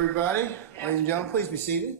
Everybody, ladies and gentlemen, please be seated.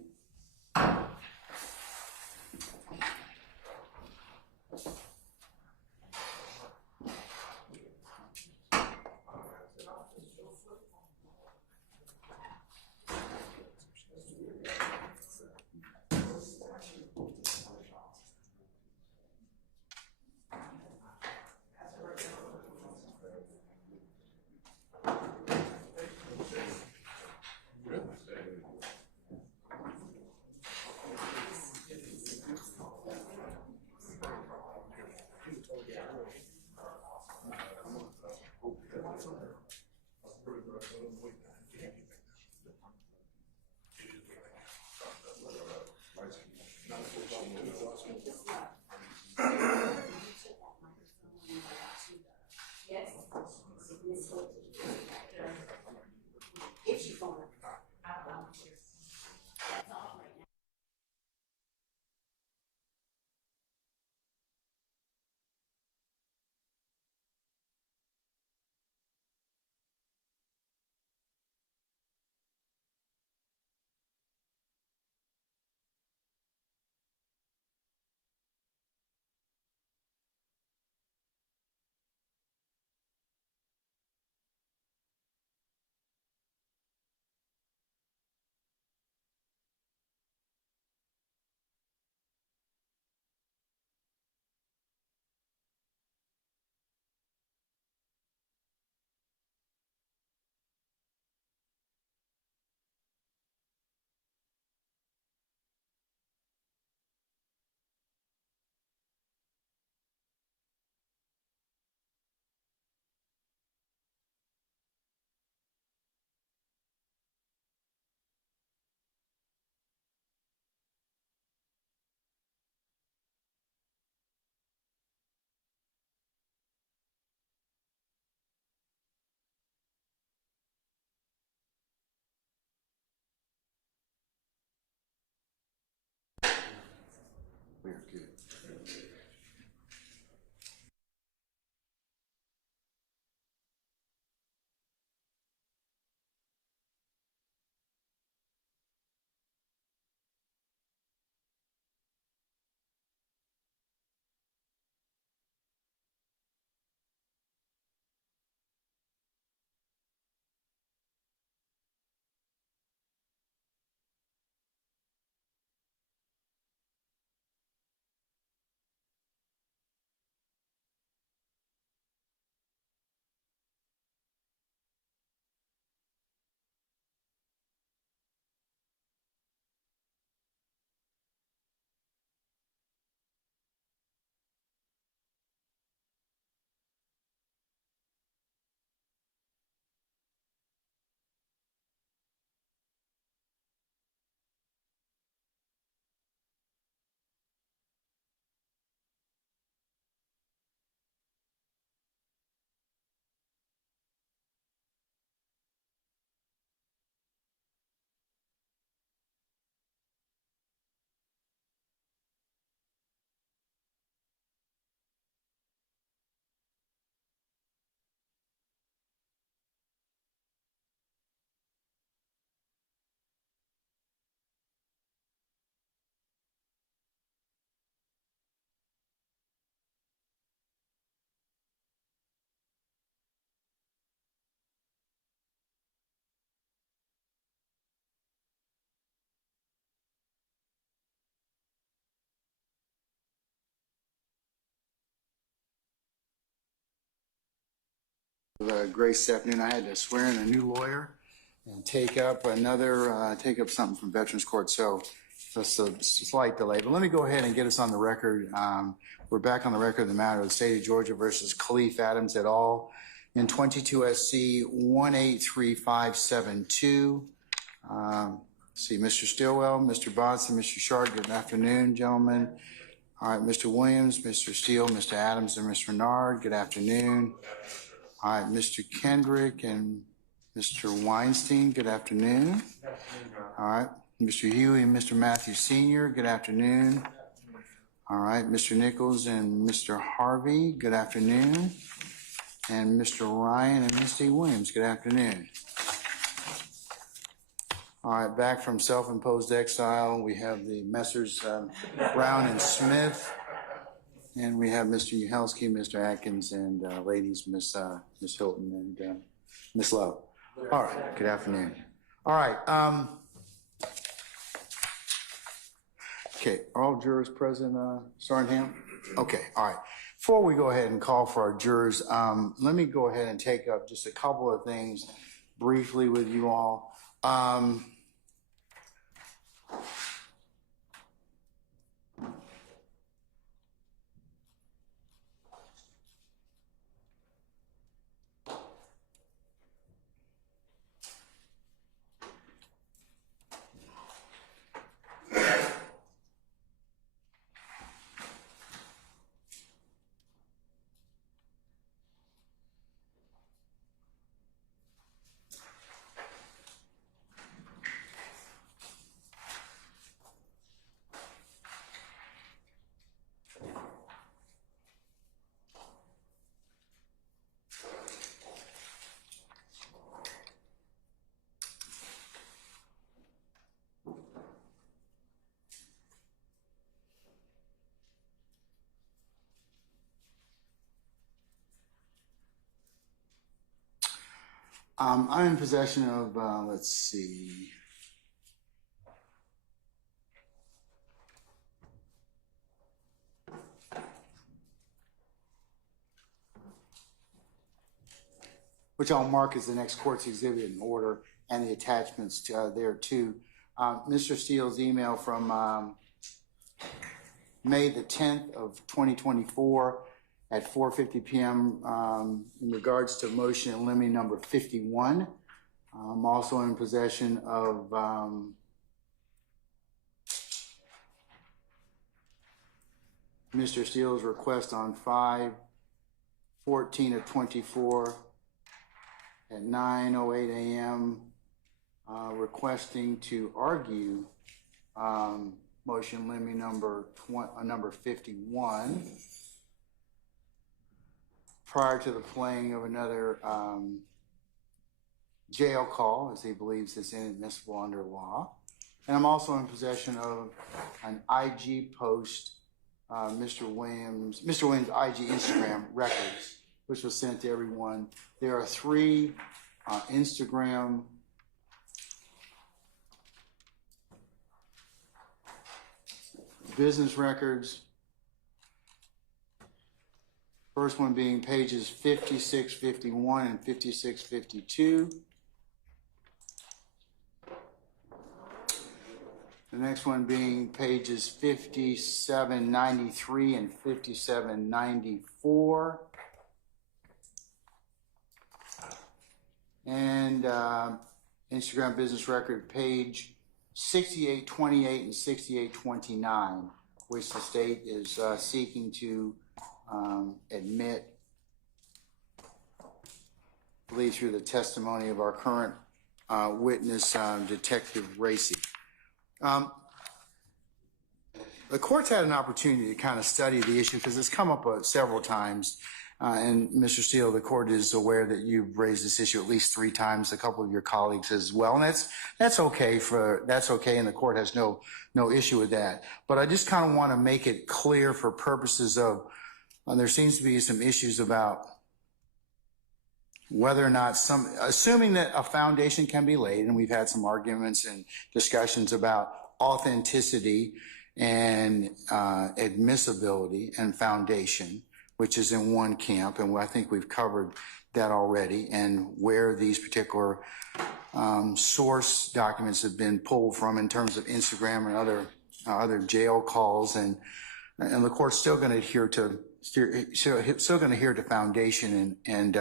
We're good. Grace this afternoon, I had to swear in a new lawyer and take up something from Veterans Court. So just a slight delay, but let me go ahead and get us on the record. We're back on the record of the matter of the state of Georgia versus Khalif Adams et al. In 22 SC 183572. See, Mr. Stillwell, Mr. Botson, Mr. Sharp, good afternoon, gentlemen. All right, Mr. Williams, Mr. Steele, Mr. Adams, and Mr. Nard, good afternoon. All right, Mr. Kendrick and Mr. Weinstein, good afternoon. All right, Mr. Huey and Mr. Matthews Sr., good afternoon. All right, Mr. Nichols and Mr. Harvey, good afternoon. And Mr. Ryan and Misty Williams, good afternoon. All right, back from self-imposed exile, we have the Messrs. Brown and Smith, and we have Mr. Uhelski, Mr. Atkins, and ladies, Miss Hilton and Miss Lowe. All right, good afternoon. All right, okay, are all jurors present, Sergeant Ham? Okay, all right. Before we go ahead and call for our jurors, let me go ahead and take up just a couple of things briefly with you all. I'm in possession of, let's see. Which I'll mark as the next court's exhibit in order, and the attachments there too. Mr. Steele's email from May the 10th of 2024 at 4:50 p.m. In regards to motion in limine number 51. I'm also in possession of Mr. Steele's request on 5/14 of 24 at 9:08 a.m. Requesting to argue motion limine number 51 prior to the playing of another jail call, as he believes is inadmissible under law. And I'm also in possession of an IG post, Mr. Williams' IG Instagram records, which was sent to everyone. There are 3 Instagram business records. First one being pages 5651 and 5652. The next one being pages 5793 and 5794. And Instagram business record page 6828 and 6829, which the state is seeking to admit, I believe through the testimony of our current witness, Detective Racy. The court's had an opportunity to kind of study the issue because it's come up several times. And Mr. Steele, the court is aware that you've raised this issue at least 3 times, a couple of your colleagues as well. And that's okay, and the court has no issue with that. But I just kind of want to make it clear for purposes of, there seems to be some issues about whether or not assuming that a foundation can be laid, and we've had some arguments and discussions about authenticity and admissibility and foundation, which is in one camp, and I think we've covered that already, and where these particular source documents have been pulled from in terms of Instagram and other jail calls, and the court's still going to adhere to foundation and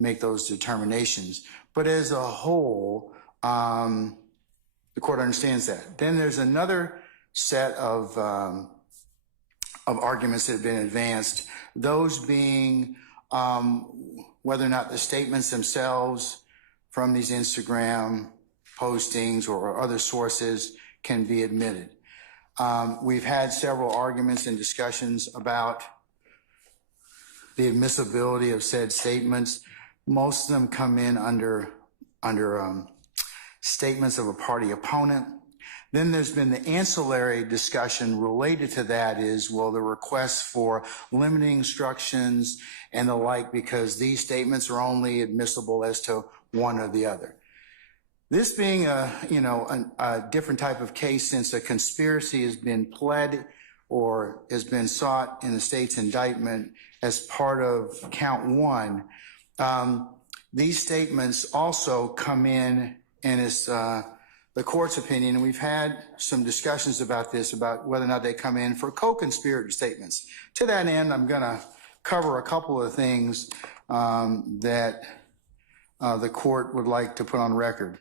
make those determinations. But as a whole, the court understands that. Then there's another set of arguments that have been advanced, those being whether or not the statements themselves from these Instagram postings or other sources can be admitted. We've had several arguments and discussions about the admissibility of said statements. Most of them come in under statements of a party opponent. Then there's been the ancillary discussion related to that is, well, the requests for limiting instructions and the like, because these statements are only admissible as to one or the other. This being a different type of case, since a conspiracy has been pled or has been sought in the state's indictment as part of count one, these statements also come in and is the court's opinion, and we've had some discussions about this, about whether or not they come in for co-conspirator statements. To that end, I'm going to cover a couple of things that the court would like to put on record.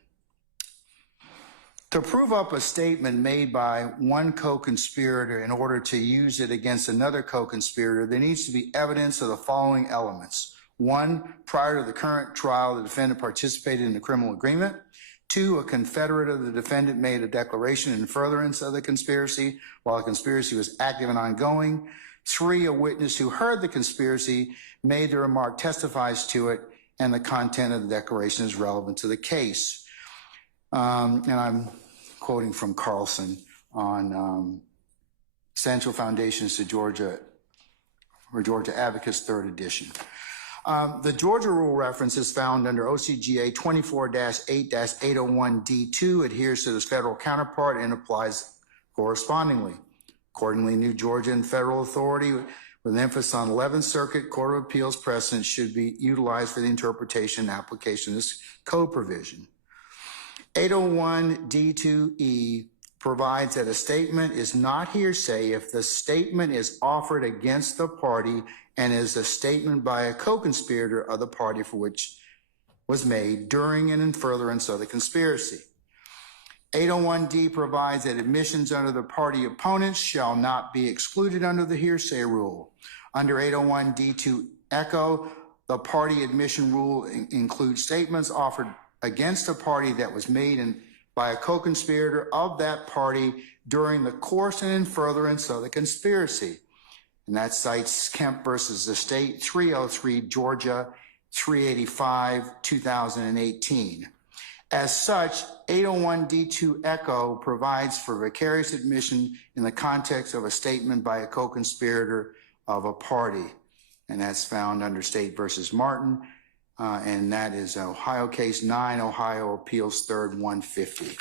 To prove up a statement made by one co-conspirator in order to use it against another co-conspirator, there needs to be evidence of the following elements. One, prior to the current trial, the defendant participated in the criminal agreement. Two, a confederate of the defendant made a declaration in furtherance of the conspiracy while the conspiracy was active and ongoing. Three, a witness who heard the conspiracy made the remark, testifies to it, and the content of the declaration is relevant to the case. And I'm quoting from Carlson on Central Foundations to Georgia, or Georgia Advocates, 3rd edition. The Georgia rule reference is found under OCGA 24-8-801D2, adheres to this federal counterpart and applies correspondingly. Accordingly, New Georgia and federal authority with an emphasis on 11th Circuit Court of Appeals precedent should be utilized for the interpretation and application of this code provision. 801D2E provides that a statement is not hearsay if the statement is offered against the party and is a statement by a co-conspirator of the party for which was made during and in furtherance of the conspiracy. 801D provides that admissions under the party opponents shall not be excluded under the hearsay rule. Under 801D2 echo, the party admission rule includes statements offered against a party that was made by a co-conspirator of that party during the course and in furtherance of the conspiracy. And that cites Kemp versus the State, 303 Georgia, 385, 2018. As such, 801D2 echo provides for vicarious admission in the context of a statement by a co-conspirator of a party. And that's found under State versus Martin. And that is Ohio case 9, Ohio Appeals 3rd, 150.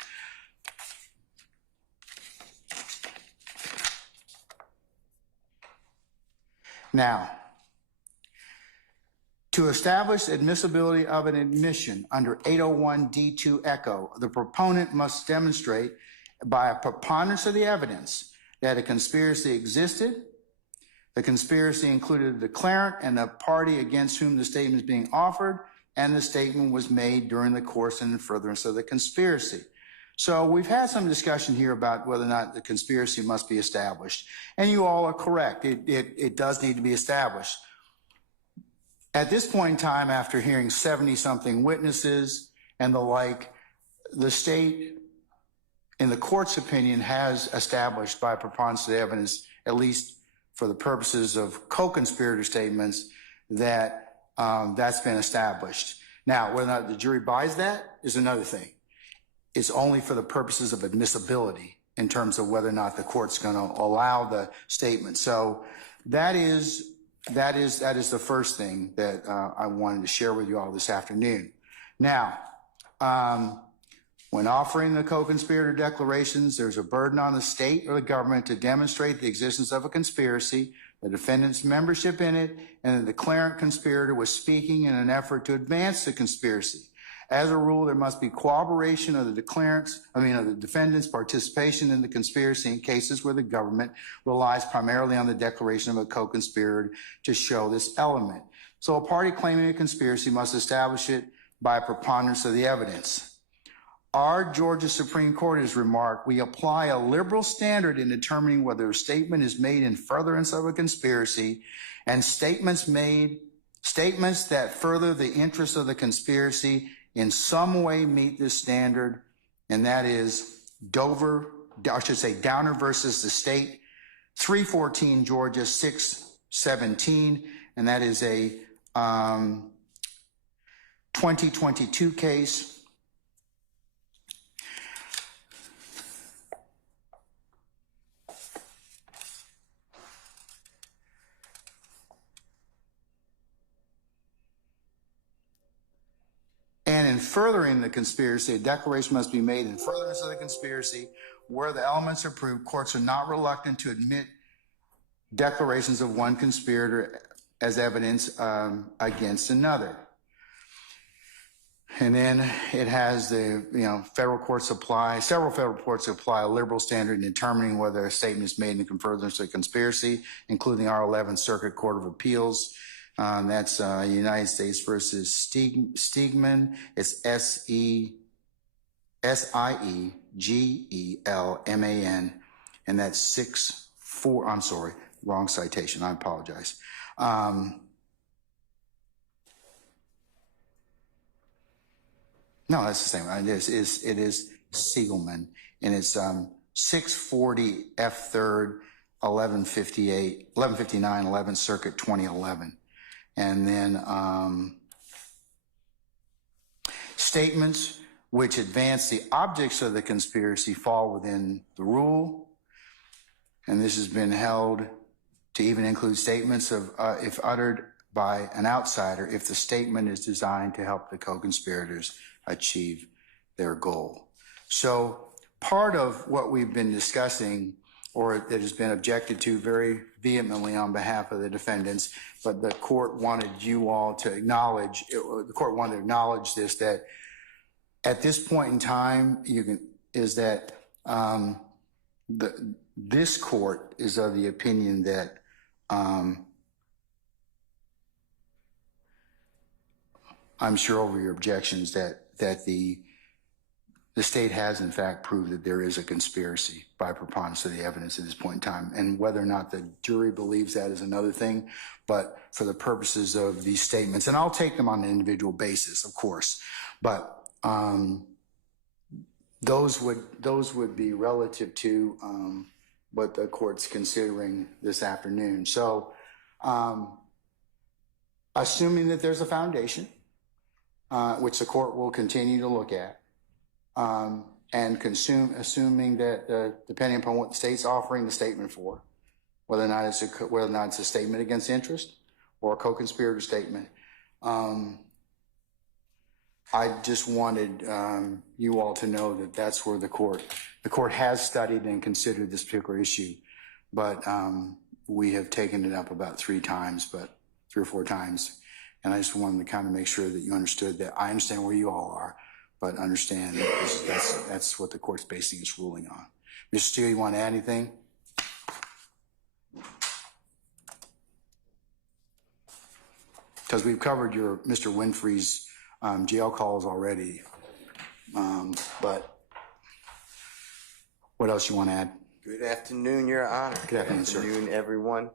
Now, to establish admissibility of an admission under 801D2 echo, the proponent must demonstrate by a preponderance of the evidence that a conspiracy existed. The conspiracy included the declarant and the party against whom the statement is being offered, and the statement was made during the course and in furtherance of the conspiracy. So we've had some discussion here about whether or not the conspiracy must be established. And you all are correct. It does need to be established. At this point in time, after hearing 70-something witnesses and the like, the state, in the court's opinion, has established by preponderance of the evidence, at least for the purposes of co-conspirator statements, that that's been established. Now, whether or not the jury buys that is another thing. It's only for the purposes of admissibility in terms of whether or not the court's going to allow the statement. So that is the first thing that I wanted to share with you all this afternoon. Now, when offering the co-conspirator declarations, there's a burden on the state or the government to demonstrate the existence of a conspiracy, the defendant's membership in it, and the declarant conspirator was speaking in an effort to advance the conspiracy. As a rule, there must be corroboration of the defendant's participation in the conspiracy in cases where the government relies primarily on the declaration of a co-conspirator to show this element. So a party claiming a conspiracy must establish it by a preponderance of the evidence. Our Georgia Supreme Court has remarked, we apply a liberal standard in determining whether a statement is made in furtherance of a conspiracy, and statements that further the interests of the conspiracy in some way meet this standard, and that is Downer versus the state, 314 Georgia 617, and that is a 2022 case. in furthering the conspiracy, a declaration must be made in furtherance of the conspiracy. Where the elements are proved, courts are not reluctant to admit declarations of one conspirator as evidence against another. And then it has the, several federal courts apply a liberal standard in determining whether a statement is made in furtherance of a conspiracy, including our 11th Circuit Court of Appeals. That's United States versus Steigman. It's SIEGELMAN, and that's 6-4. I'm sorry, wrong citation. I apologize. No, that's the same. It is Siegelman, and it's 640 F 3rd 1159 11th Circuit 2011. And then statements which advance the objects of the conspiracy fall within the rule, and this has been held to even include statements of if uttered by an outsider, if the statement is designed to help the co-conspirators achieve their goal. So part of what we've been discussing, or that has been objected to very vehemently on behalf of the defendants, but the court wanted you all to acknowledge, this, that at this point in time, this court is of the opinion that I'm sure over your objections that the state has in fact proved that there is a conspiracy by preponderance of the evidence at this point in time. And whether or not the jury believes that is another thing, but for the purposes of these statements, and I'll take them on an individual basis, of course, but those would be relative to what the court's considering this afternoon. So assuming that there's a foundation, which the court will continue to look at, and assuming that depending upon what the state's offering the statement for, whether or not it's a statement against interest or a co-conspirator statement, I just wanted you all to know that that's where the court has studied and considered this particular issue, but we have taken it up about 3 or 4 times. And I just wanted to kind of make sure that you understood that I understand where you all are, but understand that that's what the court's basing its ruling on. Mr. Steele, you want to add anything? Because we've covered your Mr. Winfrey's jail calls already, but what else you want to add? Good afternoon, Your Honor. Good afternoon, sir. Good afternoon, everyone.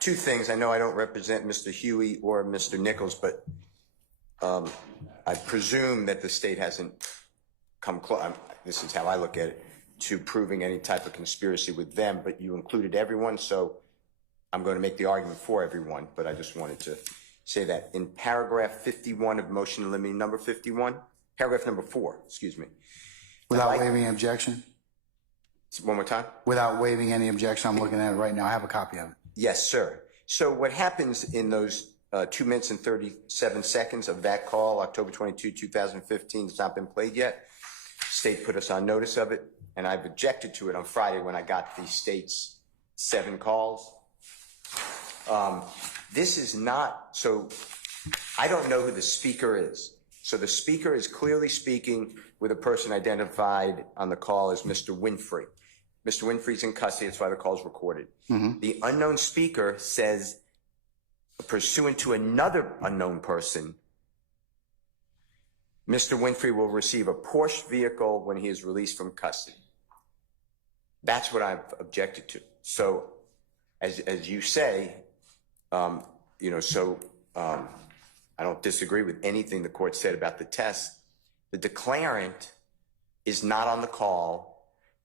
2 things. I know I don't represent Mr. Huey or Mr. Nichols, but I presume that the state hasn't come close, this is how I look at it, to proving any type of conspiracy with them, but you included everyone, so I'm going to make the argument for everyone, but I just wanted to say that. In paragraph 51 of motion in limine number 51, paragraph number 4, excuse me. Without waiving objection? One more time? Without waiving any objection, I'm looking at it right now. I have a copy of it. Yes, sir. So what happens in those 2 minutes and 37 seconds of that call, October 22, 2015, it's not been played yet. State put us on notice of it, and I've objected to it on Friday when I got the state's 7 calls. This is not, so I don't know who the speaker is. So the speaker is clearly speaking with a person identified on the call as Mr. Winfrey. Mr. Winfrey's in custody, that's why the call is recorded. The unknown speaker says, pursuant to another unknown person, Mr. Winfrey will receive a Porsche vehicle when he is released from custody. That's what I've objected to. So, as you say, I don't disagree with anything the court said about the test. The declarant is not on the call.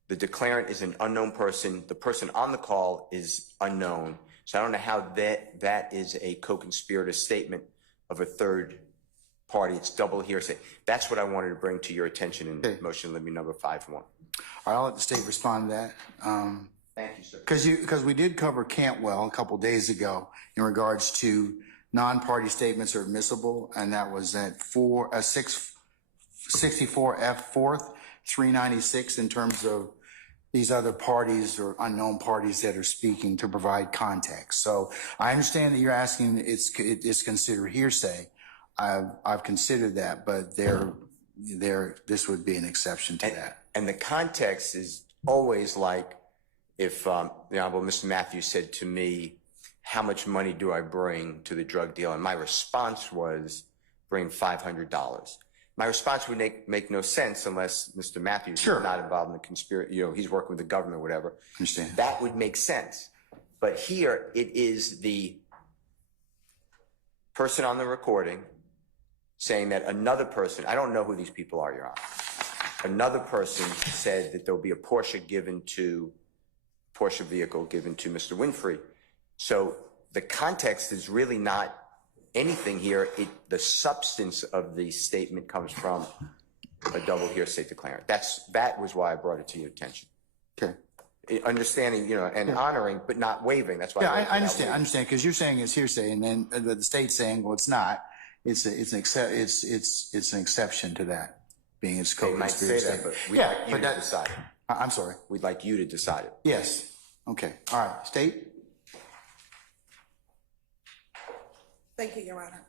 The declarant is an unknown person. The person on the call is unknown. So I don't know how that is a co-conspirator statement of a third party. It's double hearsay. That's what I wanted to bring to your attention in motion limine number 51. All right, I'll let the state respond to that. Thank you, sir. Because we did cover Cantwell a couple days ago in regards to non-party statements are admissible, and that was at 64F 4th, 396, in terms of these other parties or unknown parties that are speaking to provide context. So I understand that you're asking it's considered hearsay. I've considered that, but this would be an exception to that. And the context is always like if the Honorable Mr. Matthews said to me, how much money do I bring to the drug deal? And my response was, bring $500. My response would make no sense unless Mr. Matthews is not involved in the conspiracy, he's working with the government or whatever. Understand. That would make sense. But here it is the person on the recording saying that another person, I don't know who these people are, Your Honor. Another person said that there'll be a Porsche vehicle given to Mr. Winfrey. So the context is really not anything here. The substance of the statement comes from a double hearsay declarant. That was why I brought it to your attention. Okay. Understanding, and honoring, but not waiving. That's why. Yeah, I understand, because you're saying it's hearsay, and then the state's saying, well, it's not. It's an exception to that being its co-conspiracy. They might say that, but we'd like you to decide it. I'm sorry. We'd like you to decide it. Yes. Okay. All right. State. Thank you, Your Honor.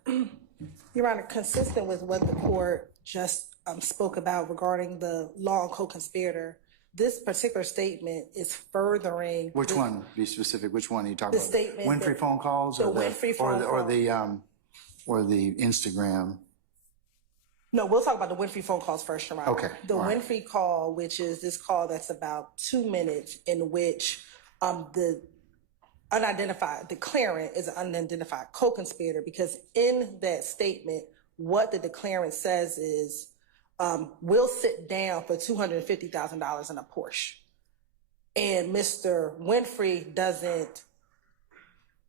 Your Honor, consistent with what the court just spoke about regarding the law and co-conspirator, this particular statement is furthering. Which one? Be specific. Which one are you talking the about? Statement Winfrey phone calls, or the Instagram. No, we'll talk about the Winfrey phone calls first, Your Honor. Okay. The Winfrey call, which is this call that's about 2 minutes, in which the unidentified declarant is an unidentified co-conspirator, because in that statement, what the declarant says is, we'll sit down for $250,000 in a Porsche. And Mr. Winfrey doesn't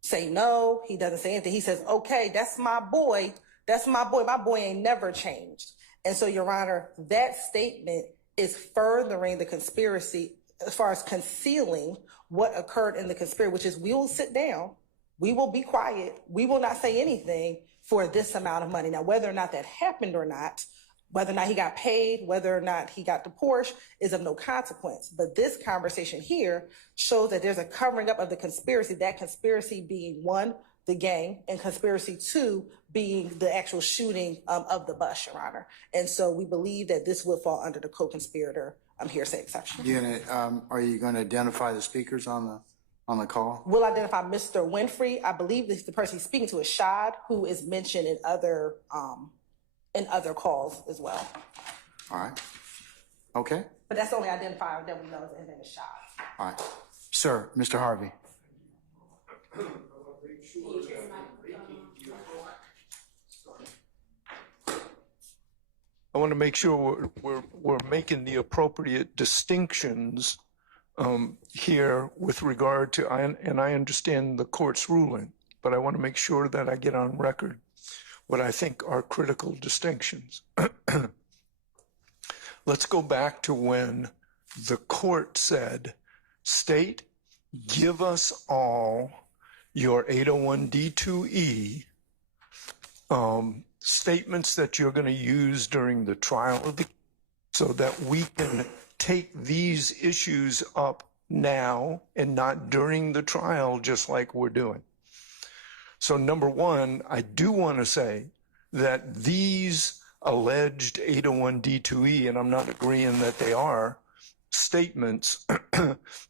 say no. He doesn't say anything. He says, okay, that's my boy. That's my boy. My boy ain't never changed. And so, Your Honor, that statement is furthering the conspiracy as far as concealing what occurred in the conspiracy, which is we will sit down, we will be quiet, we will not say anything for this amount of money. Now, whether or not that happened or not, whether or not he got paid, whether or not he got the Porsche is of no consequence. But this conversation here shows that there's a covering up of the conspiracy, that conspiracy being one, the gang, and conspiracy two being the actual shooting of the bus, Your Honor. And so we believe that this would fall under the co-conspirator hearsay exception. Are you going to identify the speakers on the call? We'll identify Mr. Winfrey. I believe the person he's speaking to is Shad, who is mentioned in other calls as well. All right. Okay. But that's the only identifier that we know is his name is Shad. All right. Sir, Mr. Harvey. I want to make sure we're making the appropriate distinctions here with regard to, and I understand the court's ruling, but I want to make sure that I get on record what I think are critical distinctions. Let's go back to when the court said, state, give us all your 801D2E statements that you're going to use during the trial of the, so that we can take these issues up now and not during the trial, just like we're doing. So number one, I do want to say that these alleged 801D2E, and I'm not agreeing that they are, statements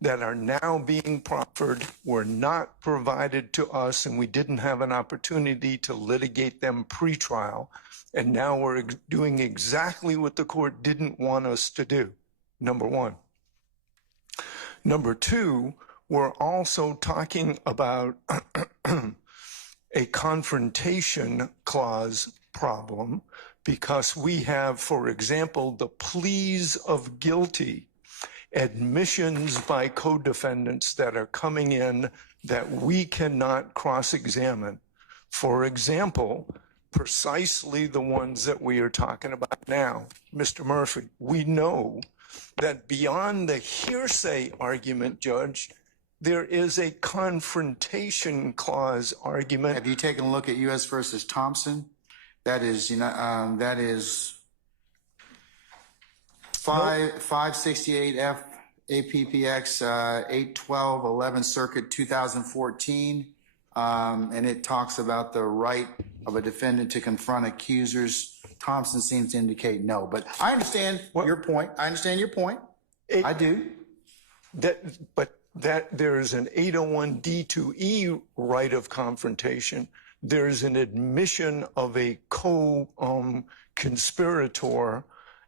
that are now being proffered were not provided to us, and we didn't have an opportunity to litigate them pre-trial. And now we're doing exactly what the court didn't want us to do, number one. Number two, we're also talking about a confrontation clause problem, because we have, for example, the pleas of guilty, admissions by co-defendants that are coming in that we cannot cross-examine. For example, precisely the ones that we are talking about now. Mr. Murphy, we know that beyond the hearsay argument, Judge, there is a confrontation clause argument. Have you taken a look at U.S. versus Thompson? That is, that is 568 F APPX 812 11th Circuit 2014, and it talks about the right of a defendant to confront accusers. Thompson seems to indicate no, but I understand your point. I understand your point. I do. But there's an 801 D2E right of confrontation. There's an admission of a co-conspirator,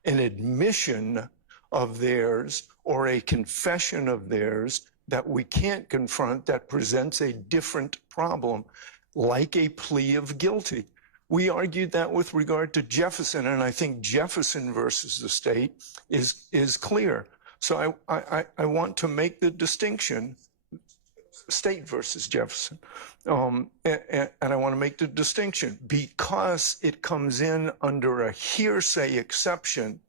an admission of theirs, or a confession of theirs that we can't confront, that presents a different problem, like a plea of guilty. We argued that with regard to Jefferson, and I think Jefferson versus the state is clear. So I want to make the distinction, state versus Jefferson, and I want to make the distinction because it comes in under a hearsay exception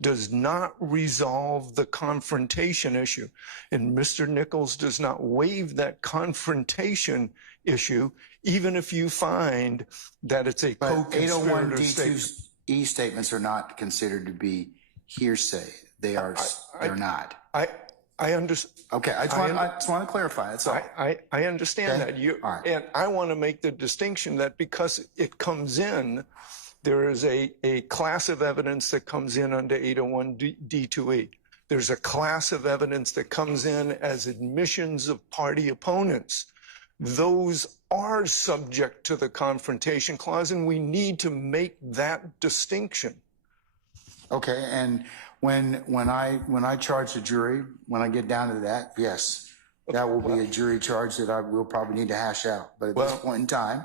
does not resolve the confrontation issue. And Mr. Nichols does not waive that confrontation issue, even if you find that it's a co-conspirator statement. 801 D2E statements are not considered to be hearsay. They are, they're not. I understand. Okay, I just want to clarify. That's all. I understand Okay. that. All right. And I want to make the distinction that because it comes in, there is a class of evidence that comes in under 801 D2E. There's a class of evidence that comes in as admissions of party opponents. Those are subject to the confrontation clause, and we need to make that distinction. Okay, and when I charge the jury, when I get down to that, yes, that will be a jury charge that I will probably need to hash out. But at this point in time,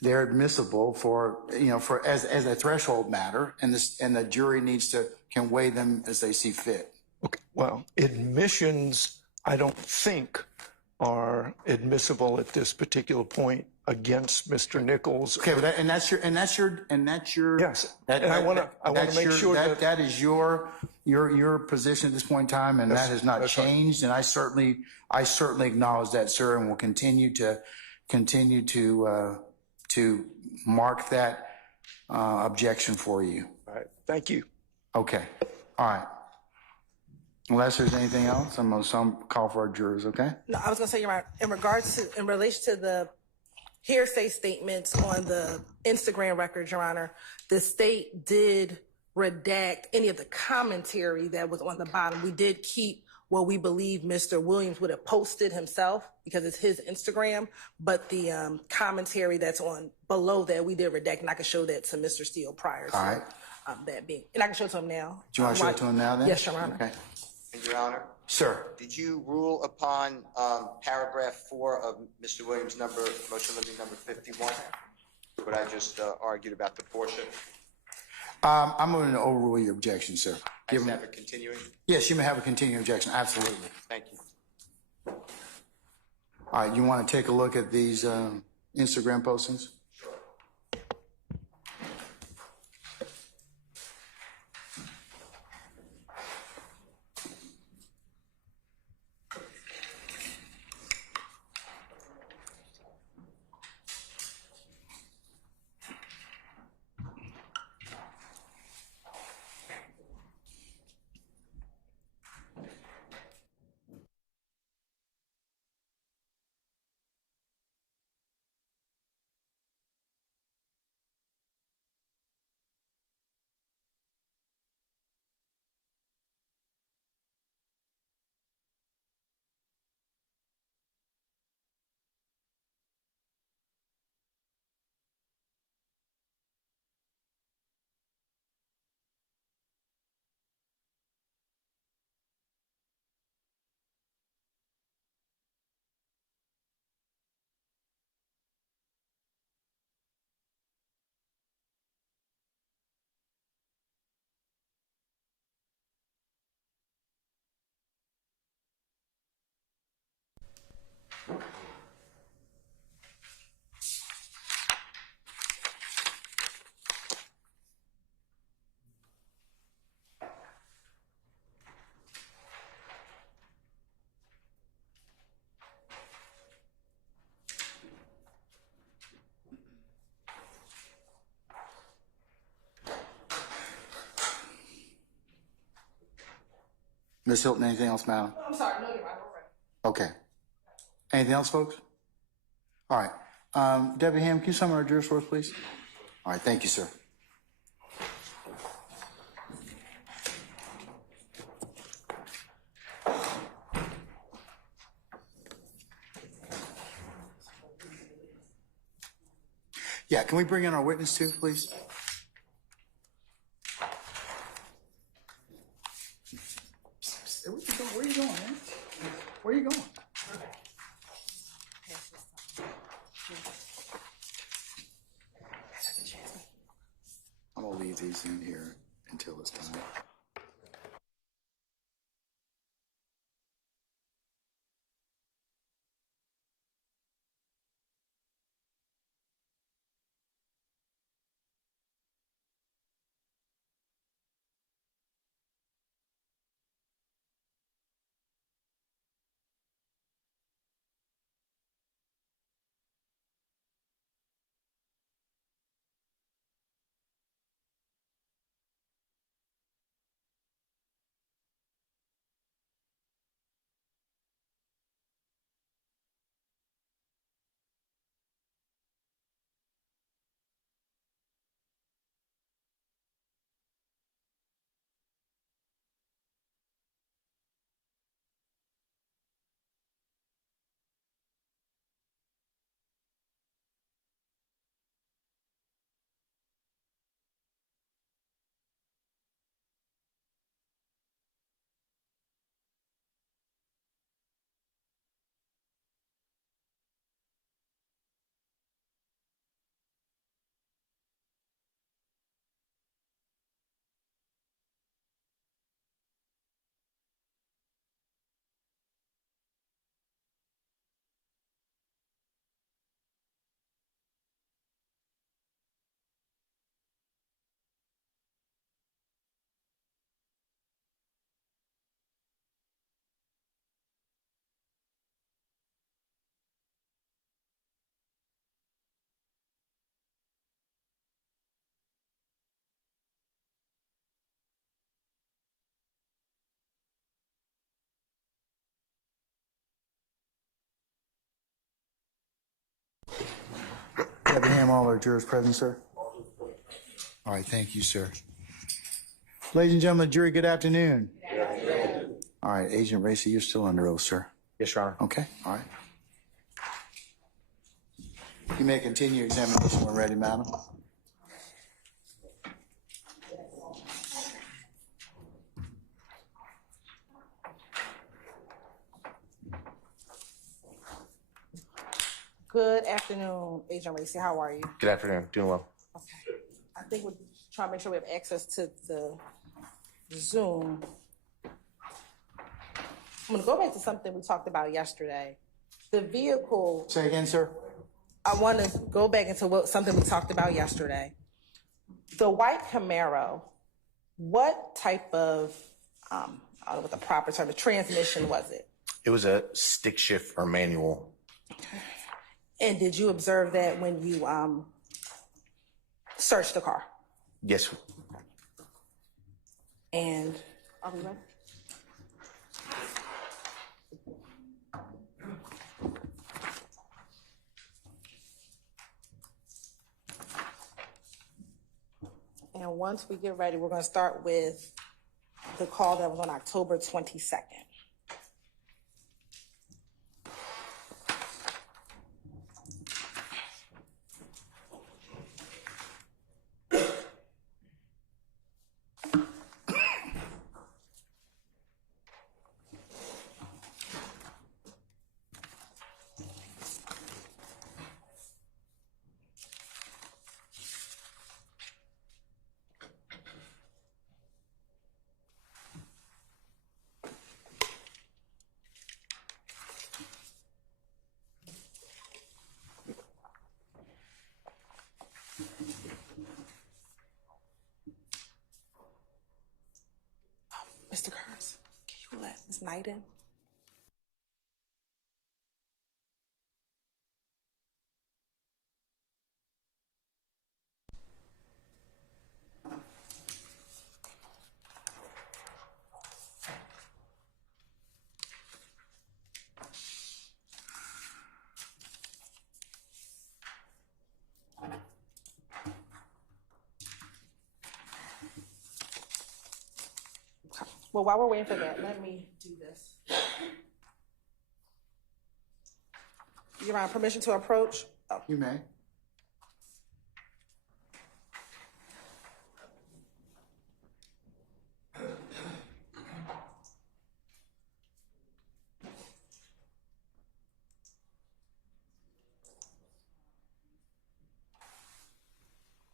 they're admissible for, for as a threshold matter, and the jury can weigh them as they see fit. Okay. Well, admissions, I don't think are admissible at this particular point against Mr. Nichols. Okay, but that's your Yes, and I want to make sure that is your position at this point in time, and that has not changed. Right. And I certainly acknowledge that, sir, and will continue to mark that objection for you. All right. Thank you. Okay. All right. Unless there's anything else, I'm going to call for our jurors, okay? No, I was going to say, Your Honor, in relation to the hearsay statements on the Instagram records, Your Honor, the state did redact any of the commentary that was on the bottom. We did keep what we believe Mr. Williams would have posted himself because it's his Instagram, but the commentary that's on below that we did redact, and I can show that to Mr. Steele prior to that being. And I can show it to him now. Do you want to show it to him now then? Yes, Your Honor. Okay. And Your Honor? Sir. Did you rule upon paragraph 4 of Mr. Williams' motion limiting number 51? What I just argued about the portion? I'm going to overrule your objection, sir. I have a continuing? Yes, you may have a continuing objection. Absolutely. Thank you. All right, you want to take a look at these Instagram postings? Ms. Hilton, anything else, madam? I'm sorry, no, you're right. Okay. Anything else, folks? All right. Debbie Ham, can you summon our jurors for us, please? All right, thank you, sir. Yeah, can we bring in our witness too, please? Where are you going, man? Where are you going? I'm gonna leave these in here until it's time. Debbie Ham, all our jurors present, sir? All right, thank you, sir. Ladies and gentlemen, jury, good afternoon. Good afternoon. All right, Agent Racy, you're still under oath, sir. Yes, Your Honor. Okay, all right. You may continue your examination when ready, madam. Good afternoon, Agent Racy. How are you? Good afternoon. Doing well. Okay. I think we're trying to make sure we have access to the Zoom. I'm going to go back to something we talked about yesterday. The vehicle. Say again, sir. I want to go back into something we talked about yesterday. The white Camaro, what type of, I don't know what the proper term, the transmission was it? It was a stick shift or manual. And did you observe that when you searched the car? Yes. And are we ready? And once we get ready, we're going to start with the call that was on October 22nd. Mr. Kearns, can you let Ms. Knight in? Well, while we're waiting for that, let me do this. Your Honor, permission to approach? Oh. You may.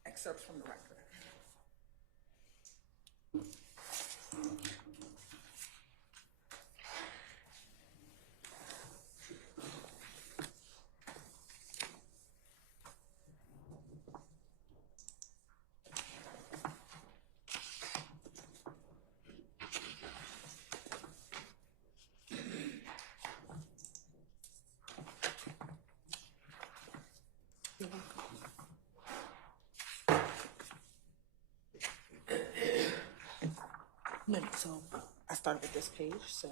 Excerpts from the record. No, so I started with this page, so.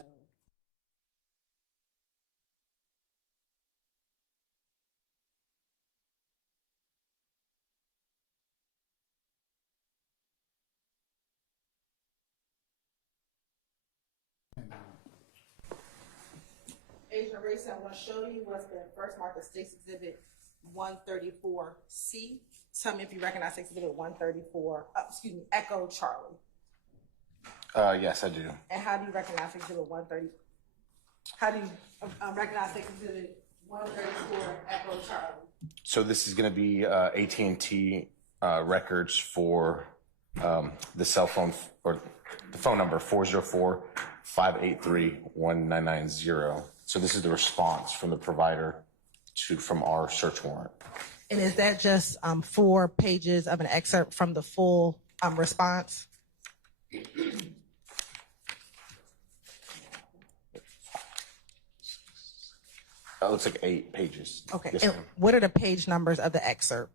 Agent Race, I want to show you what's been first marked as State's Exhibit 134C. Tell me if you recognize State's Exhibit 134, Echo Charlie. Yes, I do. And how do you recognize Exhibit 130? How do you recognize Exhibit 134 Echo Charlie? So this is going to be AT&T records for the cell phone or the phone number 404-583-1990. So this is the response from the provider from our search warrant. And is that just 4 pages of an excerpt from the full response? That looks like 8 pages. Okay. Yes, And ma'am. what are the page numbers of the excerpt?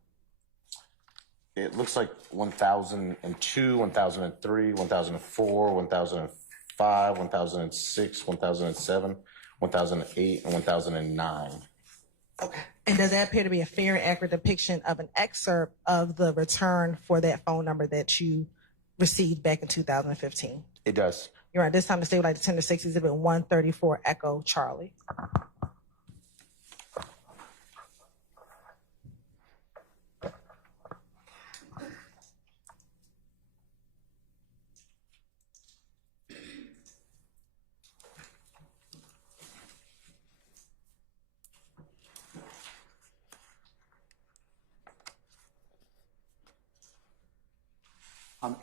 It looks like 1002, 1003, 1004, 1005, 1006, 1007, 1008, and 1009. Okay. And does that appear to be a fair and accurate depiction of an excerpt of the return for that phone number that you received back in 2015? It does. You're right. This time the state would like to tender 6 Exhibit 134 Echo Charlie.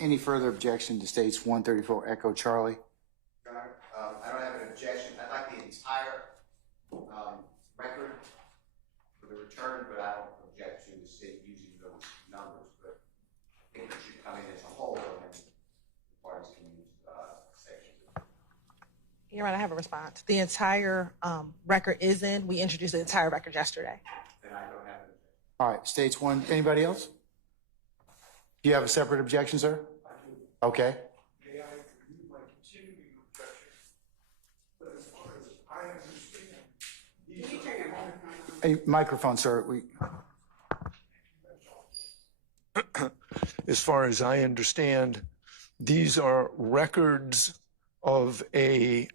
Any further objection to State's 134 Echo Charlie? Your Honor, I don't have an objection. I'd like the entire record for the return, but I don't object to the state using those numbers. But I think it should come in as a whole, and then the parties can use sections. You're right. I have a response. The entire record is in. We introduced the entire record yesterday. Then I don't have an objection. All right, State's 1. Anybody else? Do you have a separate objection, sir? Okay. May I review my continuing objection? But as far as I understand, A microphone, sir. as far as I understand, these are records of a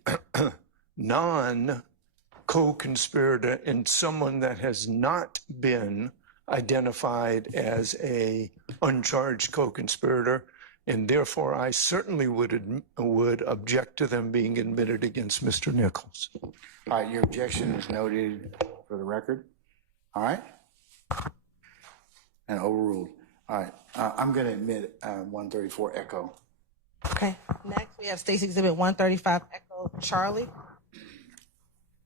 non-co-conspirator and someone that has not been identified as a uncharged co-conspirator, and therefore I certainly would object to them being admitted against Mr. Nichols. All right, your objection is noted for the record. All right? And overruled. All right, I'm going to admit 134 Echo. Okay. Next, we have State's Exhibit 135 Echo Charlie.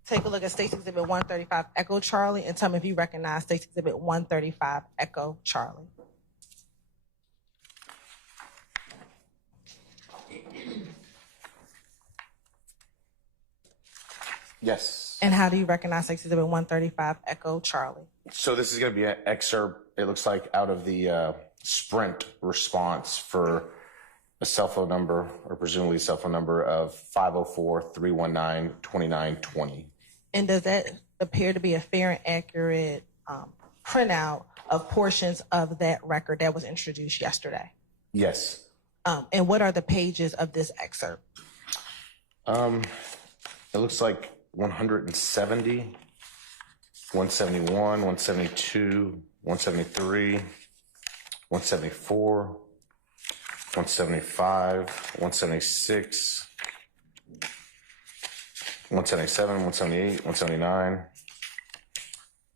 Take a look at State's Exhibit 135 Echo Charlie and tell me if you recognize State's Exhibit 135 Echo Charlie. Yes. And how do you recognize State's Exhibit 135 Echo Charlie? So this is going to be an excerpt, it looks like, out of the Sprint response for a cell phone number, or presumably a cell phone number, of 504-319-2920. And does that appear to be a fair and accurate printout of portions of that record that was introduced yesterday? Yes. And what are the pages of this excerpt? It looks like 170, 171, 172, 173, 174, 175, 176, 177, 178, 179,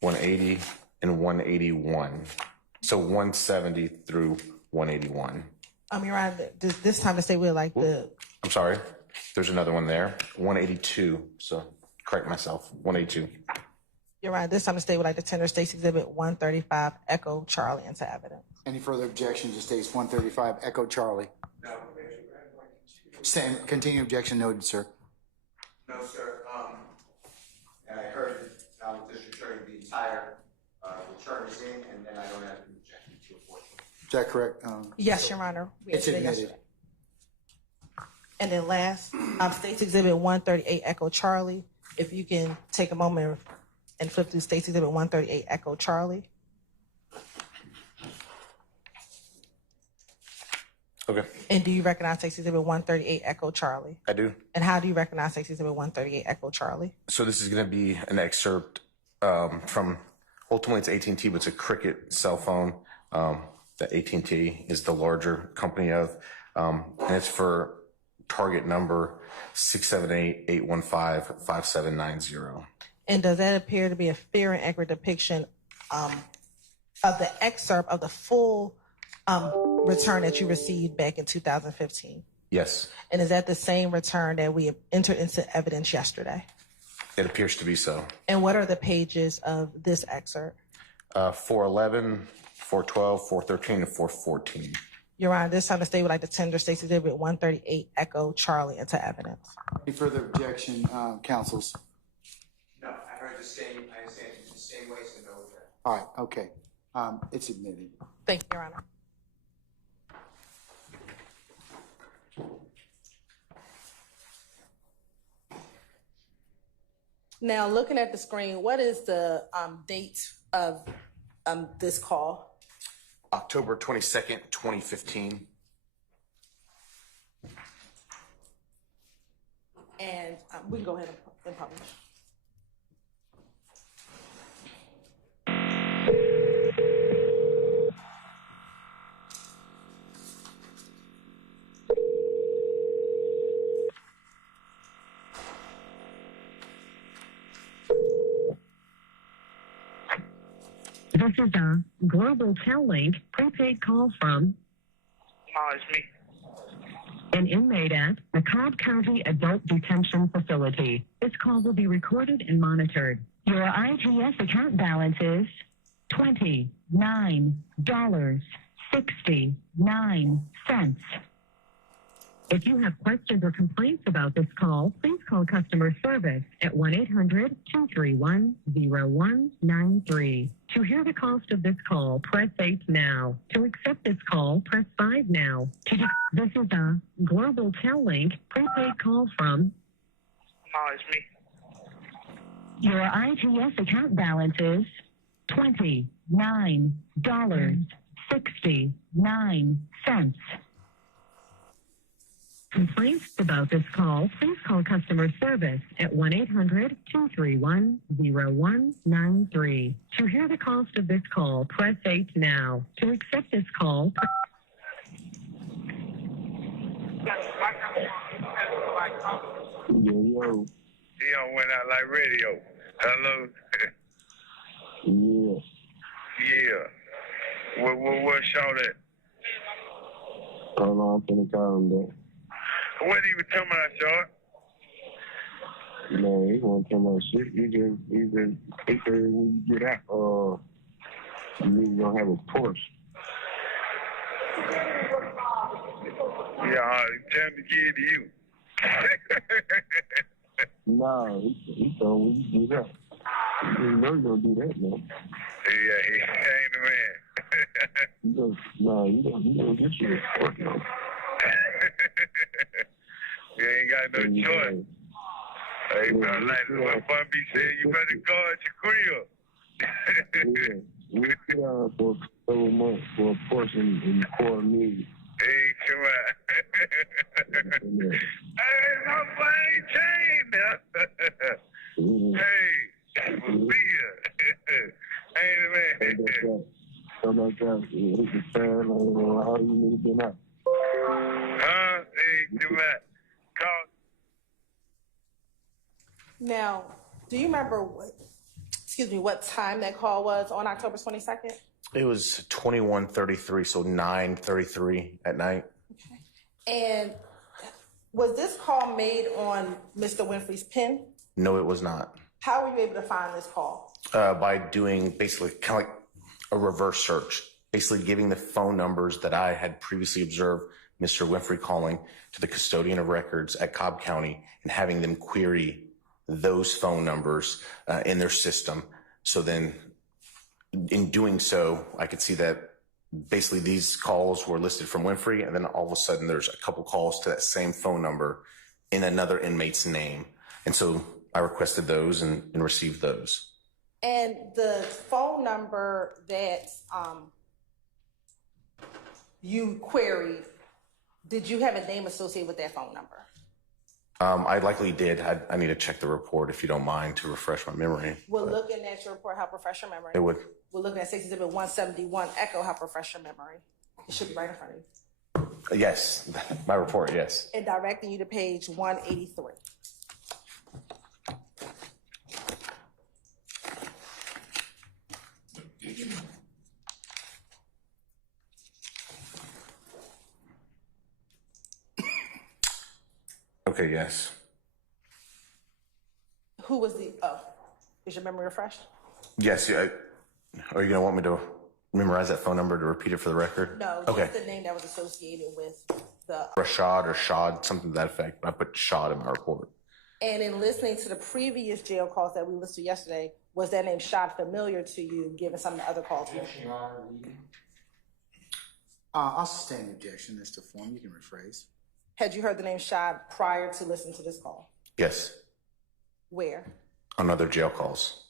180, and 181. So 170 through 181. Your Honor, this time to say we're like the. I'm sorry. There's another one there. 182. So correct myself. 182. Your Honor, this time to stay with like the tender State's Exhibit 135, Echo Charlie into evidence. Any further objections to State's 135, Echo Charlie? No. Same, continuing objection noted, sir. No, sir. And I heard that District Attorney, the entire return is in, and then I don't have an objection to a fourth. Is that correct? Yes, Your Honor. It's admitted. Yesterday. And then last, State's Exhibit 138, Echo Charlie. If you can take a moment and flip through State's Exhibit 138, Echo Charlie. Okay. And do you recognize State's Exhibit 138, Echo Charlie? I do. And how do you recognize State's Exhibit 138, Echo Charlie? So this is going to be an excerpt from, ultimately it's AT&T, but it's a Cricket cell phone that AT&T is the larger company of. And it's for target number 678-815-5790. And does that appear to be a fair and accurate depiction of the excerpt of the full return that you received back in 2015? Yes, And is that the same return that we entered into evidence yesterday? it appears to be so. And what are the pages of this excerpt? 411, 412, 413, and 414. Your Honor, this time the state would like to tender State's Exhibit 138, Echo Charlie into evidence. Any further objection, counsels? No, I heard the same. I understand it the same way, so no objection. All right, okay. It's admitted. Thank you, Your Honor. Now, looking at the screen, what is the date of this call? October 22nd, 2015. And we can go ahead and publish. This is a Global Tel-Link prepaid call from It's me. an inmate at the Cobb County Adult Detention Facility. This call will be recorded and monitored. Your ITS account balance is $29.69. If you have questions or complaints about this call, please call customer service at 1-800-231-0193. To hear the cost of this call, press 8 now. To accept this call, press 5 now. This is a Global Tel-Link prepaid call from It's me. your ITS account balance is $29.69. Complaints about this call, please call customer service at 1-800-231-0193. To hear the cost of this call, press 8 now. To accept this call, Yo. Dion went out like radio. Hello. Yeah. Yeah. Where Shaw at? Hold on, I'm finna call him back. What he was talking about, Shaw? Man, he wanna tell my shit. He said when you get out, you gonna have a Porsche. Yeah, tell him to give it to you. Nah, he told me when you get out. You know you gonna do that, man. Yeah, he ain't the man. You gonna get you a Porsche, man. You ain't got no choice. Hey, bro, like what Bobby said, you better guard your crib. Yeah, we sit down for a couple months for a Porsche in the quarter million. Hey, come on. Hey, my boy, See what? Call. Now, do you remember what time that call was on October 22nd? It was 21:33, so 9:33 at night. And was this call made on Mr. Winfrey's pen? No, it was not. How were you able to find this call? By doing basically kind of like a reverse search, basically giving the phone numbers that I had previously observed Mr. Winfrey calling to the custodian of records at Cobb County and having them query those phone numbers in their system. So then in doing so, I could see that basically these calls were listed from Winfrey, and then all of a sudden there's a couple calls to that same phone number in another inmate's name. And so I requested those and received those. And the phone number that you queried, did you have a name associated with that phone number? I likely did. I need to check the report if you don't mind to refresh my memory. Will looking at your report help refresh your memory? It would. We're looking at 6-171 Echo help refresh your memory. It should be right in front of you. Yes, my report, yes. And directing you to page 183. Okay, yes. Who was the, is your memory refreshed? Yes, yeah. Are you going to want me to memorize that phone number to repeat it for the record? No, Okay. just the name that was associated with the. Rashad or Shad, something to that effect. I put Shad in my report. And in listening to the previous jail calls that we listened to yesterday, was that name Shad familiar to you, given some of the other calls? I'll sustain the objection, Mr. Form. You can rephrase. Had you heard the name Shad prior to listening to this call? Yes, Where? on other jail calls.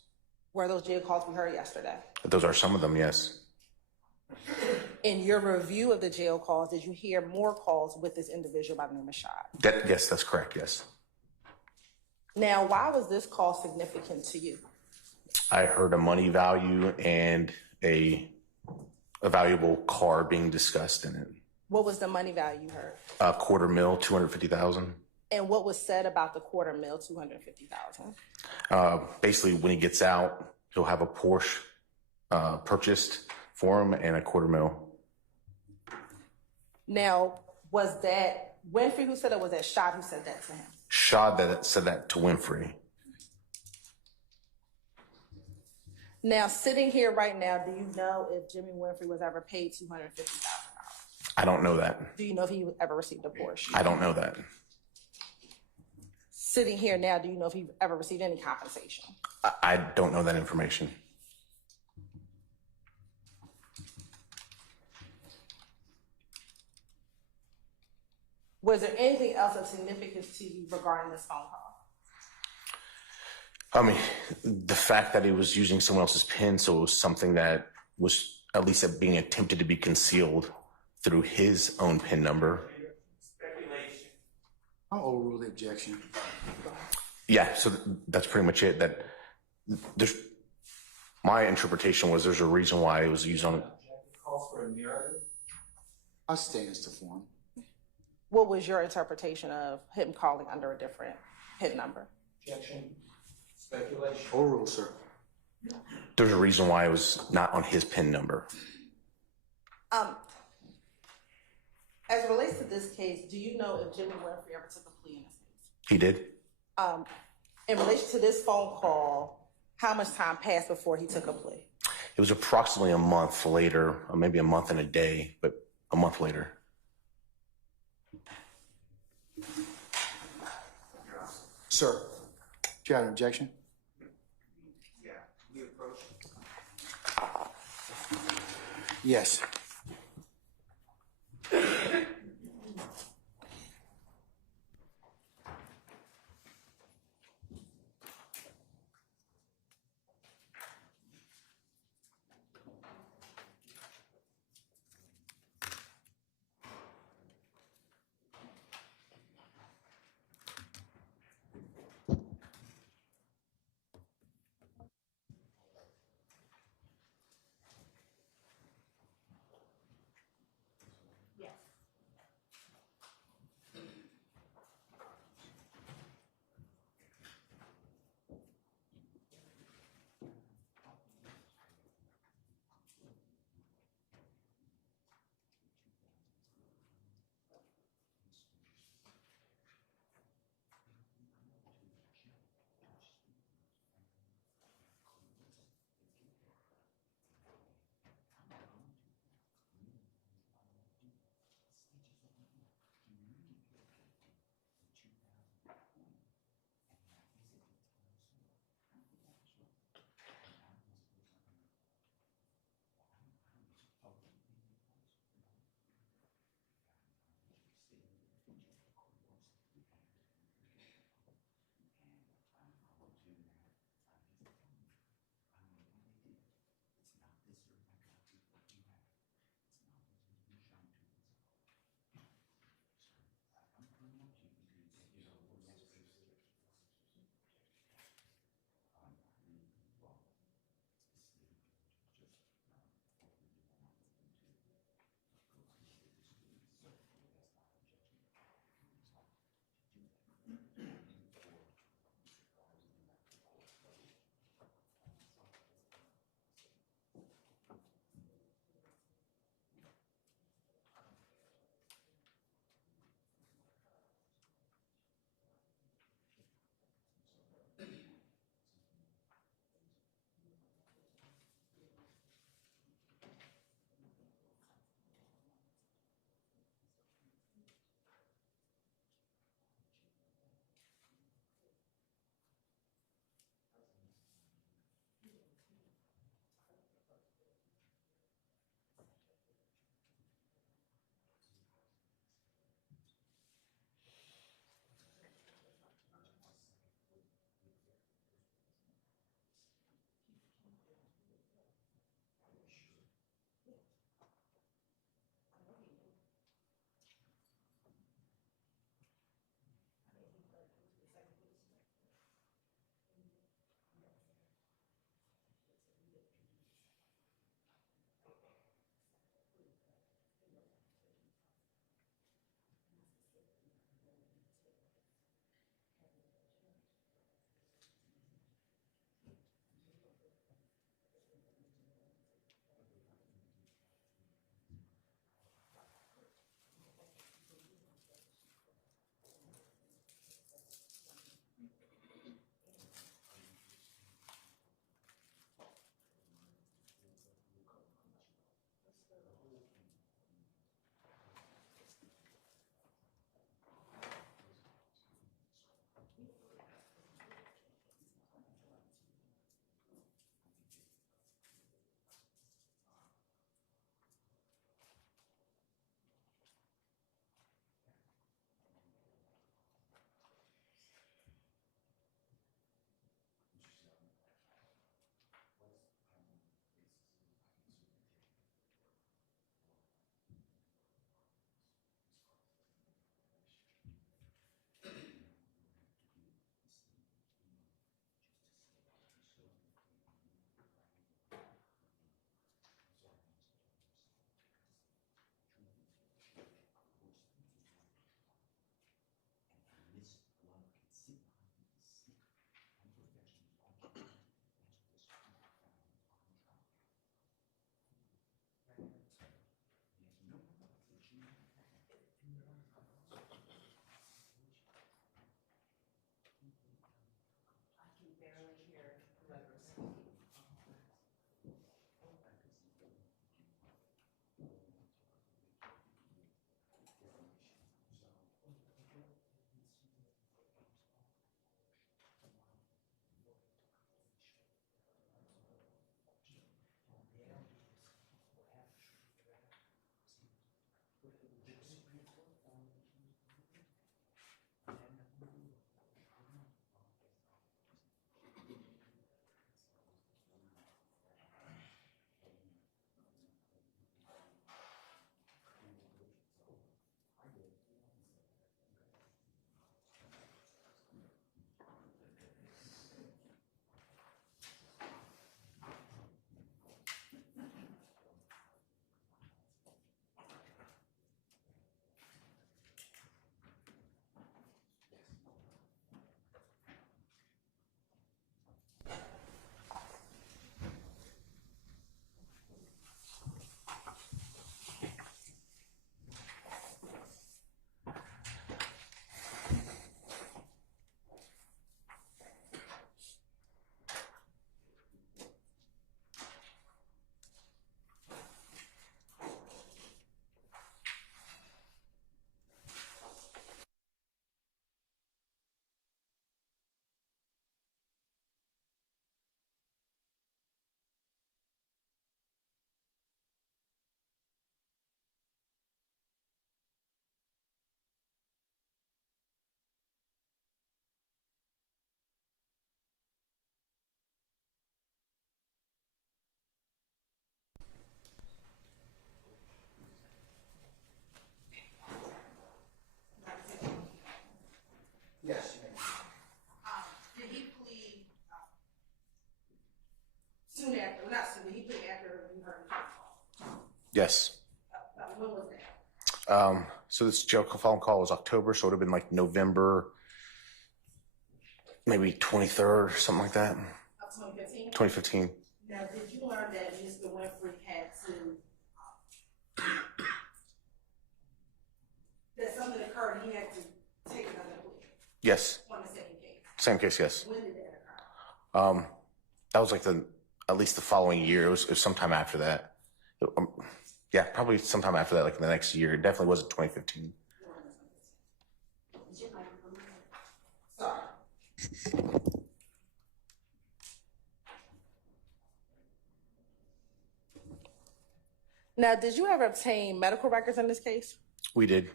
Were those jail calls we heard yesterday? Those are some of them, yes. In your review of the jail calls, did you hear more calls with this individual by the name of Shad? Yes, that's correct, yes. Now, why was this call significant to you? I heard a money value and a valuable car being discussed in it. What was the money value you heard? $250,000, $250,000. And what was said about the $250,000? Basically, when he gets out, he'll have a Porsche purchased for him and $250,000. Now, was that Winfrey who said it, or was that Shad who said that to him? Shad that said that to Winfrey. Now, sitting here right now, do you know if Jimmy Winfrey was ever paid $250,000? I don't know that. Do you know if he ever received a Porsche? I don't know that. Sitting here now, do you know if he ever received any compensation? I don't know that information. Was there anything else of significance to you regarding this phone call? I mean, the fact that he was using someone else's PIN, so it was something that was at least being attempted to be concealed through his own PIN number. I'll overrule the objection. Yeah, so that's pretty much it. That there's my interpretation was there's a reason why it was used on. I'll sustain Mr. Form. What was your interpretation of him calling under a different PIN number? Objection. Speculation. Overrule, sir. There's a reason why it was not on his PIN number. As it relates to this case, do you know if Jimmy Winfrey ever took a plea in this case? He did. In relation to this phone call, how much time passed before he took a plea? It was approximately a month later, or maybe a month and a day, but a month later. Sir, do you have an objection? Yeah. We approach. Yes. Yes. When was that? So this jail phone call was October, so it would have been like November, maybe 23rd or something like that. Of 2015? 2015. Now, did you learn that Mr. Winfrey had to, that something occurred, he had to take another plea Yes. on the same case? Same case, yes. When did that occur? That was like at least the following year. It was sometime after that. Yeah, probably sometime after that, like the next year. It definitely wasn't 2015. Sorry. Now, did you ever obtain medical records in this case? We did.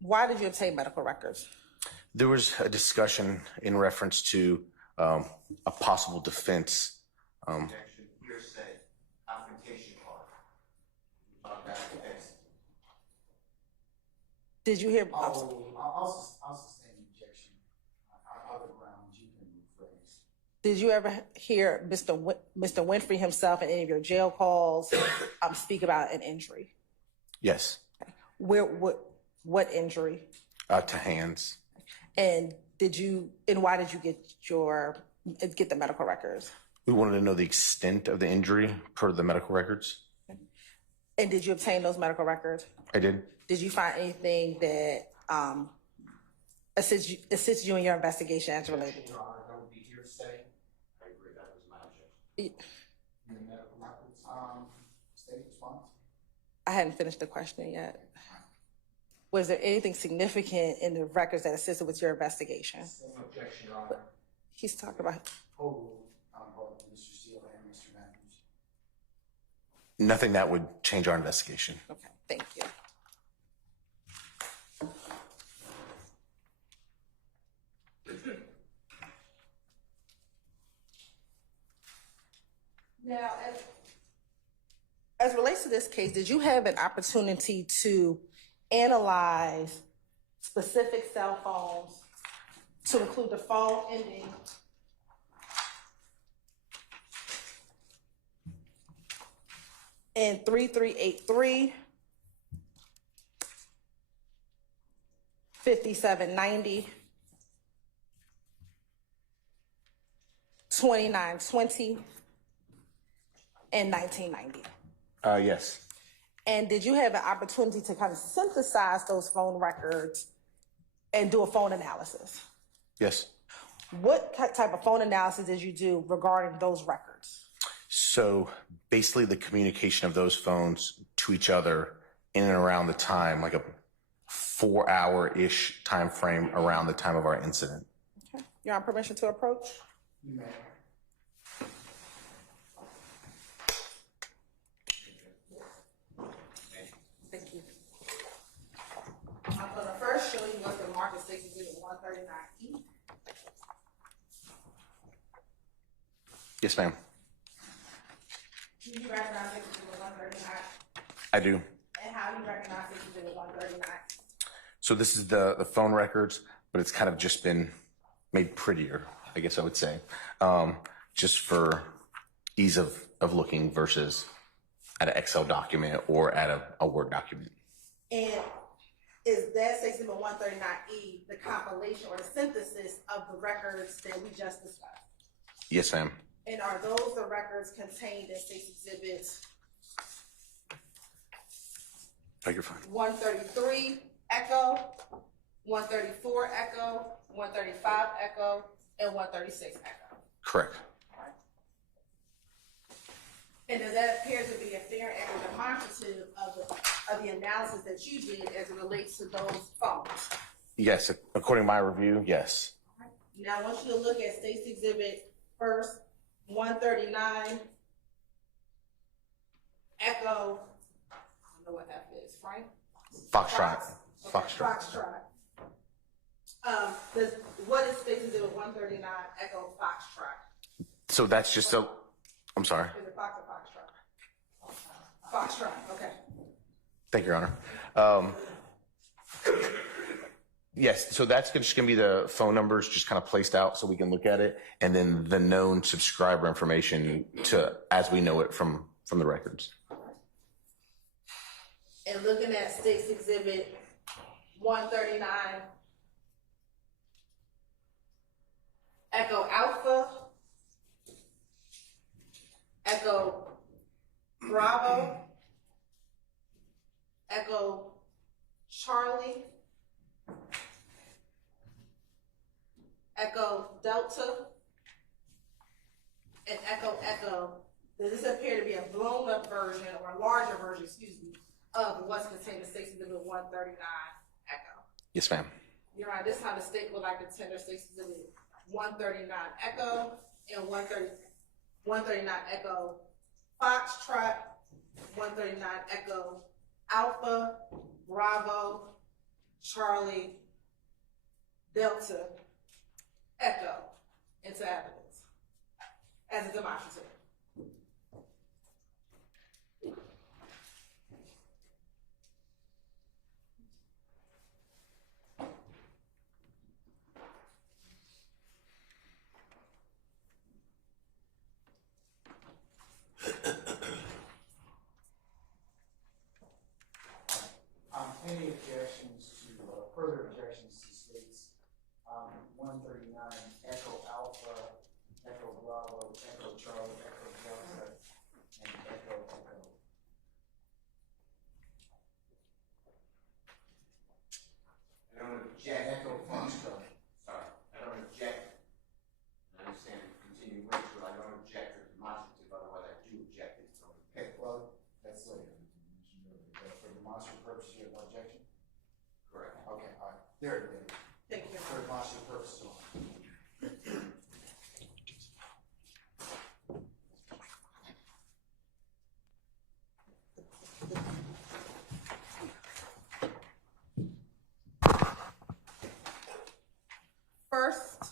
Why did you obtain medical records? There was a discussion in reference to a possible defense. Objection, hearsay, confrontation part. Talk about the case. Did you hear? I'll sustain the objection. Other grounds you can rephrase. Did you ever hear Mr. Winfrey himself in any of your jail calls speak about an injury? Yes. What injury? To hands. And why did you get the medical records? We wanted to know the extent of the injury per the medical records. And did you obtain those medical records? I did. Did you find anything that assists you in your investigation as related? Your Honor, that would be hearsay. I agree, that was my objection. In the medical records, state response. I hadn't finished the question yet. Was there anything significant in the records that assisted with your investigation? Same objection, Your Honor. He's talking about. Mr. Steele and Mr. Matthews. Nothing that would change our investigation. Okay, thank you. Now, as relates to this case, did you have an opportunity to analyze specific cell phones to include the phone ending in 3383, 5790, 2920, and 1990? Yes. And did you have an opportunity to kind of synthesize those phone records and do a phone analysis? Yes. What type of phone analysis did you do regarding those records? So basically the communication of those phones to each other in and around the time, like a 4-hour-ish time frame around the time of our incident. Okay. You're on permission to approach? You may. Thank you. I'm going to first show you what the market stakes is at 139E. Yes, ma'am. Do you recognize Exhibit 139? I do. And how do you recognize Exhibit 139? So this is the phone records, but it's kind of just been made prettier, I guess I would say, just for ease of looking versus at an Excel document or at a Word document. And is that Exhibit 139E the compilation or the synthesis of the records that we just discussed? Yes, ma'am. And are those the records contained in State's Exhibits Oh, you're fine. 133 Echo, 134 Echo, 135 Echo, and 136 Echo? Correct. And does that appear to be a fair and demonstrative of the analysis that you did as it relates to those phones? Yes, according to my review, yes. Now, I want you to look at State's Exhibit first, 139 Echo. I don't know what that is, Frank? Foxtrot. Okay, Foxtrot. Foxtrot. What is State's Exhibit 139 Echo Foxtrot? So that's just a, I'm sorry. Is it Fox or Foxtrot? Foxtrot, okay. Thank you, Your Honor. Yes, so that's just going to be the phone numbers just kind of placed out so we can look at it, and then the known subscriber information to as we know it from the records. And looking at State's Exhibit 139, Echo Alpha, Echo Bravo, Echo Charlie, Echo Delta, and Echo Echo. Does this appear to be a blown up version or a larger version, of what's contained in State's Exhibit 139 Echo? Yes, ma'am. You're right, this time the state would like to tender State's Exhibit 139 Echo and 139 Echo Foxtrot, 139 Echo Alpha, Bravo, Charlie, Delta, Echo into evidence as a demonstrative. Any objections to, further objections to State's 139 Echo Alpha, Echo Bravo, Echo Charlie, Echo Delta, and Echo Echo? I don't object. Echo Foxtrot. Sorry, I don't object. I understand continuing ritual. I don't object or demonstrative, otherwise I do object it. So Okay, well, that's later. For demonstrative purposes, you have no objection? correct. Okay, all right. There it is. Thank you. For demonstrative purposes only. First,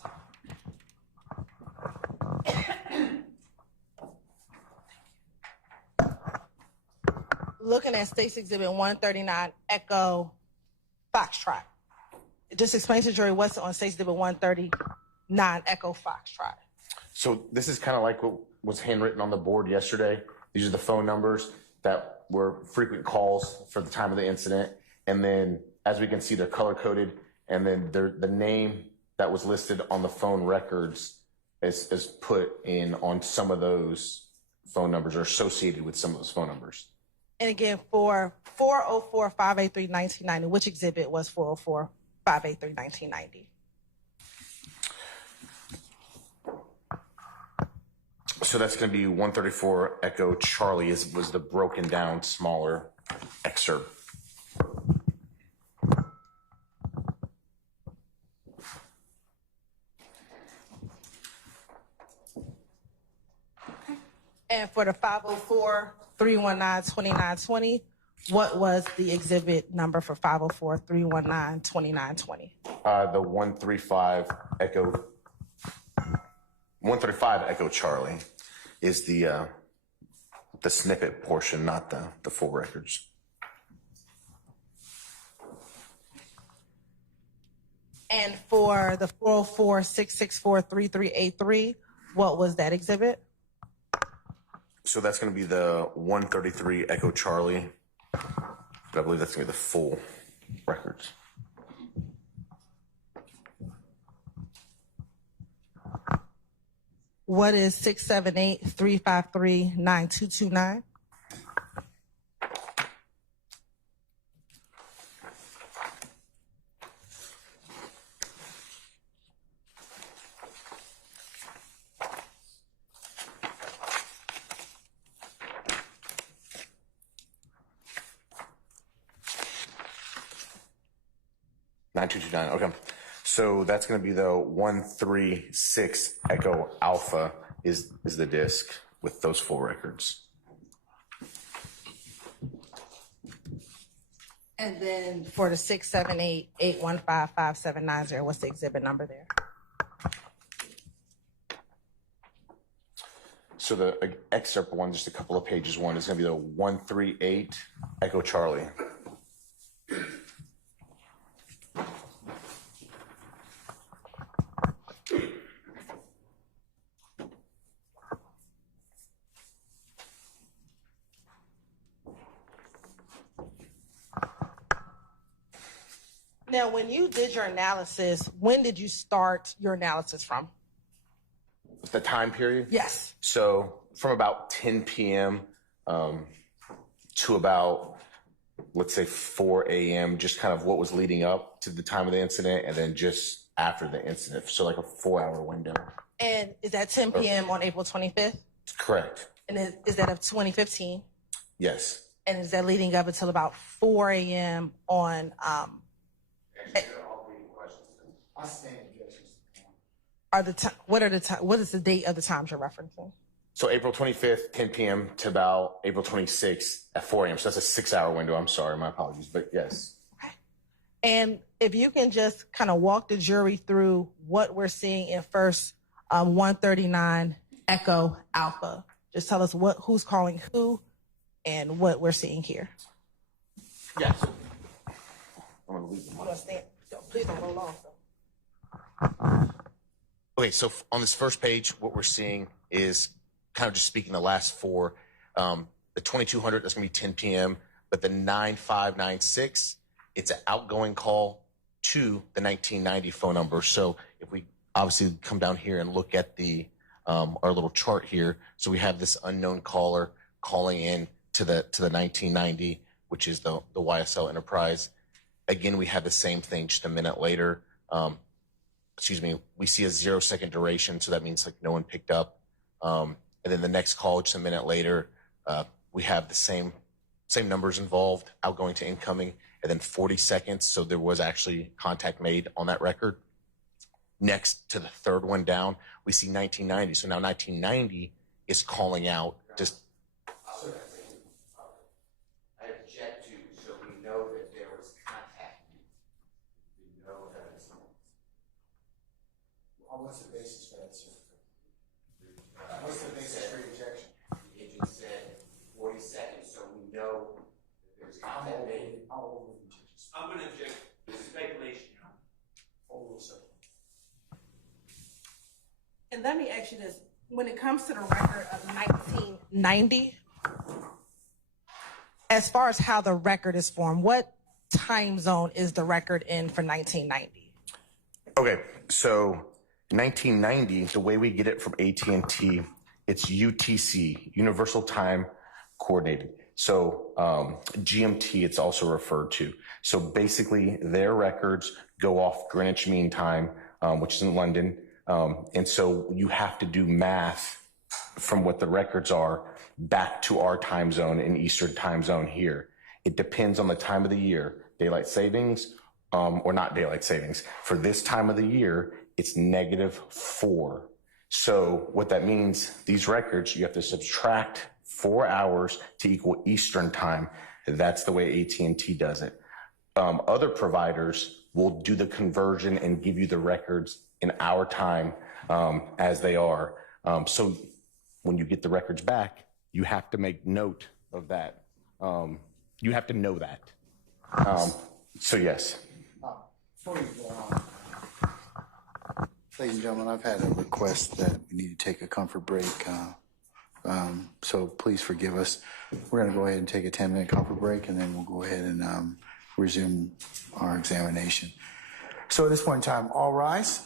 looking at State's Exhibit 139 Echo Foxtrot. Just explain to the jury what's on State's Exhibit 139 Echo Foxtrot. So this is kind of like what was handwritten on the board yesterday. These are the phone numbers that were frequent calls for the time of the incident. And then, as we can see, they're color coded. And then the name that was listed on the phone records is put in on some of those phone numbers or associated with some of those phone numbers. And again, for 404-583-1990, which exhibit was 404-583-1990? So that's going to be 134 Echo Charlie was the broken down smaller excerpt. And for the 504-319-2920, what was the exhibit number for 504-319-2920? The 135 Echo Charlie is the snippet portion, not the full records. And for the 404-664-3383, what was that exhibit? So that's going to be the 133 Echo Charlie. But I believe that's going to be the full records. What is 678-353-9229? Okay. So that's going to be the 136 Echo Alpha is the disc with those full records. And then for the 678-815-5790, what's the exhibit number there? So the excerpt one, just a couple of pages one, is going to be the 138 Echo Charlie. Now, when you did your analysis, when did you start your analysis from? The time period? Yes. So from about 10 p.m. To about, let's say, 4 a.m., just kind of what was leading up to the time of the incident, and then just after the incident. So like a 4-hour window. And is that 10 p.m. on April 25th? Correct. And is that of 2015? Yes. And is that leading up until about 4 a.m. on I stand objections. what is the date of the times you're referencing? So April 25th, 10 p.m. to about April 26th at 4 a.m. So that's a 6-hour window. I'm sorry, my apologies, but yes. Okay. And if you can just kind of walk the jury through what we're seeing in first 139 Echo Alpha. Just tell us who's calling who and what we're seeing here. Yes. I'm gonna leave them. Hold on, stand. Please don't roll off. Okay, so on this first page, what we're seeing is kind of just speaking the last four. The 2200, that's going to be 10 p.m., but the 9596, it's an outgoing call to the 1990 phone number. So if we obviously come down here and look at the our little chart here, so we have this unknown caller calling in to the 1990, which is the YSL Enterprise. Again, we have the same thing just a minute later. We see a 0-second duration, so that means like no one picked up. And then the next call, just a minute later, we have the same numbers involved, outgoing to incoming, and then 40 seconds. So there was actually contact made on that record. Next to the third one down, we see 1990. So now 1990 is calling out. Just I object to, so we know that there was contact. We know that it's. What's the basis for that, sir? What's the basis for your objection? The agent said 40 seconds, so we know that there's contact made. I'm going to object to speculation, Your Honor. Hold on, sir. And let me ask you this. When it comes to the record of 1990, as far as how the record is formed, what time zone is the record in for 1990? okay, so 1990, the way we get it from AT&T, it's UTC, Universal Time Coordinated. So GMT, it's also referred to. So basically, their records go off Greenwich Mean Time, which is in London. And so you have to do math from what the records are back to our time zone in Eastern time zone here. It depends on the time of the year, daylight savings, or not daylight savings. For this time of the year, it's -4. So what that means, these records, you have to subtract 4 hours to equal Eastern time. That's the way AT&T does it. Other providers will do the conversion and give you the records in our time as they are. So when you get the records back, you have to make note of that. You have to know that. So yes. Before you go on, ladies and gentlemen, I've had a request that we need to take a comfort break. So please forgive us. We're going to go ahead and take a 10-minute comfort break, and then we'll go ahead and resume our examination. So at this point in time, all rise.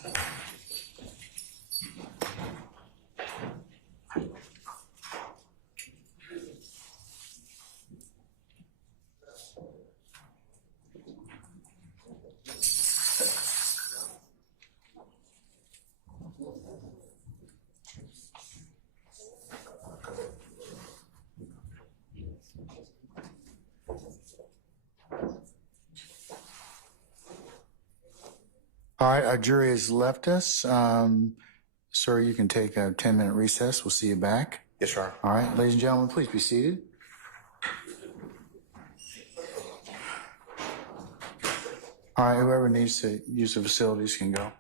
All right, our jury has left us. Sir, you can take a 10-minute recess. We'll see you back. Yes, sir. All right, ladies and gentlemen, please be seated. All right, whoever needs to use the facilities can go.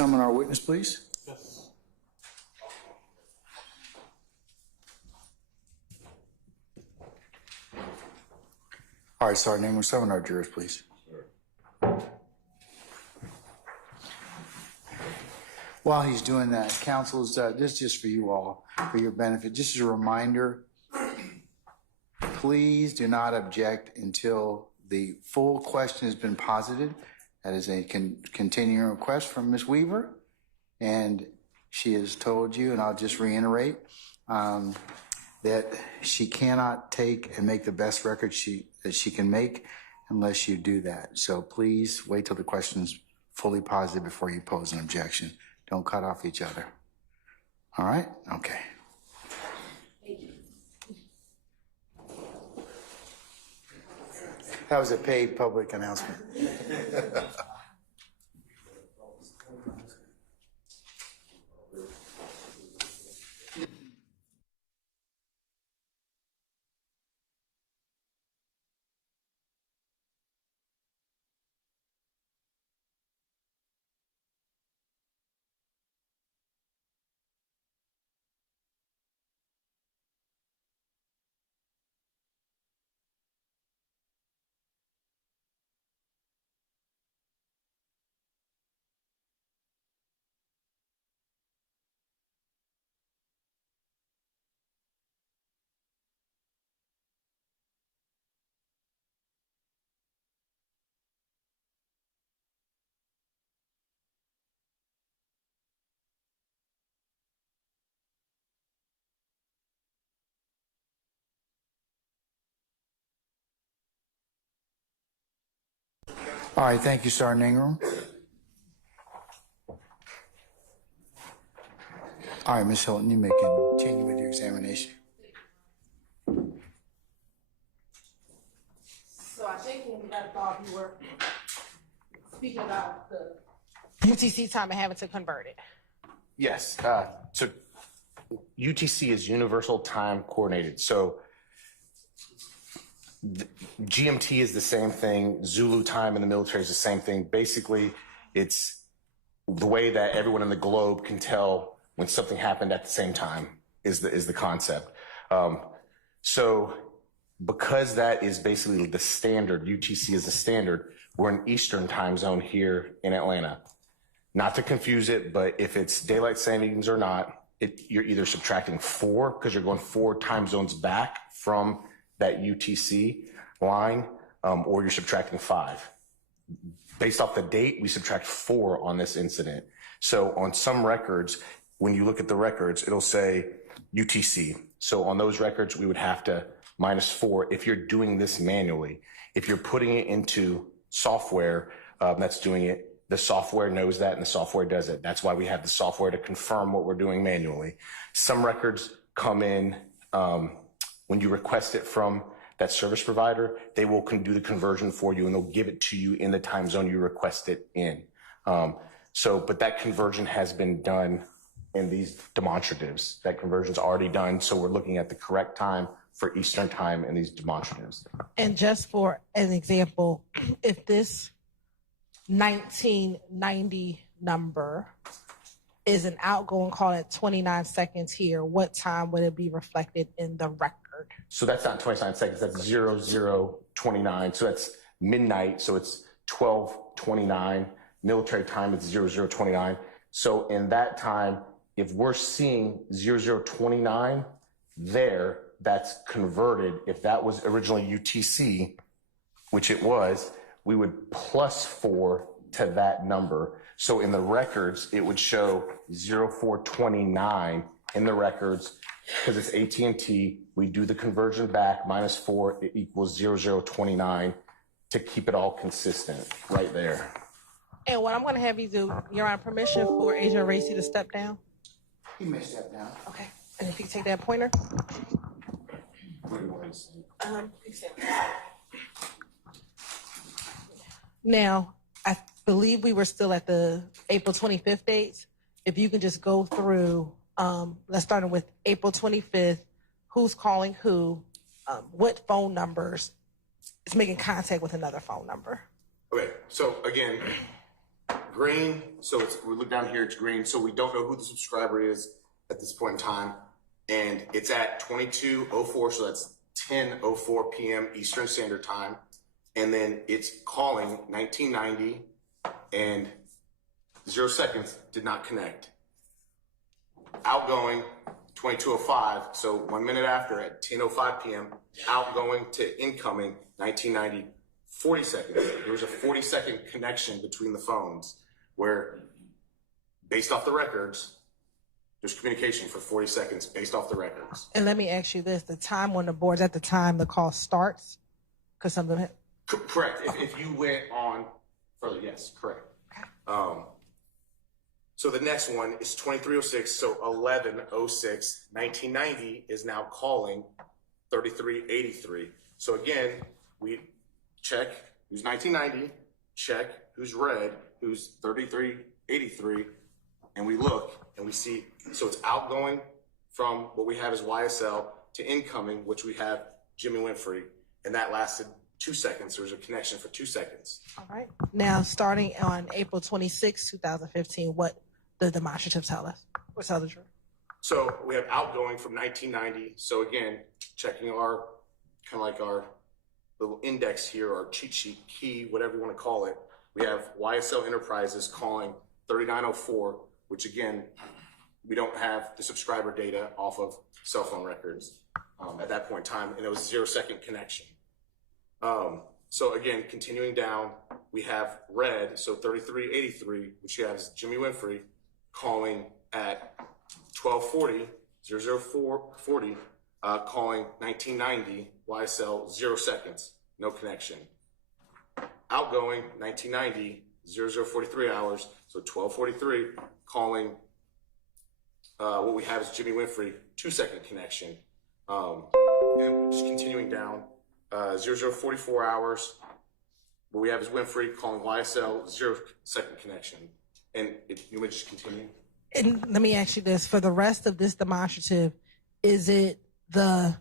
Summon our witness, please. All right, Sergeant Ingram, summon our jurors, please. While he's doing that, counsels, this is just for you all, for your benefit. Just as a reminder, please do not object until the full question has been posited. That is a continuing request from Ms. Weaver, and she has told you, and I'll just reiterate, that she cannot take and make the best record that she can make unless you do that. So please wait till the question's fully posited before you pose an objection. Don't cut off each other. All right? Okay. That was a paid public announcement. All right, thank you, Sergeant Ingram. All right, Ms. Hilton, you may continue with your examination. So I think when we left off, you were speaking about the UTC time and having to convert it. Yes. So UTC is Universal Time Coordinated. So GMT is the same thing. Zulu time in the military is the same thing. Basically, it's the way that everyone in the globe can tell when something happened at the same time is the concept. So because that is basically the standard, UTC is the standard, we're in Eastern time zone here in Atlanta. Not to confuse it, but if it's daylight savings or not, you're either subtracting 4 because you're going 4 time zones back from that UTC line, or you're subtracting 5. Based off the date, we subtract 4 on this incident. So on some records, when you look at the records, it'll say UTC. So on those records, we would have to minus 4 if you're doing this manually. If you're putting it into software that's doing it, the software knows that and the software does it. That's why we have the software to confirm what we're doing manually. Some records come in when you request it from that service provider, they will do the conversion for you and they'll give it to you in the time zone you request it in. But that conversion has been done in these demonstratives. That conversion's already done, so we're looking at the correct time for Eastern time in these demonstratives. And just for an example, if this 1990 number is an outgoing call at 29 seconds here, what time would it be reflected in the record? So that's not 29 seconds, that's 0029. So that's midnight, so it's 12:29. Military time, it's 0029. So in that time, if we're seeing 0029 there, that's converted. If that was originally UTC, which it was, we would plus 4 to that number. So in the records, it would show 0429 in the records. Because it's AT&T, we do the conversion back, minus 4, it equals 0029 to keep it all consistent right there. And what I'm going to have you do, Your Honor, permission for Agent Racy to step down? He may step down. Okay. And if you can take that pointer. Now, I believe we were still at the April 25th dates. If you can just go through, let's start with April 25th, who's calling who, what phone numbers is making contact with another phone number. Okay, so again, green, so we look down here, it's green, so we don't know who the subscriber is at this point in time. And it's at 22:04, so that's 10:04 p.m. Eastern Standard Time. And then it's calling 1990 and 0 seconds did not connect. Outgoing 22:05, so 1 minute after at 10:05 p.m. Outgoing to incoming 1990, 40 seconds. There was a 40-second connection between the phones where, based off the records, there's communication for 40 seconds based off the records. And let me ask you this, the time on the boards at the time the call starts? Because something... Correct. If you went on further, yes, correct. So the next one is 2306, so 1106, 1990 is now calling 3383. So again, we check who's 1990, check who's red, who's 3383, and we look and we see, so it's outgoing from what we have as YSL to incoming, which we have Jimmy Winfrey, and that lasted 2 seconds. There was a connection for 2 seconds. All right. Now, starting on April 26, 2015, what the demonstrative tell us? Or tell the jury? So we have outgoing from 1990. So again, checking our, kind of like our little index here, our cheat sheet key, whatever you want to call it. We have YSL Enterprises calling 3904, which again, we don't have the subscriber data off of cell phone records at that point in time, and it was 0 second connection. So again, continuing down, we have red, so 3383, which has Jimmy Winfrey calling at 1240, 00440, calling 1990, YSL, 0 seconds, no connection. Outgoing, 1990, 0043 hours, so 1243, calling what we have is Jimmy Winfrey, 2 second connection. And just continuing down, 0044 hours, what we have is Winfrey calling YSL, 0 second connection. And you would just continue? And let me ask you this, for the rest of this demonstrative, is it the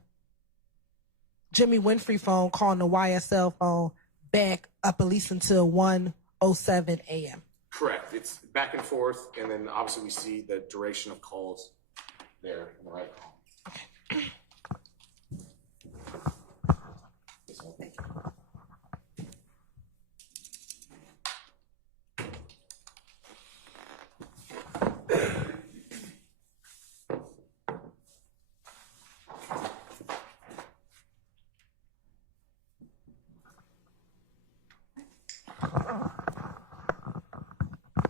Jimmy Winfrey phone calling the YSL phone back up at least until 1:07 a.m.? Correct. It's back and forth, and then obviously we see the duration of calls there in the right column. Okay. Thank you.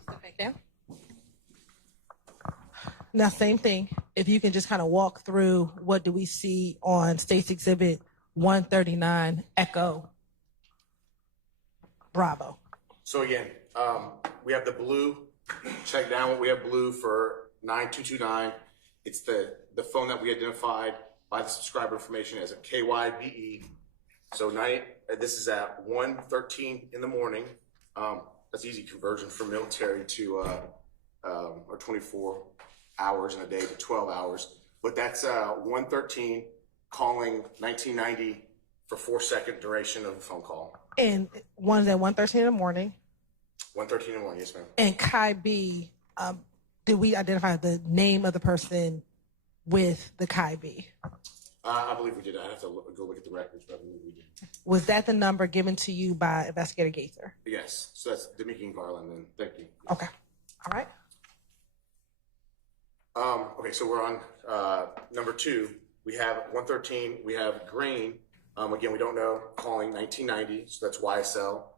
Step back down. Now, same thing. If you can just kind of walk through, what do we see on State's Exhibit 139, Echo Bravo? So again, we have the blue. Check down what we have blue for 9229. It's the phone that we identified by the subscriber information as a KYBE. So this is at 1:13 in the morning. That's easy conversion from military to or 24 hours in a day to 12 hours. But that's 1:13 calling 1990 for 4 second duration of the phone call. And one's at 1:13 in the morning. 1:13 in the morning, yes, ma'am. And Kai B, did we identify the name of the person with the Kai B? I believe we did. I have to go look at the records, but I believe we did. Was that the number given to you by Investigator Gaither? Yes. So that's Demikian Garland, then. Thank you. Okay. All right. Okay, so we're on number 2. We have 1:13. We have green. Again, we don't know, calling 1990. So that's YSL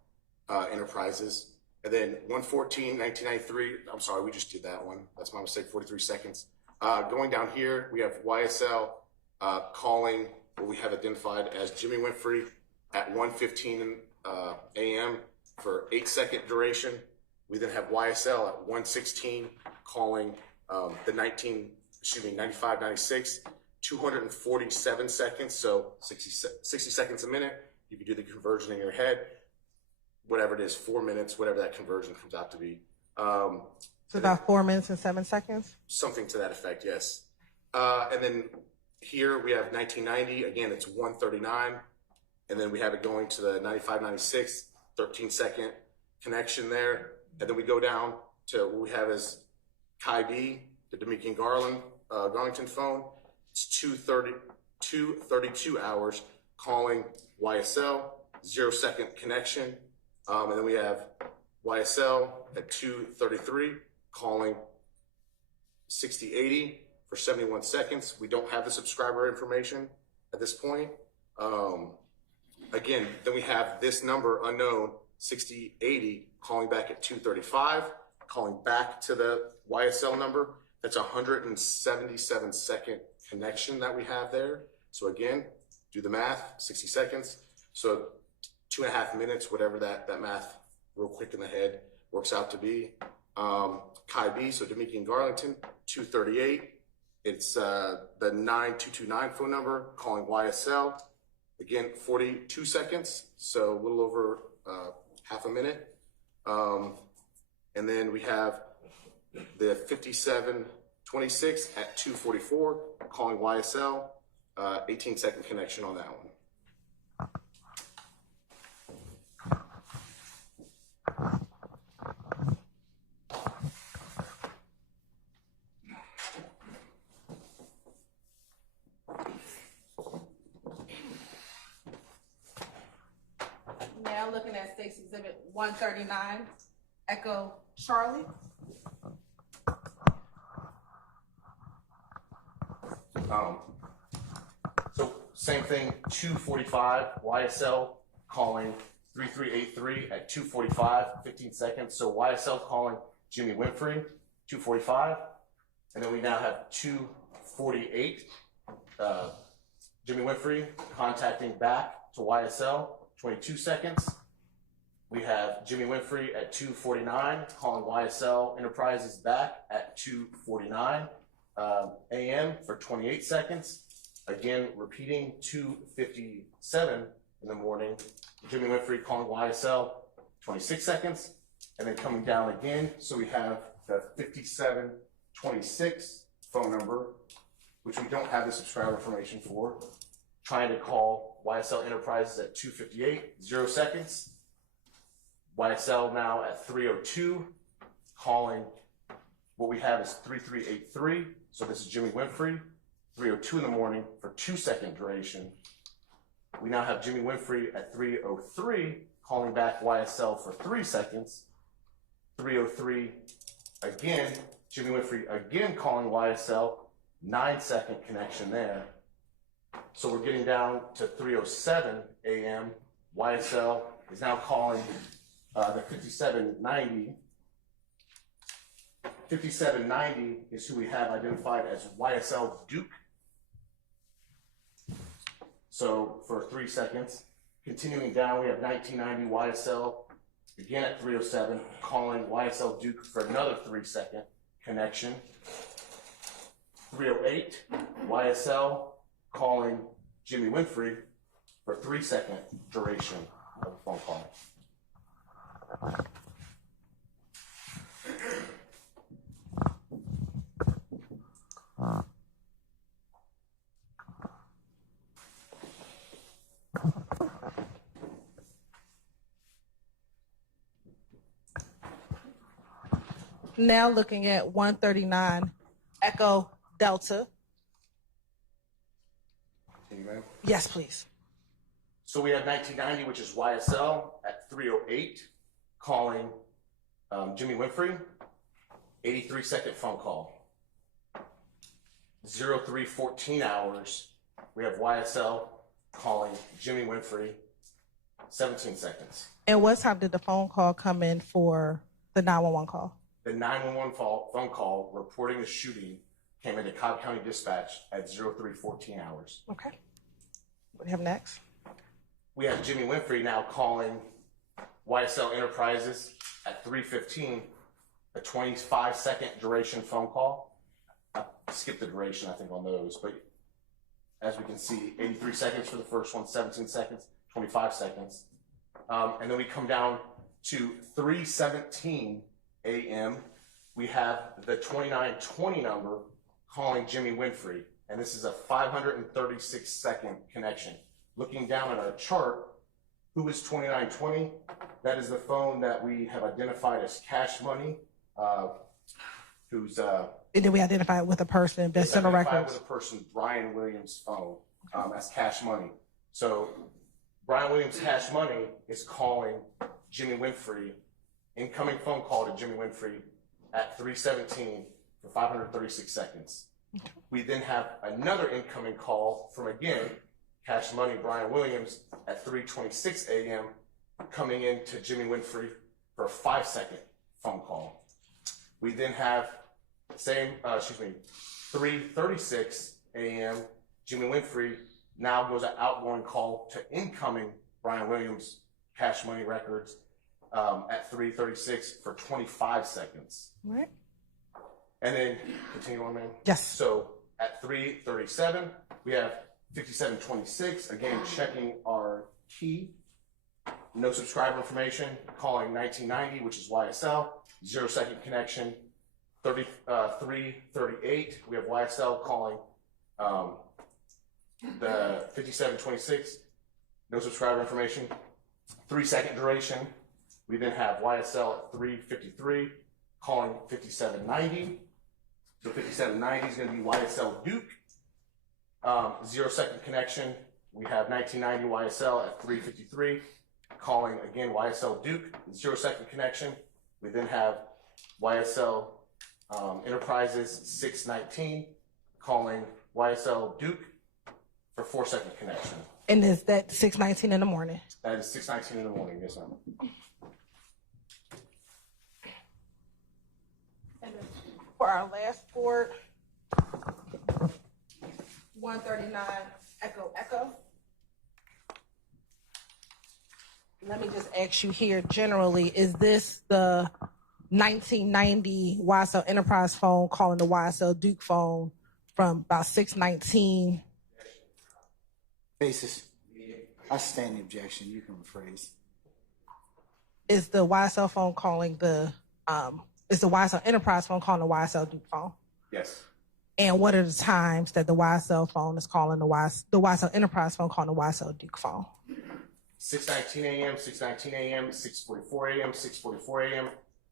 Enterprises. And then 1:14, 1993. I'm sorry, we just did that one. That's my mistake, 43 seconds. Going down here, we have YSL calling what we have identified as Jimmy Winfrey at 1:15 a.m. for 8 second duration. We then have YSL at 1:16 calling the 9596, 247 seconds, so 60 seconds a minute. You can do the conversion in your head, whatever it is, 4 minutes, whatever that conversion comes out to be. So about 4 minutes and 7 seconds? Something to that effect, yes. And then here we have 1990. Again, it's 1:39. And then we have it going to the 9596, 13 second connection there. And then we go down to what we have as Kai B, the Dominican Garlington phone. It's 2:32 hours calling YSL, 0-second connection. And then we have YSL at 2:33 calling 6080 for 71 seconds. We don't have the subscriber information at this point. Again, then we have this number unknown, 6080, calling back at 2:35, calling back to the YSL number. That's a 177-second connection that we have there. So again, do the math, 60 seconds. So 2.5 minutes, whatever that math real quick in the head works out to be. Kai B, so Dominican Garlington, 2:38. It's the 9229 phone number calling YSL. Again, 42 seconds, so a little over half a minute. And then we have the 5726 at 2:44 calling YSL, 18-second connection on that one. Now looking at State's Exhibit 139, Echo Charlie. So same thing, 2:45, YSL calling 3383 at 2:45, 15 seconds. So YSL calling Jimmy Winfrey, 2:45. And then we now have 2:48, Jimmy Winfrey contacting back to YSL, 22 seconds. We have Jimmy Winfrey at 2:49 calling YSL Enterprises back at 2:49 a.m. for 28 seconds. Again, repeating 2:57 in the morning, Jimmy Winfrey calling YSL 26 seconds, and then coming down again. So we have the 5726 phone number, which we don't have the subscriber information for, trying to call YSL Enterprises at 2:58, 0 seconds. YSL now at 3:02, calling what we have is 3383. So this is Jimmy Winfrey, 3:02 in the morning for 2-second duration. We now have Jimmy Winfrey at 3:03, calling back YSL for 3 seconds. 3:03 again, Jimmy Winfrey again calling YSL, 9-second connection there. So we're getting down to 3:07 a.m. YSL is now calling the 5790. 5790 is who we have identified as YSL Duke. So for 3 seconds. Continuing down, we have 1990 YSL, again at 3:07, calling YSL Duke for another 3-second connection. 3:08, YSL calling Jimmy Winfrey for 3-second duration of the phone call. Now looking at 139, Echo Delta. Yes, please. So we have 1990, which is YSL at 3:08, calling Jimmy Winfrey, 83-second phone call. 0314 hours, we have YSL calling Jimmy Winfrey, 17 seconds. And what time did the phone call come in for the 911 call? The 911 phone call reporting the shooting came into Cobb County Dispatch at 0314 hours. Okay. What do you have next? We have Jimmy Winfrey now calling YSL Enterprises at 3:15, a 25-second duration phone call. I skipped the duration, I think, on those, but as we can see, 83 seconds for the first one, 17 seconds, 25 seconds. And then we come down to 3:17 a.m. We have the 2920 number calling Jimmy Winfrey, and this is a 536-second connection. Looking down at our chart, Who is 2920? That is the phone that we have identified as Cash Money, who's And then we identify it with a person that's in the identified records. with a person, Brian Williams' phone, as Cash Money. So Brian Williams' Cash Money is calling Jimmy Winfrey, incoming phone call to Jimmy Winfrey at 3:17 for 536 seconds. We then have another incoming call from, again, Cash Money, Brian Williams, at 3:26 a.m. coming in to Jimmy Winfrey for a 5-second phone call. We then have 3:36 a.m. Jimmy Winfrey now goes an outgoing call to incoming Brian Williams Cash Money records at 3:36 for 25 seconds. Right. And then continue on, man. Yes. So at 3:37, we have 5726, again, checking our key. No subscriber information, calling 1990, which is YSL, 0-second connection. 3:38, we have YSL calling the 5726, no subscriber information. 3-second duration. We then have YSL at 3:53, calling 5790. So 5790 is going to be YSL Duke. 0-second connection. We have 1990 YSL at 3:53, calling again YSL Duke, 0-second connection. We then have YSL Enterprises 619, calling YSL Duke for 4-second connection. And is that 6:19 in the morning? That is 6:19 in the morning, yes, ma'am. And then for our last board, 139 Echo Echo. Let me just ask you here generally, is this the 1990 YSL Enterprise phone calling the YSL Duke phone from about 6:19? Basis. I stand the objection. You can rephrase. Is the YSL phone calling is the YSL Enterprise phone calling the YSL Duke phone? Yes. And what are the times that the YSL phone is calling the YSL Enterprise phone calling the YSL Duke phone? 6:19 a.m., 6:19 a.m., 6:44 a.m., 6:44 a.m.,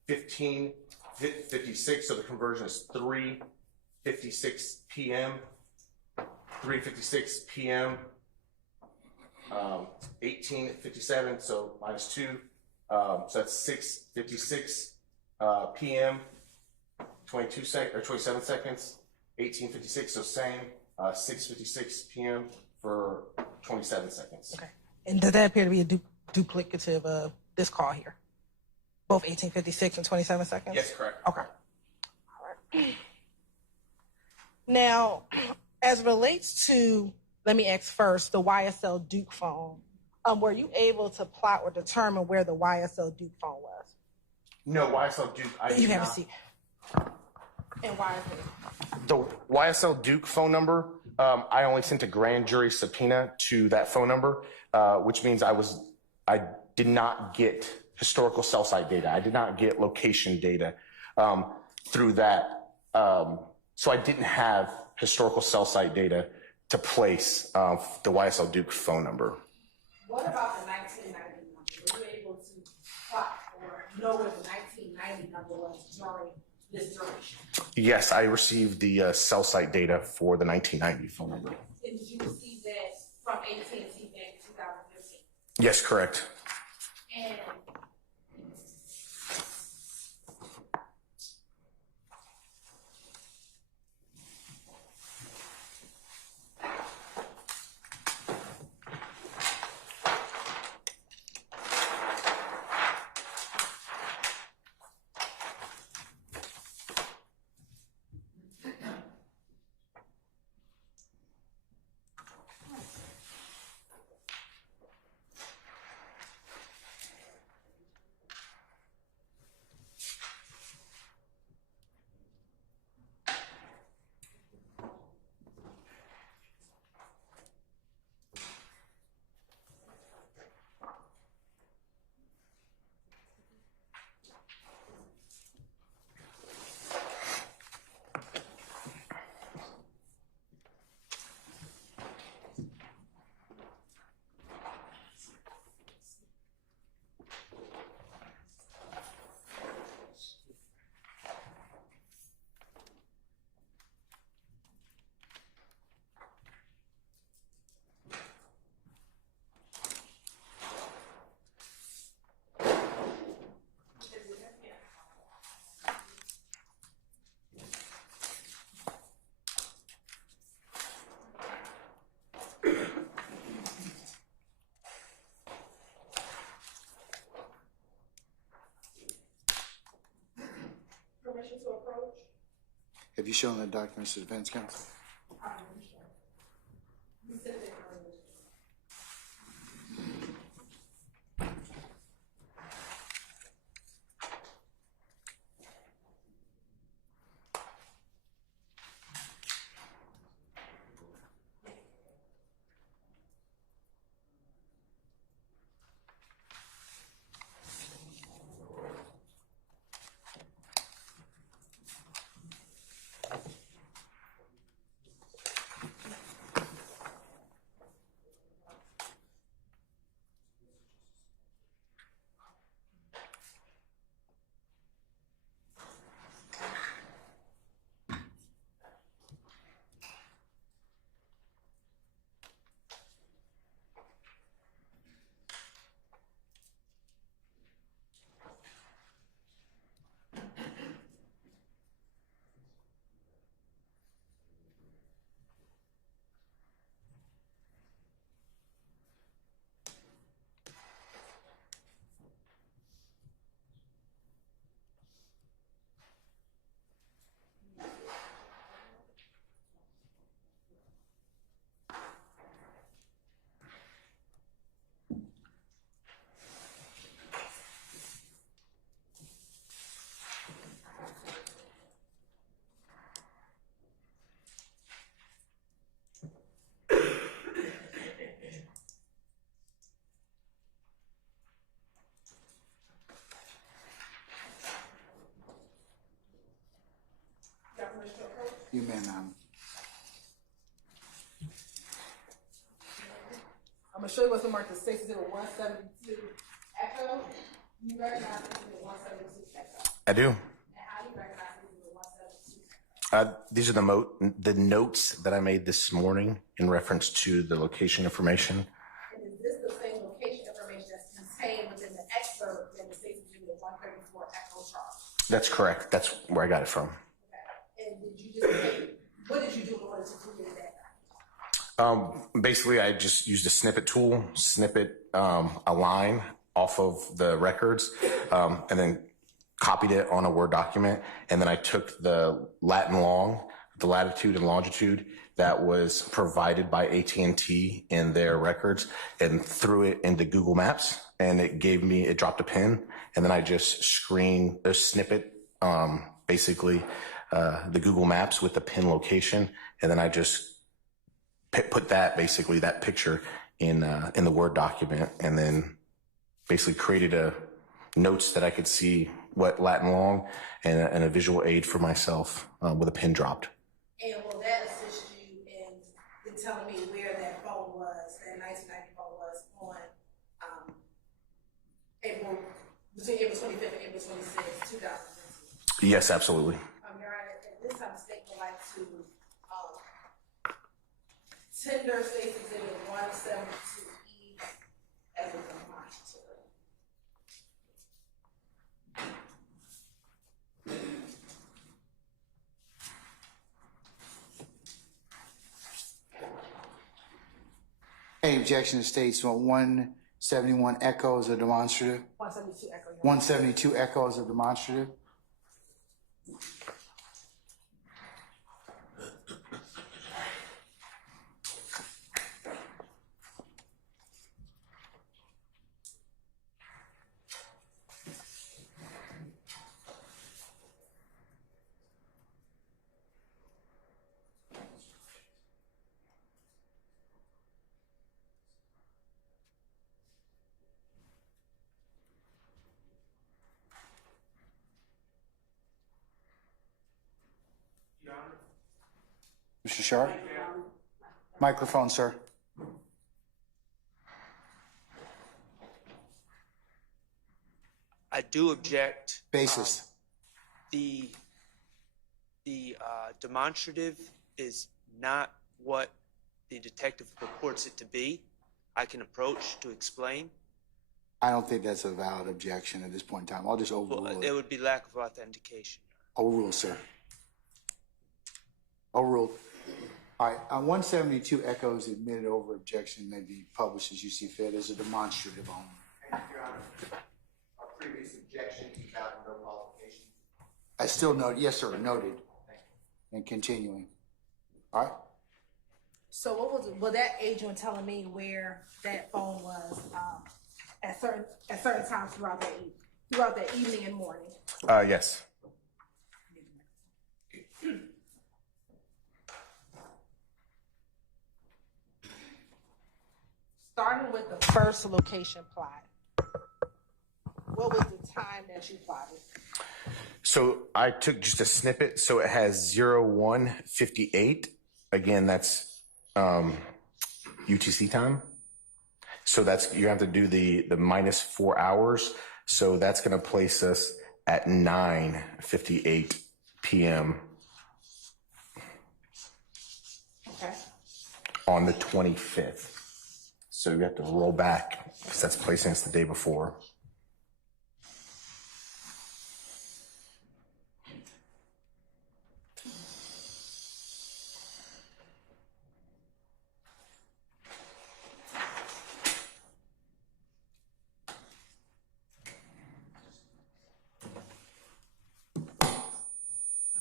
15:56, so the conversion is 3:56 p.m., 3:56 p.m., 18:57, so -2, so that's 6:56 p.m., 27 seconds, 18:56, so same, 6:56 p.m. for 27 seconds. Okay. And does that appear to be a duplicative of this call here? Both 18:56 and 27 seconds? Yes, correct. Okay. All right. Now, as relates to, let me ask first, the YSL Duke phone, were you able to plot or determine where the YSL Duke phone was? No, YSL Duke, You haven't seen. And why is it? The YSL Duke phone number, I only sent a grand jury subpoena to that phone number, which means I did not get historical cell site data. I did not get location data through that. So I didn't have historical cell site data to place the YSL Duke phone number. What about the 1990 number? Were you able to plot or know where the 1990 number was during this duration? Yes, I received the cell site data for the 1990 phone number. And did you receive that from AT&T back in 2015? Yes, correct. And Have you shown the documents to the defense counsel? You may, ma'am. I'm gonna show you what's marked as 60172 Echo. You recognize this is 172 Echo. I do. And how do you recognize this is 172? These are the notes that I made this morning in reference to the location information. And is this the same location information that's contained within the excerpt in the 134 Echo chart? That's correct. That's where I got it from. Okay. And did you just what did you do in order to create that? Basically, I just used a snippet tool, a line off of the records, and then copied it on a Word document. And then I took the Latin long, the latitude and longitude that was provided by AT&T in their records and threw it into Google Maps. And it dropped a pin. And then I just screened a snippet, basically the Google Maps with the pin location. And then I just put that picture in the Word document, and then basically created notes that I could see what Latin long and a visual aid for myself with a pin dropped. And will that assist you in telling me where that phone was, that 1990 phone was on between April 25th and April 26th, 2017? Yes, absolutely. Your Honor, at this time, the state would like to tender State's Exhibit 172E as a demonstrative. Any objection to states on 171 Echo as a demonstrative? 172 Echo. 172 Echo as a demonstrative? Mr. Sharp? Microphone, sir. I do object. Basis. The demonstrative is not what the detective purports it to be. I can approach to explain. I don't think that's a valid objection at this point in time. I'll just overrule Well, it. it would be lack of authentication. Overrule, sir. Overruled. All right, on 172 Echo's admitted over objection may be published as you see fit as a demonstrative only. And Your Honor, our previous objection, you found no qualifications. I still note, yes, sir, noted. Thank you. and continuing. All right? So what was that agent telling me where that phone was at certain times throughout that evening and morning? Yes. Starting with the first location plot, what was the time that you plotted? So I took just a snippet. So it has 01:58. Again, that's UTC time. So that's, you have to do the minus 4 hours. So that's going to place us at 9:58 p.m. Okay. on the 25th. So you have to roll back because that's placing us the day before.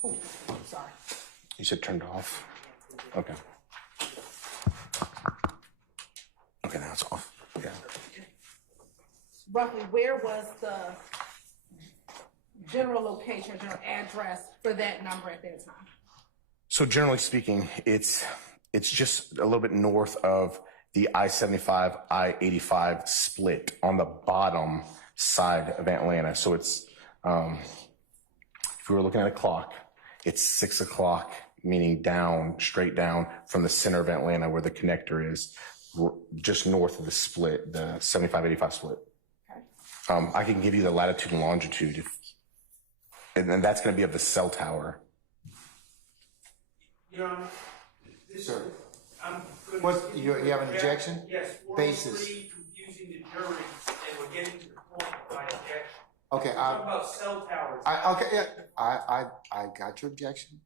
Oh, sorry. You said turned off? Okay. Okay, now it's off. Yeah. Roughly, where was the general location, general address for that number at that time? So generally speaking, it's just a little bit north of the I-75, I-85 split on the bottom side of Atlanta. So it's, if we were looking at a clock, it's 6 o'clock, meaning down, straight down from the center of Atlanta where the connector is, just north of the split, the 75-85 split. Okay. I can give you the latitude and longitude, and then that's going to be of the cell tower. Your Honor, Sir. I'm going What, to... you have an objection? Yes. Basis. Confusing the jury, and we're getting to the point of my objection. Okay, We're talking about cell towers. I got your objection.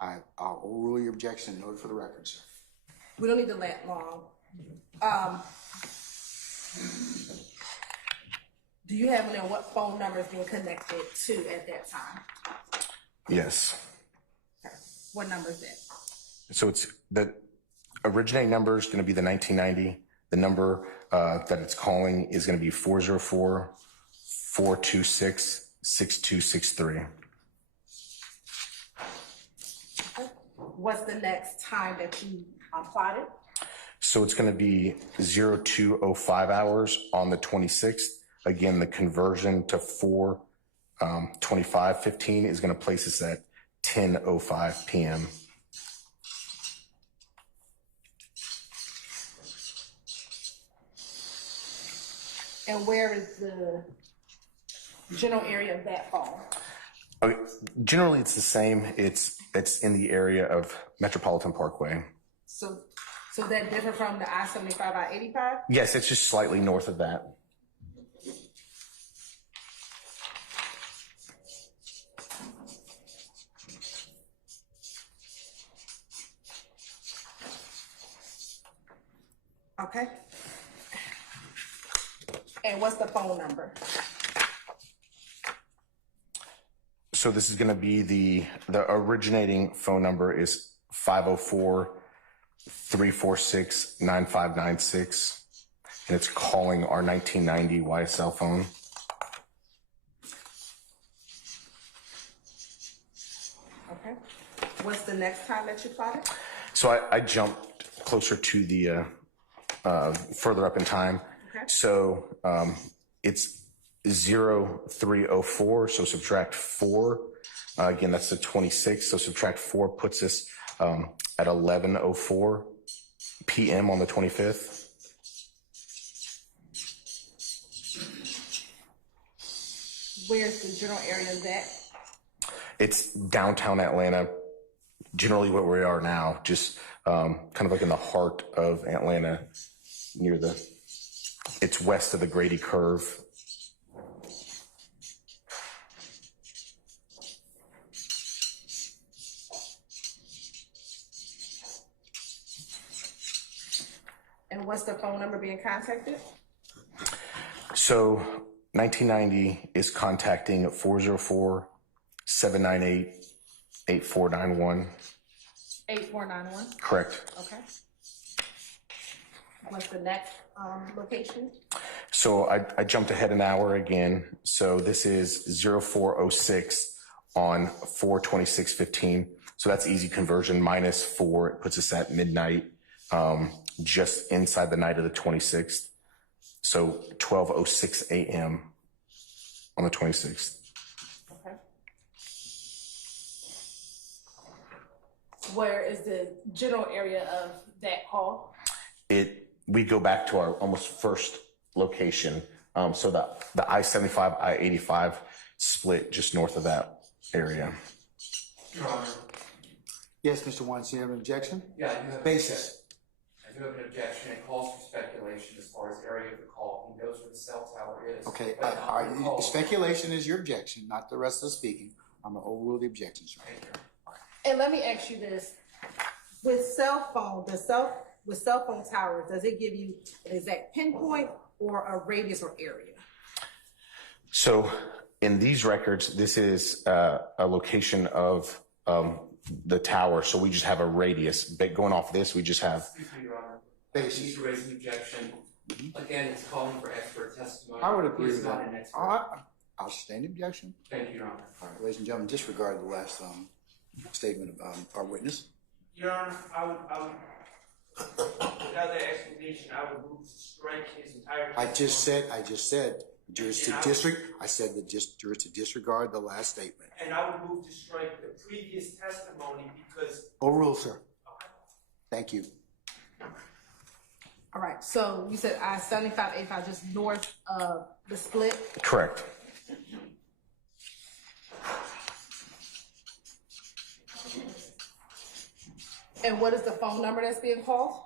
I'll rule your objection and note it for the record, sir. We don't need to let long. Do you have to know what phone number is being connected to at that time? Yes. Okay. What number is that? So it's the originating number is going to be the 1990. The number that it's calling is going to be 404-426-6263. Okay. What's the next time that you plotted? So it's going to be 02:05 hours on the 26th. Again, the conversion to 4:25:15 is going to place us at 10:05 p.m. And where is the general area of that phone? Okay. Generally, it's the same. It's in the area of Metropolitan Parkway. So that different from the I-75, I-85? Yes, it's just slightly north of that. Okay. And what's the phone number? So this is going to be the originating phone number is 504-346-9596, and it's calling our 1990 YSL phone. Okay. What's the next time that you plotted? So I jumped closer to the further up in time. Okay. So it's 03:04. So subtract 4. Again, that's the 26th. So subtract 4 puts us at 11:04 p.m. on the 25th. Where's the general area of that? It's downtown Atlanta, generally where we are now, just kind of like in the heart of Atlanta, it's west of the Grady Curve. And what's the phone number being contacted? So 1990 is contacting 404-798 8491. 8491. Correct. Okay. What's the next location? So I jumped ahead an hour again. So this is 0406 on 4/26/15. So that's easy conversion, -4. It puts us at midnight, just inside the night of the 26th. So 12:06 a.m. on the 26th. Okay. Where is the general area of that call? We go back to our almost first location. So the I-75, I-85 split just north of that area. Your Honor. Yes, Mr. Wines, you have an objection? Yeah, I do have. Basis. I do have an objection. It calls for speculation as far as area of the call. He knows where the cell tower is. Okay, but not the call. speculation is your objection, not the rest of the speaking. I'm gonna overrule the objection, sir. Thank you. And let me ask you this: with cell phone towers, does it give you an exact pinpoint or a radius or area? So in these records, this is a location of the tower. So we just have a radius. But going off this, we just have. Excuse me, Your Honor. Basis. I need to raise an objection. Again, it's calling for expert testimony. I would agree He's with not that. an expert. I'll sustain the objection. Thank you, Your Honor. All right, ladies and gentlemen, disregard the last statement of our witness. Your Honor, I would, without that explanation, I would move to strike his entire. I just said, jurors to disregard the last statement. And I would move to strike the previous testimony because. Overrule, sir. Thank you. All right. So you said I-75, 85, just north of the split. Correct. And what is the phone number that's being called?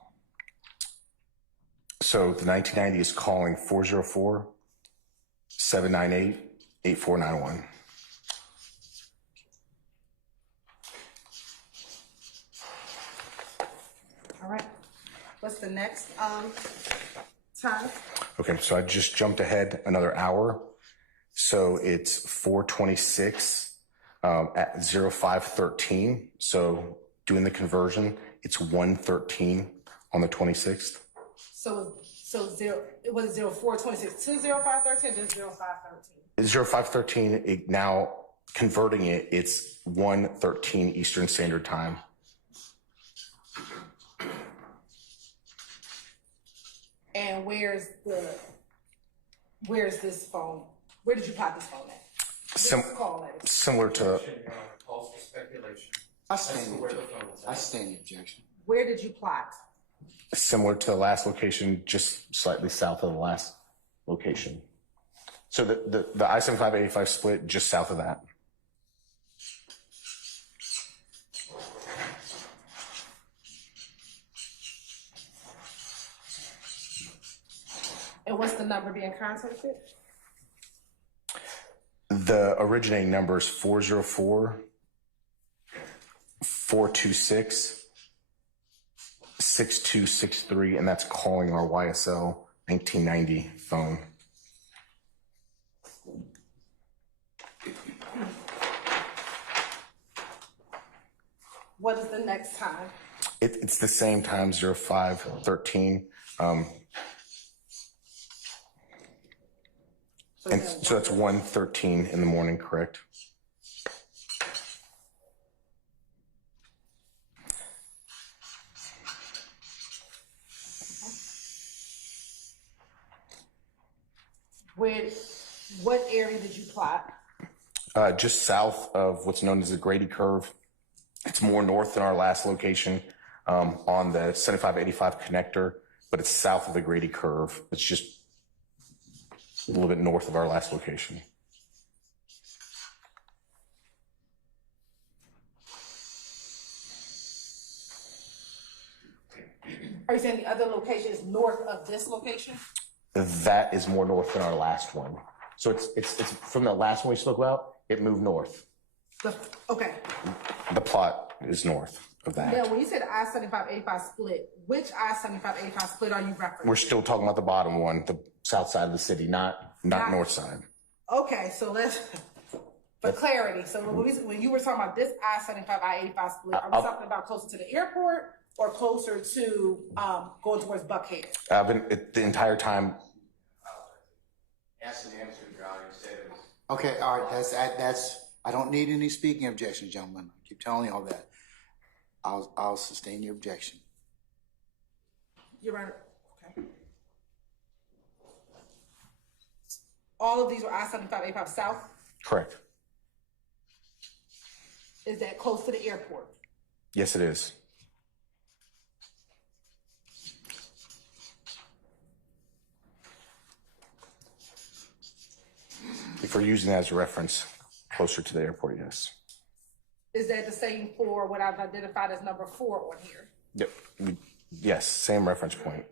So the 1990 is calling 404-798-8491. All right. What's the next time? Okay, so I just jumped ahead another hour. So it's 426 at 0513. So doing the conversion, it's 113 on the 26th. So it was 0426 to 0513, just 0513. 0513, it now converting it, it's 113 Eastern Standard Time. And where's this phone? Where did you plot this phone at? Similar to. Your Honor, calls for speculation. I stand the objection. Where did you plot? Similar to the last location, just slightly south of the last location. So the I-75, 85 split just south of that. And what's the number being contacted? The originating number is 404-426-6263, and that's calling our YSL 1990 phone. What is the next time? It's the same time, 0513. And so that's 1:13 in the morning, correct? What area did you plot? Just south of what's known as the Grady Curve. It's more north than our last location on the 75-85 connector, but it's south of the Grady Curve. It's just a little bit north of our last location. Are you saying the other location is north of this location? That is more north than our last one. So it's from the last one we spoke about, it moved north. Okay. The plot is north of that. Now, when you said I-75-85 split, which I-75-85 split are you referencing? We're still talking about the bottom one, the south side of the city, not north side. Okay, so For clarity, so when you were talking about this I-75, I-85 split, are we talking about closer to the airport or closer to going towards Buckhead? I've been the entire time. Asked and answered, Your Honor. He said it was. Okay, all right, that's, I don't need any speaking objections, gentlemen. I keep telling you all that. I'll sustain your objection. Your Honor, okay. All of these were I-75, 85 South? Correct. Is that close to the airport? Yes, it is. If we're using that as a reference, closer to the airport, yes. Is that the same for what I've identified as number 4 on here? Yep. Yes, same reference point.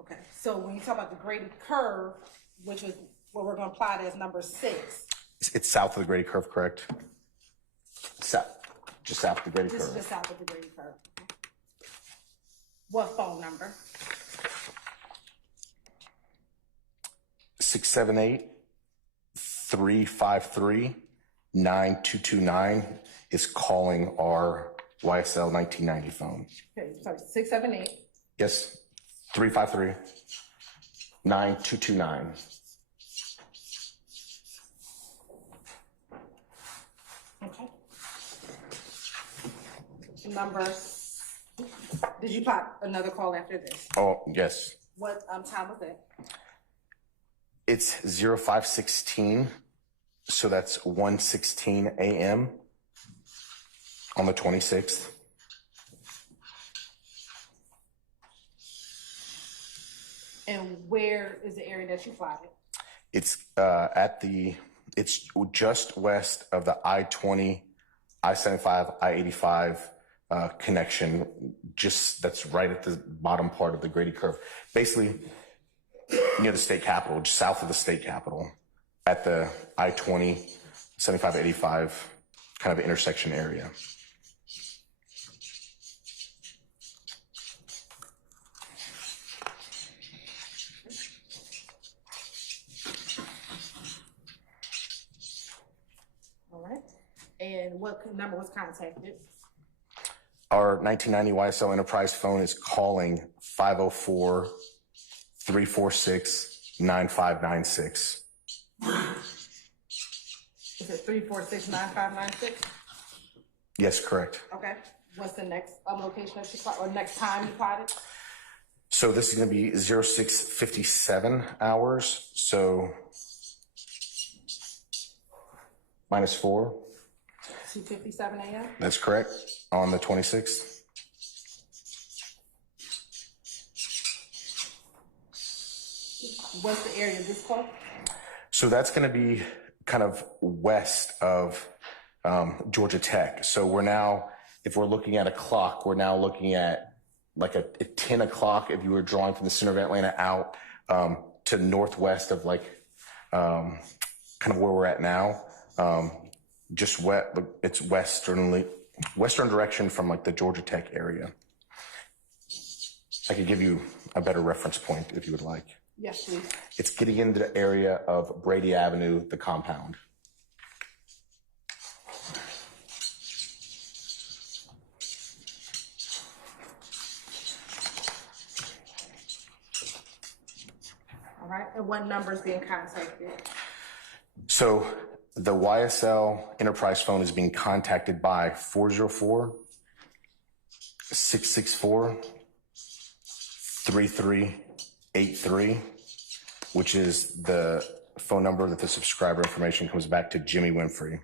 Okay, so when you talk about the graded curve, which is what we're going to apply as number 6. It's south of the graded curve, correct? South, just south of the graded This curve. is just south of the graded curve. What phone number? 678-353-9229 is calling our YSL 1990 phone. Okay, sorry, 678. Yes, 353-9229. Okay. Number, did you plot another call after this? Oh, yes. What time was that? It's 0516, so that's 1:16 a.m. on the 26th. And where is the area that you plotted? It's it's just west of the I-20, I-75, I-85 connection. Just that's right at the bottom part of the graded curve, basically near the state capitol, just south of the state capitol, at the I-20, 75, 85 kind of intersection area. All right. And what number was contacted? Our 1990 YSL Enterprise phone is calling 504-346-9596. Is it 346-9596? Yes, correct. Okay. What's the next location that you plotted, or next time you plotted? So this is going to be 0657 hours. So -4. 2:57 a.m. That's correct. On the 26th. What's the area of this call? So that's going to be kind of west of Georgia Tech. So we're now, if we're looking at a clock, we're now looking at like at 10 o'clock if you were drawing from the center of Atlanta out to northwest of like kind of where we're at now. Just it's western direction from like the Georgia Tech area. I could give you a better reference point if you would like. Yes, please. It's getting into the area of Brady Avenue, the compound. All right. And what number is being contacted? So the YSL Enterprise phone is being contacted by 404-664-3383, which is the phone number that the subscriber information comes back to Jimmy Winfrey.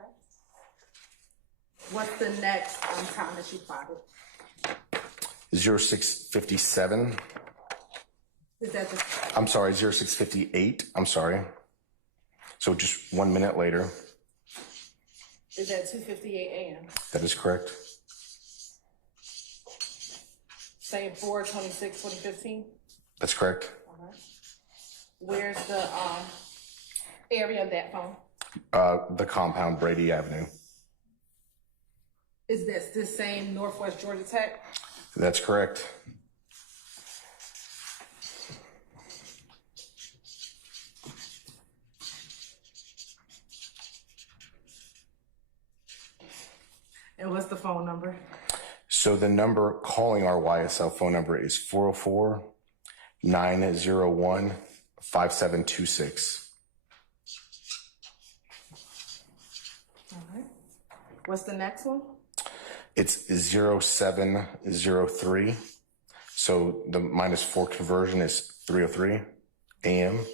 Okay. What's the next time that you plotted? 0657. Is that the? I'm sorry, 0658. I'm sorry. So just 1 minute later. Is that 2:58 a.m.? That is correct. Saying 4/26/2015. That's correct. All right. Where's the area of that phone? The compound, Brady Avenue. Is this same Northwest Georgia Tech? That's correct. And what's the phone number? So the number calling our YSL phone number is 404-901-5726. All right. What's the next one? It's 0703. So the -4 conversion is 3:03 a.m.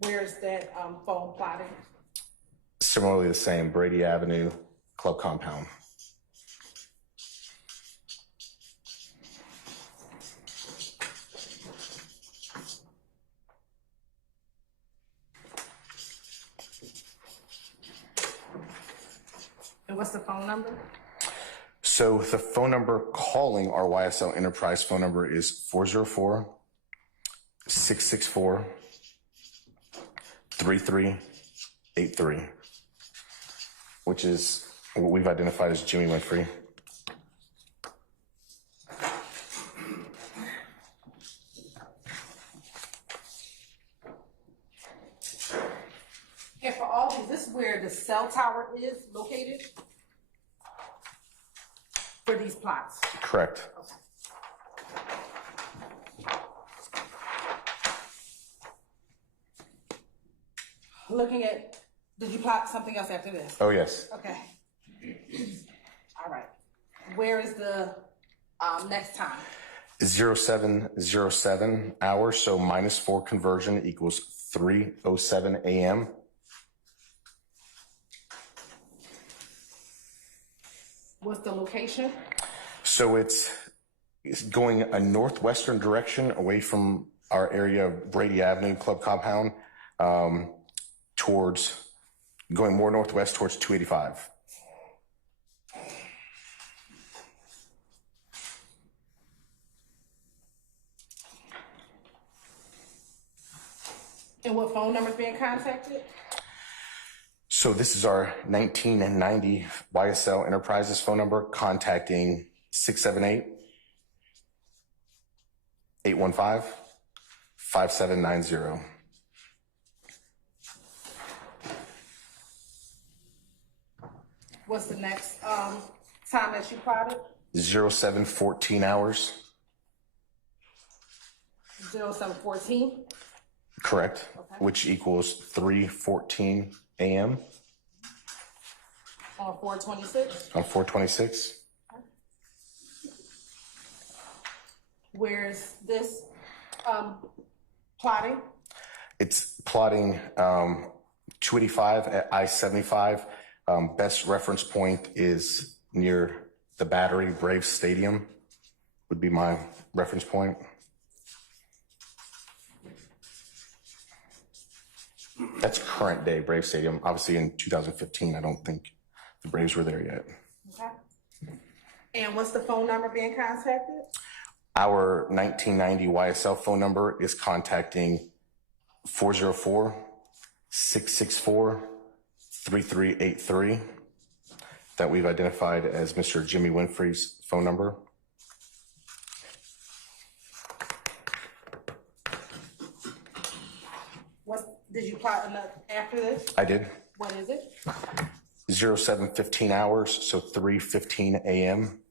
Where's that phone plotting? Similarly the same, Brady Avenue Club Compound. And what's the phone number? So the phone number calling our YSL Enterprise phone number is 404-664-3383, which is what we've identified as Jimmy Winfrey. And for all these, this is where the cell tower is located for these plots. Correct. Looking at, did you plot something else after this? Oh, yes. Okay. All right. Where is the next time? 0707 hours, so -4 conversion equals 3:07 a.m. What's the location? So it's going a northwestern direction away from our area of Brady Avenue Club Compound, towards going more northwest towards 285. And what phone number is being contacted? So this is our 1990 YSL Enterprises phone number, contacting 678-815-5790. What's the next time that you plotted? 0714 hours. 0714. Correct. Okay. Which equals 3:14 a.m. On 426. on 4/26. Where's this plotting? It's plotting 285 at I-75. Best reference point is near the Battery Braves Stadium would be my reference point. That's current day Brave Stadium. Obviously in 2015, I don't think the Braves were there yet. Okay. And what's the phone number being contacted? Our 1990 YSL phone number is contacting 404-664-3383 that we've identified as Mr. Jimmy Winfrey's phone number. Did you plot after this? I did. What is it? 0715 hours, so 3:15 a.m.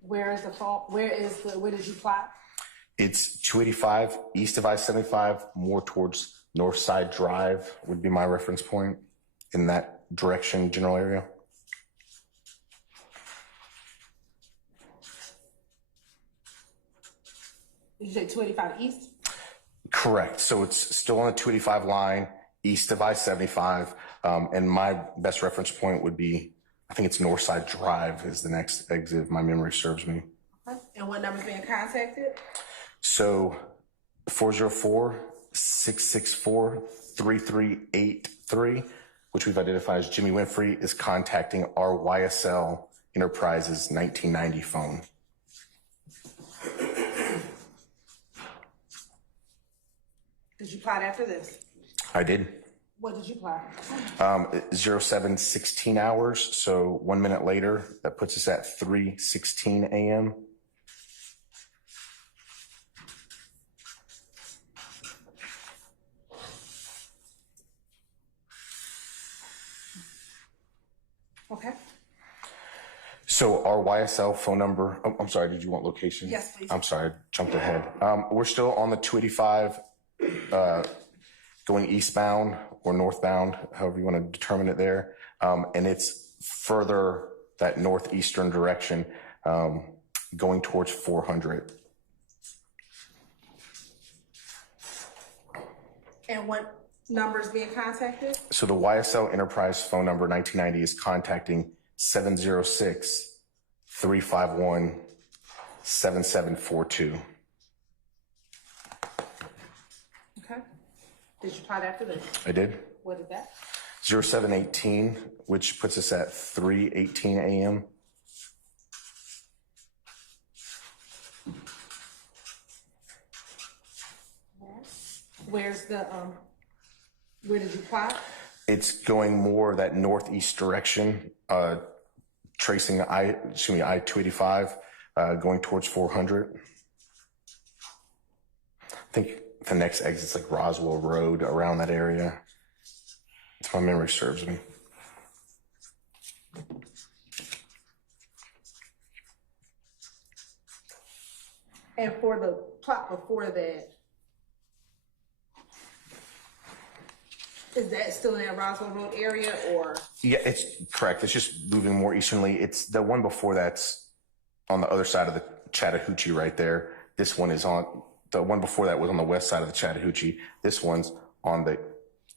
Where is the phone? Where did you plot? It's 285 east of I-75, more towards Northside Drive would be my reference point in that direction, general area. Did you say 285 east? Correct. So it's still on the 285 line, east of I-75. And my best reference point would be, I think it's Northside Drive is the next exit, if my memory serves me. Okay. And what number is being contacted? So 404-664-3383, which we've identified as Jimmy Winfrey, is contacting our YSL Enterprises 1990 phone. Did you plot after this? I did. What did you plot? 07:16 hours, so 1 minute later, that puts us at 3:16 a.m. Okay. So our YSL phone number, oh, I'm sorry, did you want location? Yes, please. I'm sorry, I jumped ahead. We're still on the 285 going eastbound or northbound, however you want to determine it there. And it's further that northeastern direction, going towards 400. And what number is being contacted? So the YSL Enterprise phone number 1990 is contacting 706-351-7742. Okay. Did you plot after this? I did. What is that? 0718, which puts us at 3:18 a.m. Where's the, where did you plot? It's going more that northeast direction, tracing I-285, going towards 400. I think the next exit's like Roswell Road, around that area. If my memory serves me. And for the plot before that, is that still in that Roswell Road area, or? Yeah, it's correct. It's just moving more easternly. It's the one before that's on the other side of the Chattahoochee right there. This one is on, the one before that was on the west side of the Chattahoochee. This one's on the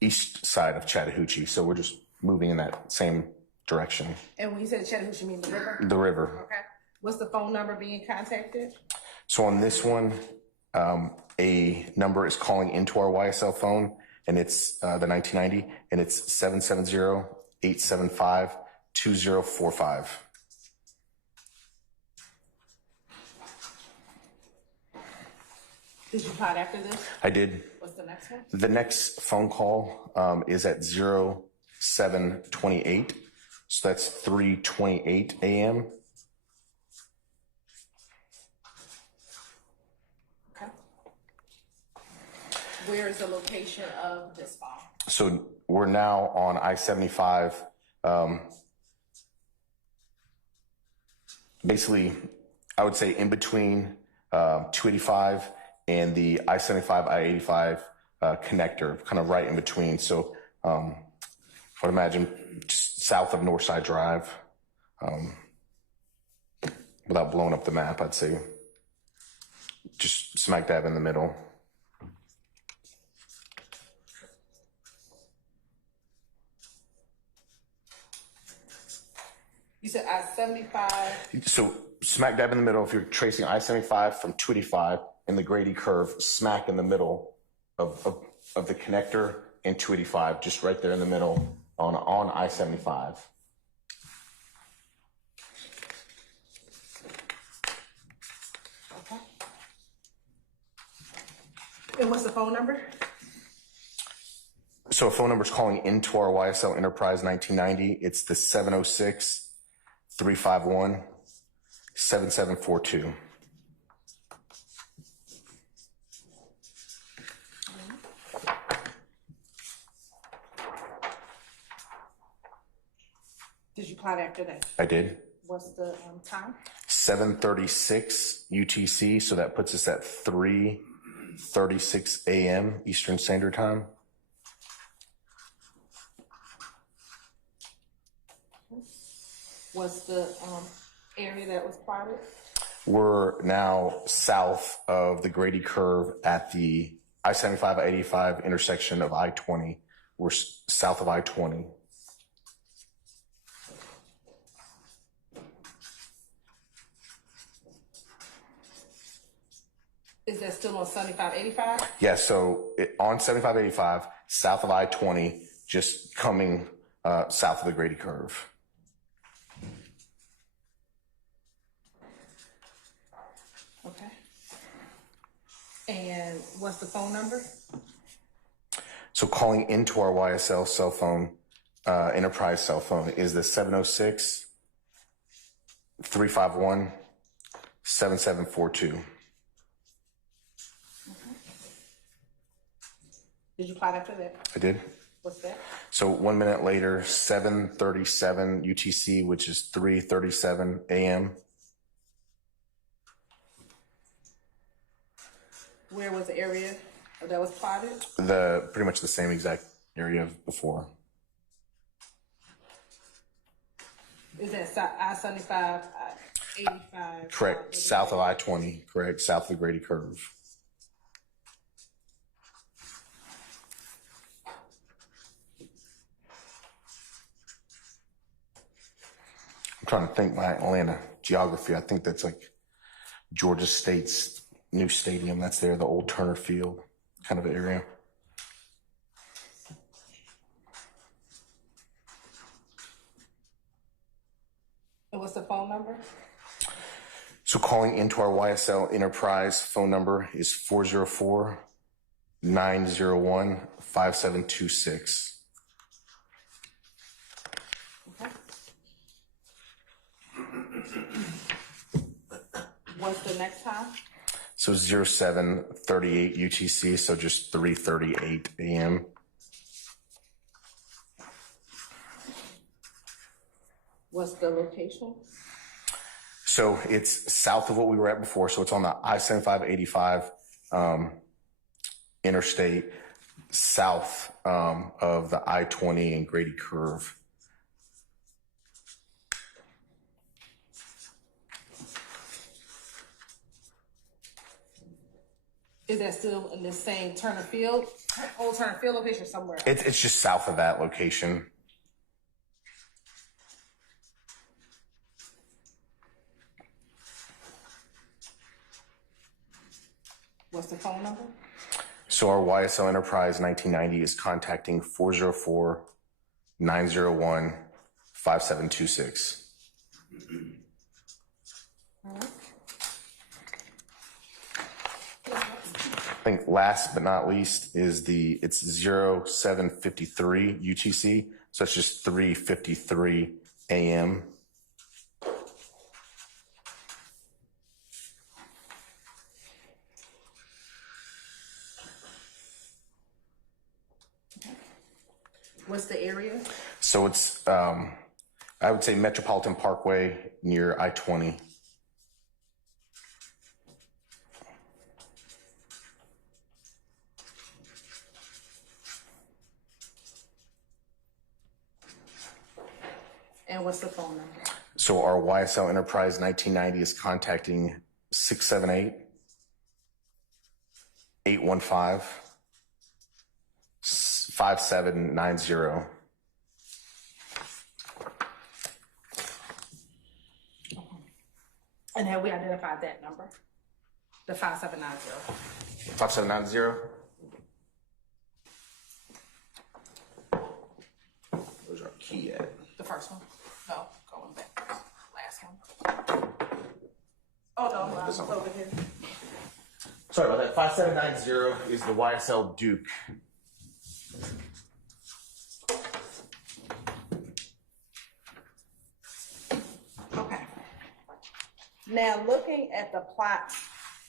east side of Chattahoochee. So we're just moving in that same direction. And when you said Chattahoochee, you mean the river? The river. Okay. What's the phone number being contacted? So on this one, a number is calling into our YSL phone, and it's the 1990, and it's 770-875-2045. Did you plot after this? I did. What's the next one? The next phone call is at 0728, so that's 3:28 a.m. Okay. Where is the location of this phone? So we're now on I-75. Basically, I would say in between 285 and the I-75, I-85 connector, kind of right in between. So I would imagine just south of Northside Drive. Without blowing up the map, I'd say just smack dab in the middle. You said I-75. So smack dab in the middle, if you're tracing I-75 from 285 in the Grady curve, smack in the middle of the connector and 285, just right there in the middle on I-75. Okay. And what's the phone number? So a phone number is calling into our YSL Enterprise 1990. It's the 706-351-7742. Did you plot after that? I did. What's the time? 7:36 UTC, so that puts us at 3:36 a.m. Eastern Standard Time. What's the area that was plotted? We're now south of the Grady curve at the I-75, I-85 intersection of I-20. We're south of I-20. Is that still on 7585? Yeah, so on 7585, south of I-20, just coming south of the Grady curve. Okay. And what's the phone number? So calling into our YSL cell phone, enterprise cell phone, is the 706-351-7742. Did you plot after that? I did. What's that? So 1 minute later, 7:37 UTC, which is 3:37 a.m. Where was the area that was plotted? Pretty much the same exact area of before. Is that I-75, I-85? Correct. South of I-20. Correct. South of the Grady curve. I'm trying to think my Atlanta geography. I think that's like Georgia State's new stadium. That's there, the old Turner Field kind of area. And what's the phone number? So calling into our YSL enterprise phone number is 404-901-5726. Okay. What's the next time? So 07:38 UTC, so just 3:38 a.m. What's the location? So it's south of what we were at before. So it's on the I-75-85 interstate, south of the I-20 and Grady curve. Is that still in the same Turner Field, old Turner Field location, or somewhere else? It's just south of that location. What's the phone number? So our YSL Enterprise 1990 is contacting 404-901-5726. All right. I think last but not least is it's 07:53 UTC, so it's just 3:53 a.m. What's the area? So it's I would say Metropolitan Parkway near I-20. And what's the phone number? So our YSL Enterprise 1990 is contacting 678-815-5790. And have we identified that number? The 5790. 5790? Where's our key at? The first one? No, going back. Last one. Oh, no, it's over here. Sorry about that. 5790 is the YSL Duke. Okay. Now, looking at the plots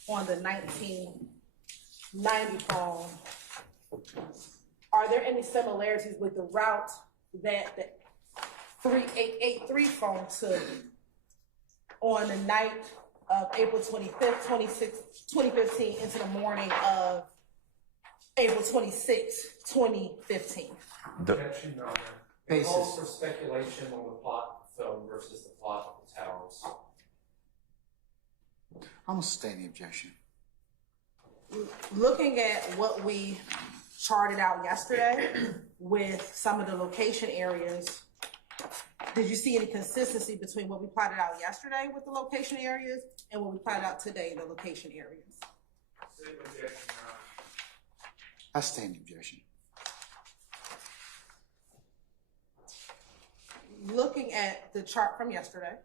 on the 1990 phone, are there any similarities with the route that the 3883 phone took on the night of April 25th, 2015 into the morning of April 26th, 2015? Objection, Your Honor. It calls for speculation on the plot of the film versus the plot of the towers. I'm gonna sustain the objection. Looking at what we charted out yesterday with some of the location areas, did you see any consistency between what we plotted out yesterday with the location areas and what we plotted out today in the location areas? Objection, Your Honor. I sustain the objection. looking at the chart from yesterday,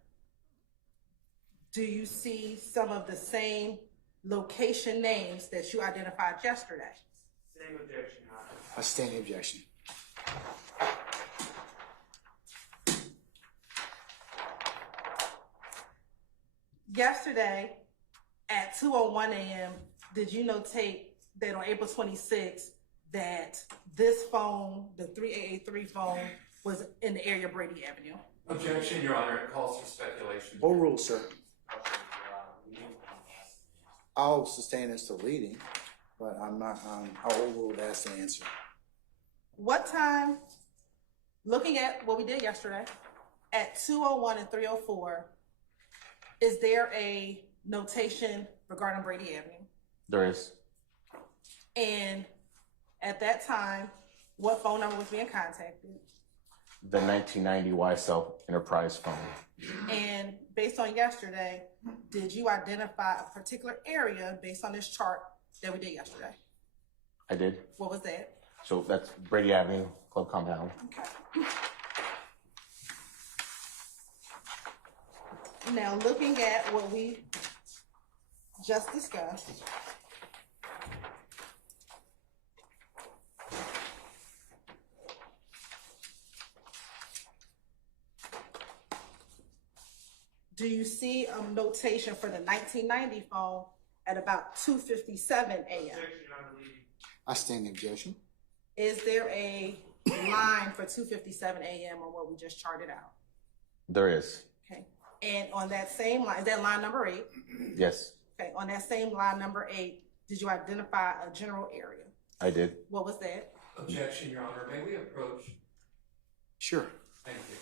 do you see some of the same location names that you identified yesterday? Same objection, Your Honor. I stand the objection. Yesterday at 2:01 a.m., did you notate that on April 26th that this phone, the 3883 phone, was in the area of Brady Avenue? Objection, Your Honor. It calls for speculation. Overruled, sir. I'll sustain as to leading, but I'm not, I'll overrule it as the answer. What time, looking at what we did yesterday, at 2:01 and 3:04, is there a notation regarding Brady Avenue? There is. And at that time, what phone number was being contacted? The 1990 YSL Enterprise phone. And based on yesterday, did you identify a particular area based on this chart that we did yesterday? I did. What was that? So that's Brady Avenue, Club Compound. Okay. Now, looking at what we just discussed, do you see a notation for the 1990 phone at about 2:57 a.m.? I stand the objection. Is there a line for 2:57 a.m. on what we just charted out? There is. Okay. And on that same line, is that line number 8? Yes, Okay. On that same line number 8, did you identify a general area? I did. What was that? Objection, Your Honor. May we approach? Sure. Thank you.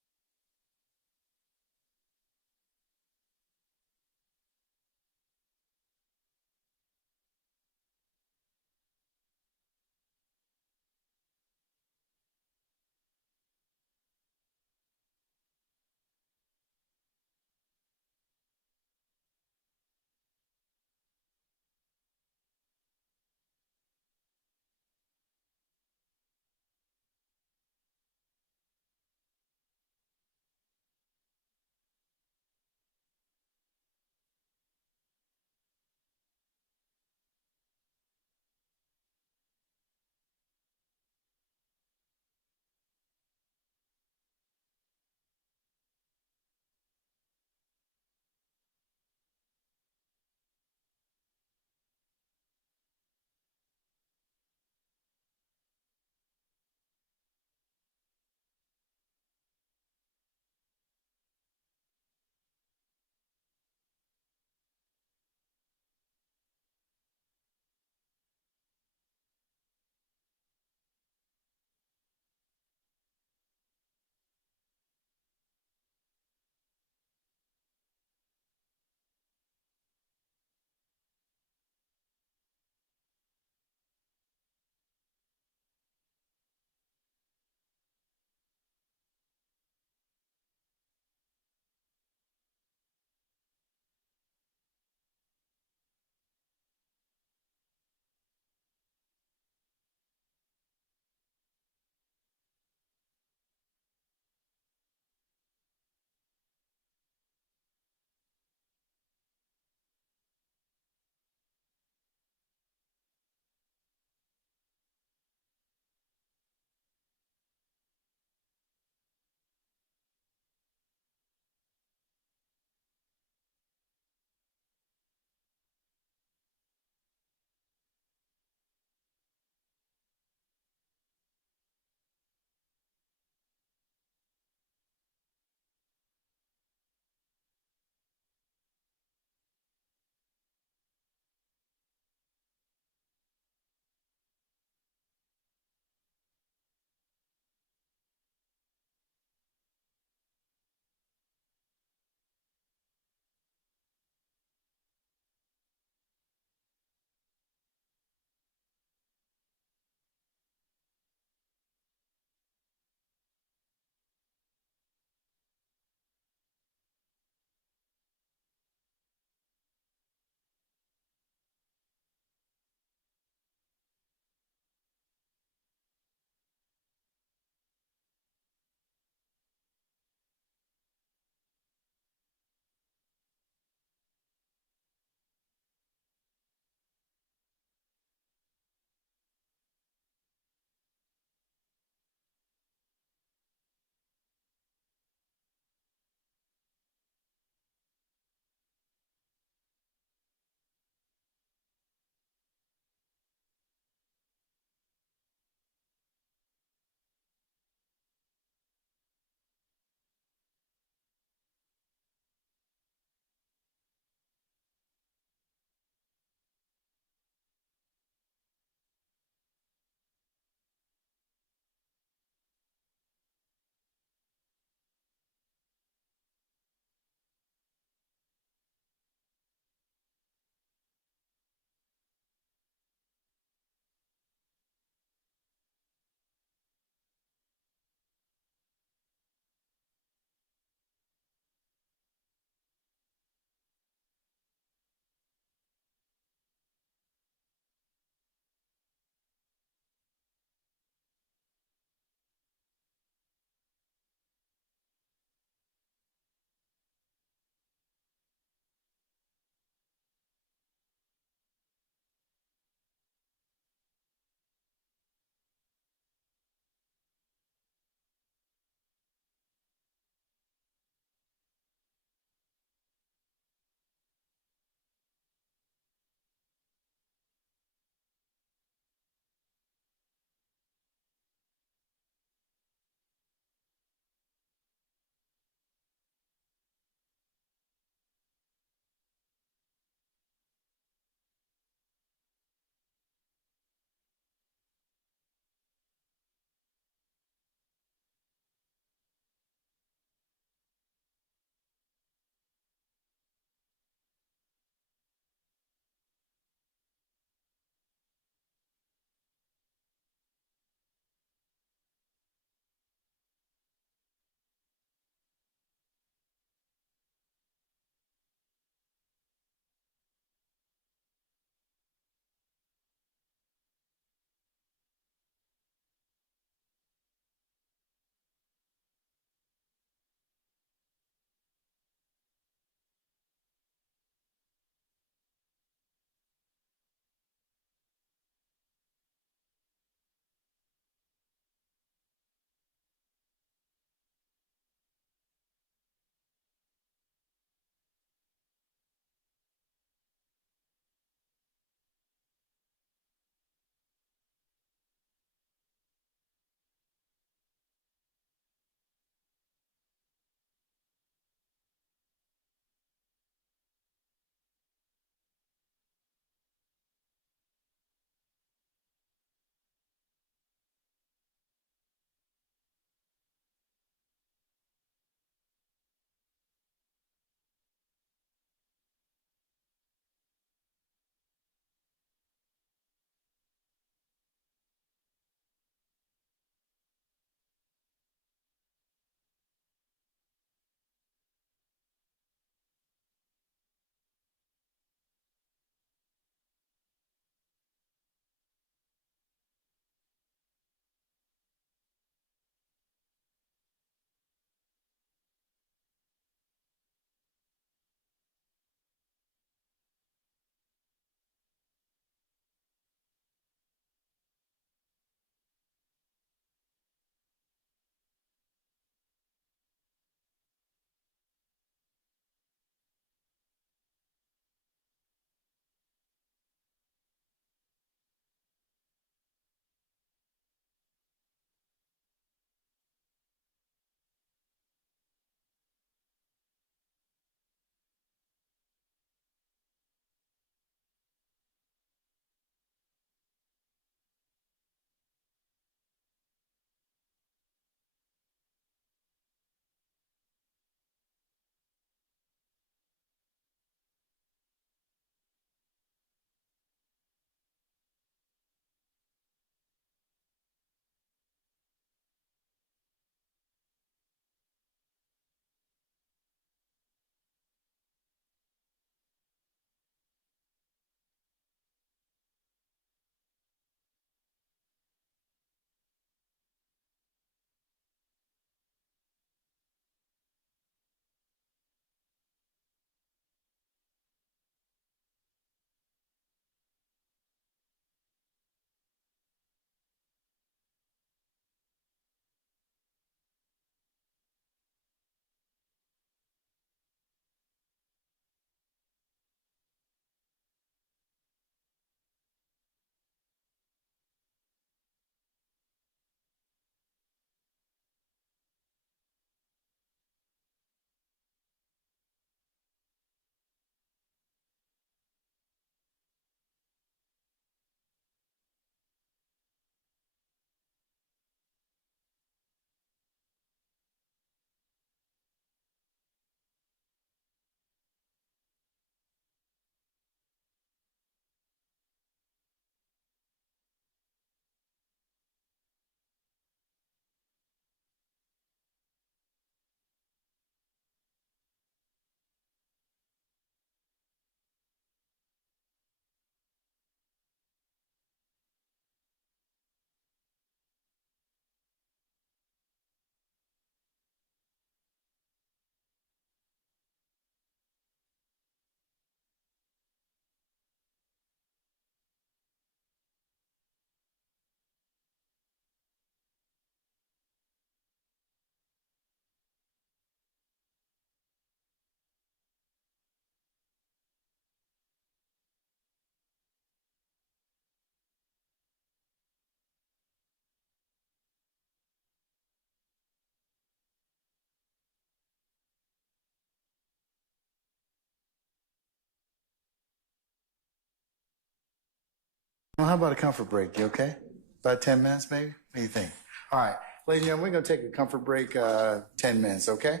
Well, how about a comfort break? You okay? About 10 minutes, maybe? What do you think? All right. Ladies and gentlemen, we're going to take a comfort break, 10 minutes, okay?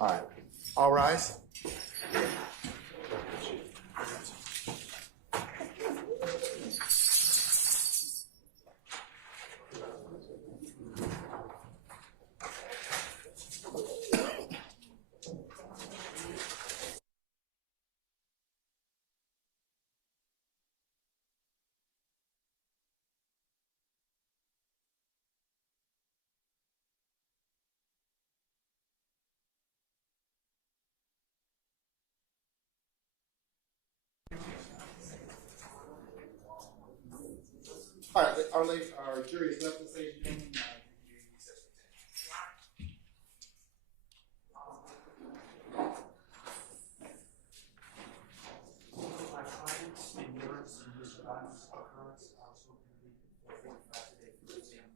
All right. All rise. All right. Our jury is left, ladies and gentlemen. My clients and yours and Mr. Adams' occurrence, I was hoping to be for 45 today for the exam.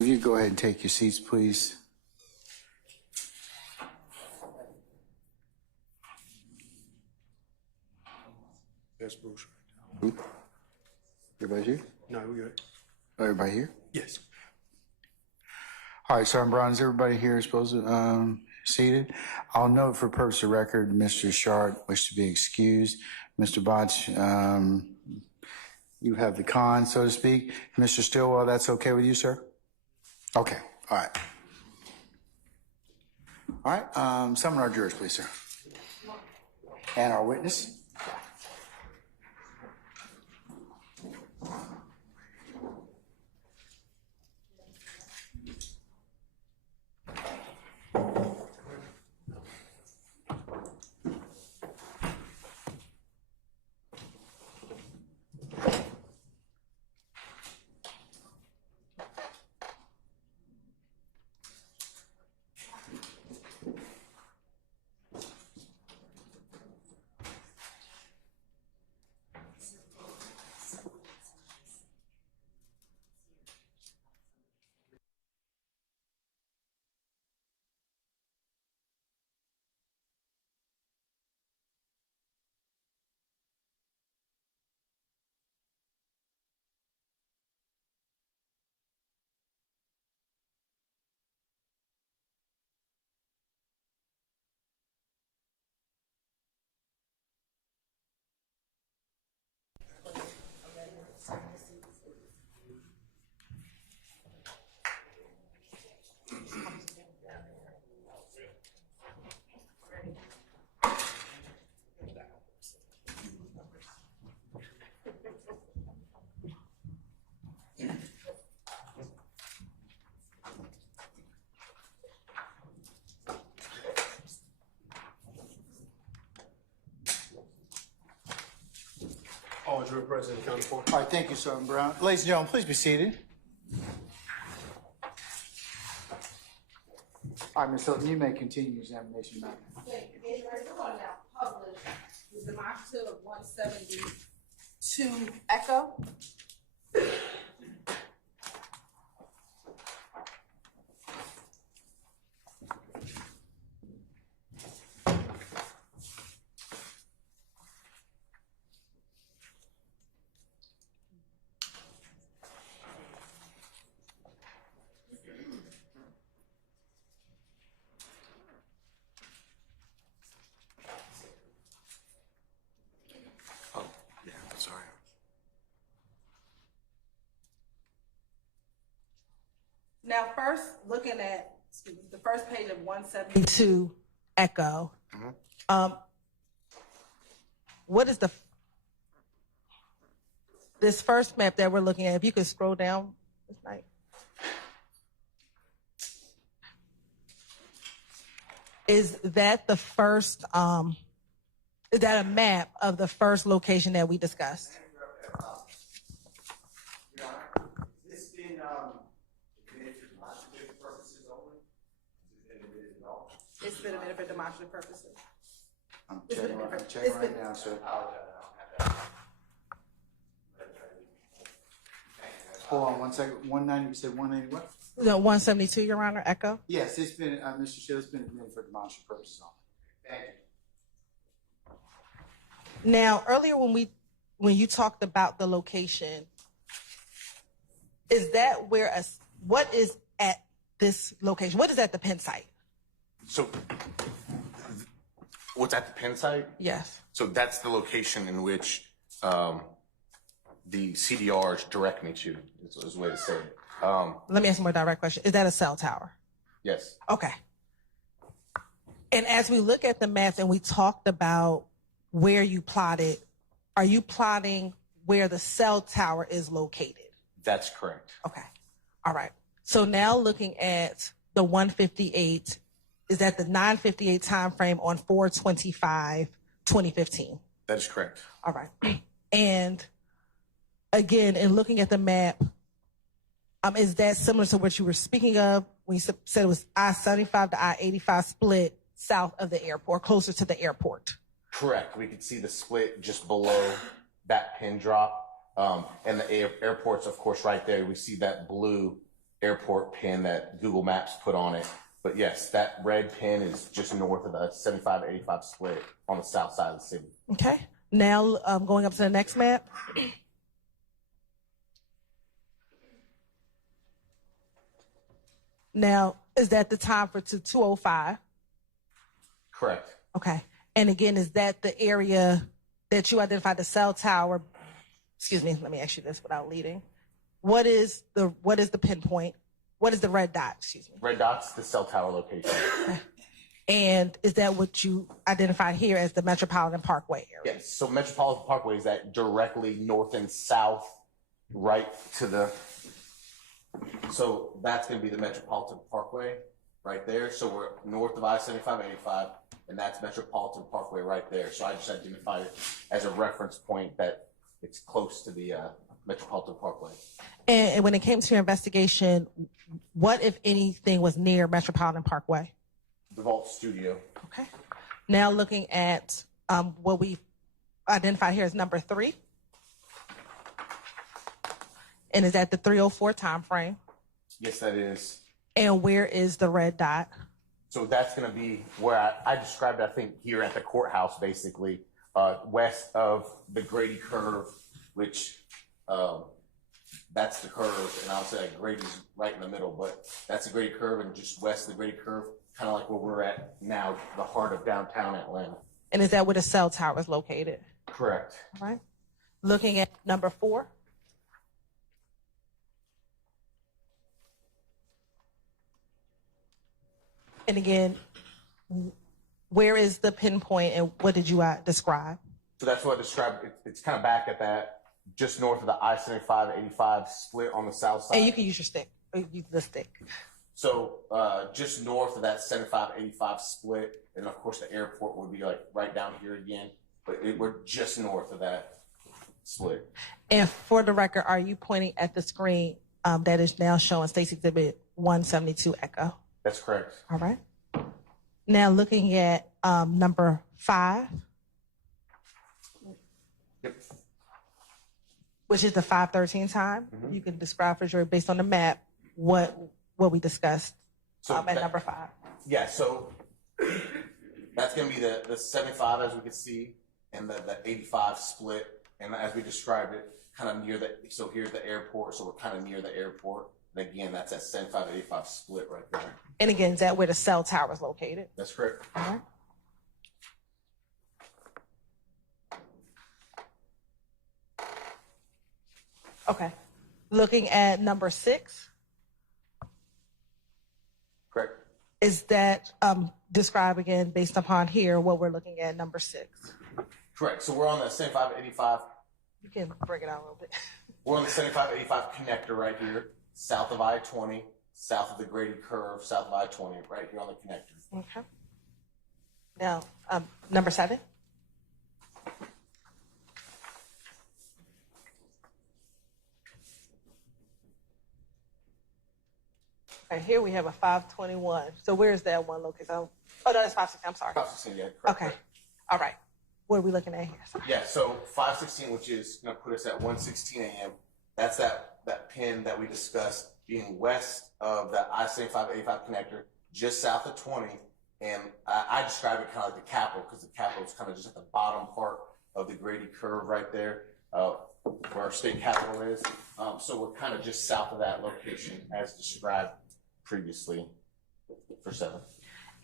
If you go ahead and take your seats, please. That's Bruce. Everybody here? No, we good. Everybody here? Yes. All right, Sergeant Brown, is everybody here supposed to seated? I'll note for purpose of record, Mr. Sharp wished to be excused. Mr. Botch, you have the con, so to speak. Mr. Stillwell, that's okay with you, sir? Okay, all right. All right, summon our jurors, please, sir. And our witness. All juror present, count for. All right, thank you, Sergeant Brown. Ladies and gentlemen, please be seated. All right, Ms. Hilton, you may continue your examination, ma'am. Thank you. We're going to now publish the demonstrative of 172 Echo. Yeah, sorry. Now, first, looking at the first page of 172 Echo, what is this first map that we're looking at? If you could scroll down this night. Is that the first, is that a map of the first location that we discussed? This been admitted for demonstrative purposes only? Has it been admitted at all? It's been admitted for demonstrative purposes. I'm checking right now, sir. Hold on 1 second. 190, you said 180 what? No, 172, Your Honor, Echo. Yes, it's been, Mr. Shield, it's been admitted for demonstrative purposes only. Thank you. Now, earlier when you talked about the location, is that where what is at this location? What is at the Penn site? So what's at the Penn site? Yes. So that's the location in which the CDRs direct me to, is the way to say it. Let me ask a more direct question. Is that a cell tower? Yes. Okay. And as we look at the maps and we talked about where you plotted, are you plotting where the cell tower is located? That's correct. Okay. All right. So now looking at the 158, is that the 958 time frame on 4/25/2015? That is correct. All right. And again, in looking at the map, is that similar to what you were speaking of when you said it was I-75 to I-85 split south of the airport, closer to the airport? Correct. We could see the split just below that pin drop. And the airport's, of course, right there. We see that blue airport pin that Google Maps put on it. But yes, that red pin is just north of the 75 to 85 split on the south side of the city. Okay. Now, going up to the next map. Now, is that the time for 205? Correct. Okay. And again, is that the area that you identified, the cell tower? Excuse me, let me ask you this without leading. What is the pinpoint? What is the red dot? Excuse me. Red dot's the cell tower location. And is that what you identified here as the Metropolitan Parkway area? Yes. So Metropolitan Parkway is that directly north and south, right to the. So that's going to be the Metropolitan Parkway right there. So we're north of I-75, 85, and that's Metropolitan Parkway right there. So I just identified it as a reference point that it's close to the Metropolitan Parkway. And when it came to your investigation, what, if anything, was near Metropolitan Parkway? The Vault Studio. Okay. Now looking at what we identified here as number 3. And is that the 3:04 time frame? Yes, that is. And where is the red dot? So that's going to be where I described, I think, here at the courthouse, basically, west of the Grady curve, which that's the curve. And I'll say like Grady's right in the middle, but that's the Grady curve, and just west of the Grady curve, kind of like where we're at now, the heart of downtown Atlanta. And is that where the cell tower is located? Correct. All right. Looking at number 4. And again, where is the pinpoint and what did you describe? So that's what I described. It's kind of back at that, just north of the I-75, 85 split on the south side. And you can use your stick, or use the stick. So just north of that 75, 85 split, and of course the airport would be like right down here again, but we're just north of that split. And for the record, are you pointing at the screen that is now showing State's Exhibit 172 Echo? That's correct. All right. Now looking at number 5. Yep. Which is the 5:13 time. Mm-hmm. You can describe for sure based on the map what we discussed at that, number 5. Yeah, so that's going to be the 75, as we can see, and the 85 split. And as we described it, kind of near the, so here's the airport, so we're kind of near the airport. And again, that's that 75, 85 split right there. And again, is that where the cell tower is located? That's correct. All right. Okay. Looking at number 6. Correct. Is that describe again based upon here what we're looking at number 6? Correct. So we're on the 75, 85. You can break it out a little bit. We're on the 75, 85 connector right here, south of I-20, south of the Grady curve, south of I-20, right here on the connector. Okay. Now, number 7. Right here we have a 521. So where is that one located? Oh no, that's 516. I'm sorry. 516, yeah, correct. Okay. All right. What are we looking at here? Sorry. Yeah, so 516, which is going to put us at 1:16 a.m. That's that pin that we discussed being west of the I-75, 85 connector, just south of 20. And I describe it kind of like the Capitol, because the Capitol is kind of just at the bottom part of the Grady curve right there, where our state capitol is. So we're kind of just south of that location as described previously for 7.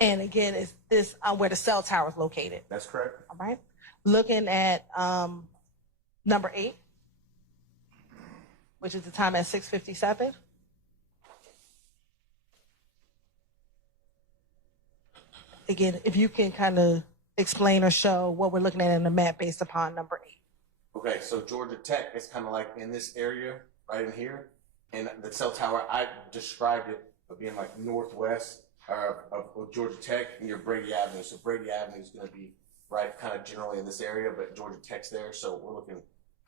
And again, is this where the cell tower is located? That's correct. All right. Looking at number 8, which is the time at 6:57. Again, if you can kind of explain or show what we're looking at in the map based upon number 8. Okay, so Georgia Tech is kind of like in this area, right in here. And the cell tower, I described it of being like northwest of Georgia Tech near Brady Avenue. So Brady Avenue is going to be right kind of generally in this area, but Georgia Tech's there. So we're looking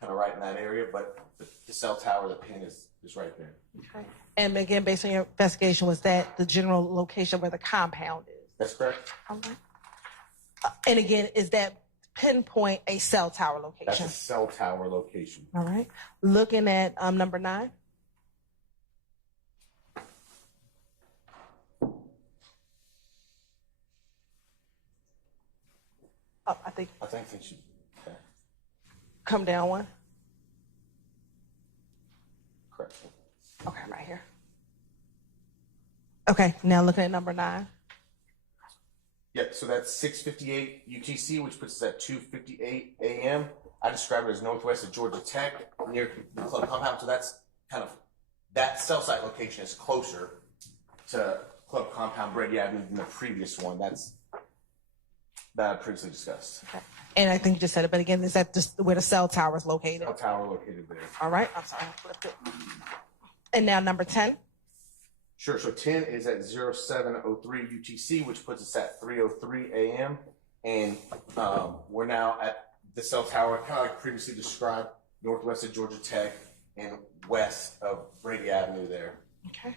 kind of right in that area. But the cell tower, the pin is right there. Okay. And again, based on your investigation, was that the general location where the compound is? That's correct. All right. And again, is that pinpoint a cell tower location? That's a cell tower location. All right. Looking at number 9. Up, I think. I think they should. Okay. Come down one. Correct. Okay, right here. Okay, now looking at number 9. Yeah, so that's 6:58 UTC, which puts us at 2:58 a.m. I describe it as northwest of Georgia Tech, near the club compound. So that's kind of, that cell site location is closer to club compound Brady Avenue than the previous one. That's that I previously discussed. Okay. And I think you just said it, but again, is that just where the cell tower is located? Cell tower located there. All right, I'm sorry, I flipped it. And now number 10. Sure. So 10 is at 0703 UTC, which puts us at 3:03 a.m. And we're now at the cell tower, kind of like previously described, northwest of Georgia Tech and west of Brady Avenue there. Okay.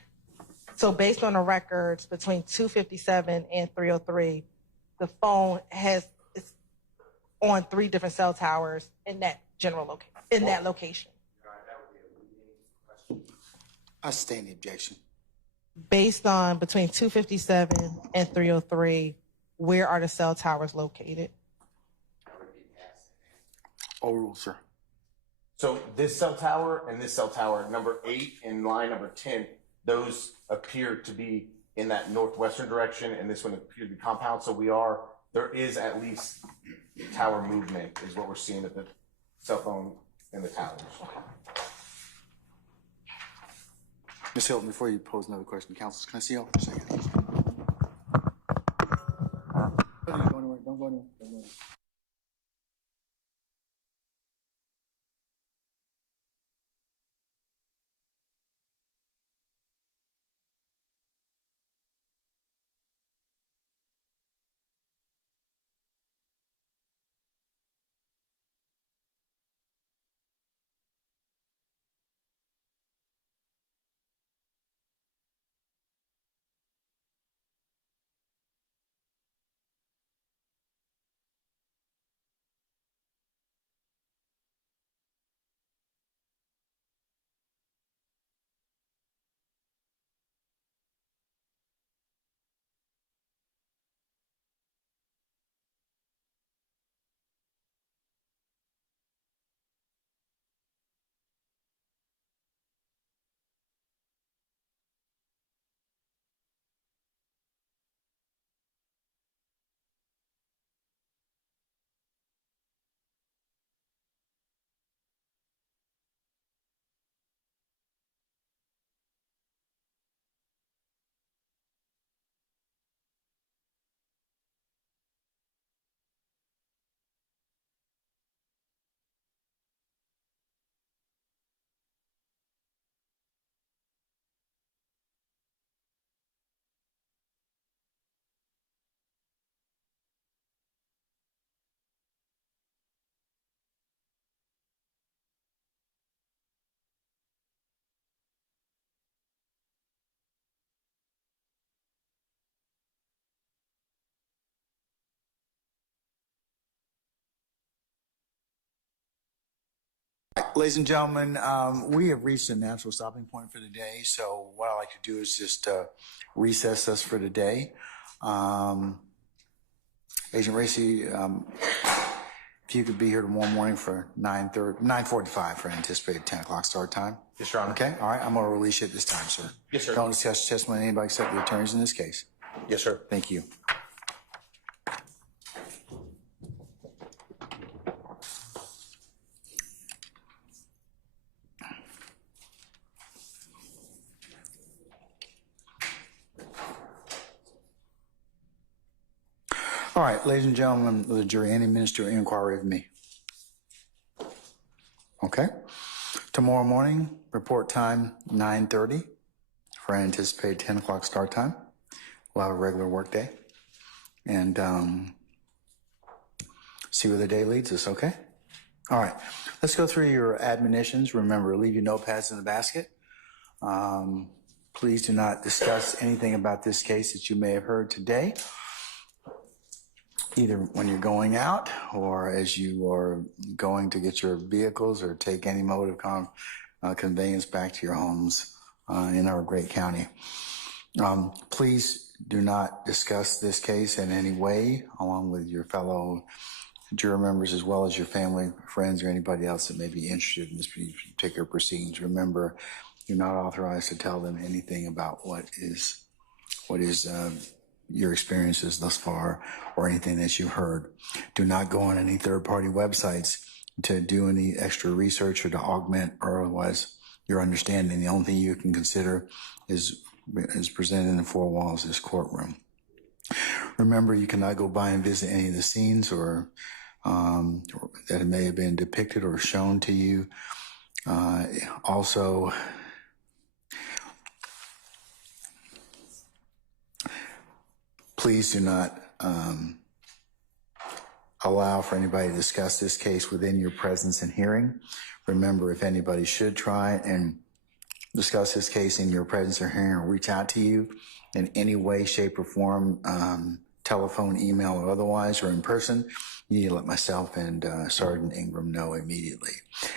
So based on the records between 257 and 303, the phone it's on 3 different cell towers in that general location, that location. I sustain the objection. Based on between 257 and 303, where are the cell towers located? Overruled, sir. So this cell tower and this cell tower, number 8 and line number 10, those appear to be in that northwestern direction, and this one appears to be compound. So there is at least tower movement, is what we're seeing at the cell phone and the towers. Ms. Hilton, before you pose another question, counsel, can I see you for a second? Don't go anywhere. Don't go anywhere. Don't go anywhere. Ladies and gentlemen, we have reached a natural stopping point for the day. So what I like to do is just recess us for the day. Agent Racy, if you could be here tomorrow morning for 9:45 for anticipated 10 o'clock start time. Yes, Your Honor. Okay, all right, I'm going to release you at this time, sir. Yes, sir. Don't discuss testimony with anybody except the attorneys in this case. Yes, sir. Thank you. All right, ladies and gentlemen of the jury, any minister inquiry of me? Okay. Tomorrow morning, report time 9:30 for an anticipated 10 o'clock start time. We'll have a regular work day and see where the day leads us, okay? All right, let's go through your admonitions. Remember, leave your notepads in the basket. Please do not discuss anything about this case that you may have heard today, either when you're going out or as you are going to get your vehicles or take any mode of conveyance back to your homes in our great county. Please do not discuss this case in any way, along with your fellow juror members, as well as your family, friends, or anybody else that may be interested in this particular proceedings. Remember, you're not authorized to tell them anything about what is your experiences thus far or anything that you've heard. Do not go on any third-party websites to do any extra research or to augment or otherwise your understanding. The only thing you can consider is presented in the four walls of this courtroom. Remember, you cannot go by and visit any of the scenes or that may have been depicted or shown to you. Also, please do not allow for anybody to discuss this case within your presence and hearing. Remember, if anybody should try and discuss this case in your presence or hearing or reach out to you in any way, shape, or form, telephone, email, or otherwise, or in person, you need to let myself and Sergeant Ingram know immediately.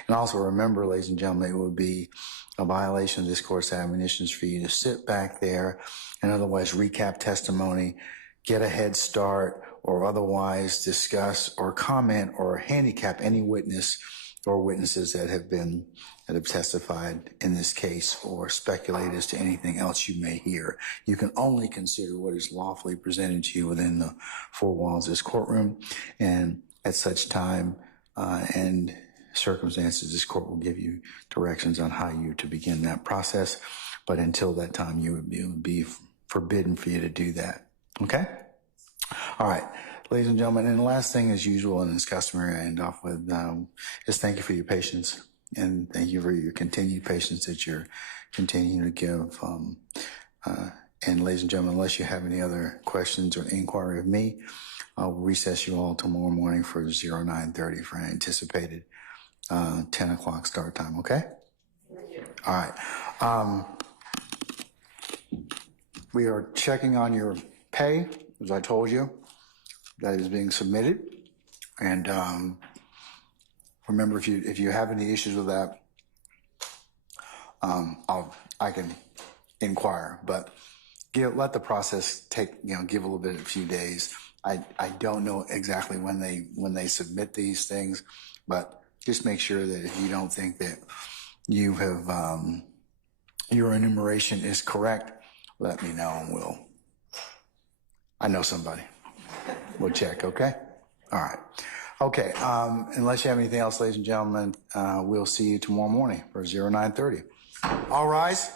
And also remember, ladies and gentlemen, it would be a violation of this court's admonitions for you to sit back there and otherwise recap testimony, get a head start, or otherwise discuss or comment or handicap any witness or witnesses that have testified in this case or speculate as to anything else you may hear. You can only consider what is lawfully presented to you within the four walls of this courtroom, and at such time and circumstances, this court will give you directions on how you to begin that process. But until that time, it would be forbidden for you to do that. Okay? All right. Ladies and gentlemen, and the last thing, as usual, and as customary, I end off with is thank you for your patience, and thank you for your continued patience that you're continuing to give. And ladies and gentlemen, unless you have any other questions or inquiry of me, I'll recess you all tomorrow morning for 09:30 for an anticipated 10 o'clock start time, okay? All right. We are checking on your pay, as I told you. That is being submitted. And remember, if you have any issues with that, I can inquire, but let the process take, give a few days. I don't know exactly when they submit these things, but just make sure that if you don't think that you have your enumeration is correct, let me know and I know somebody. We'll check, okay? All right. Okay, unless you have anything else, ladies and gentlemen, we'll see you tomorrow morning for 09:30. All rise.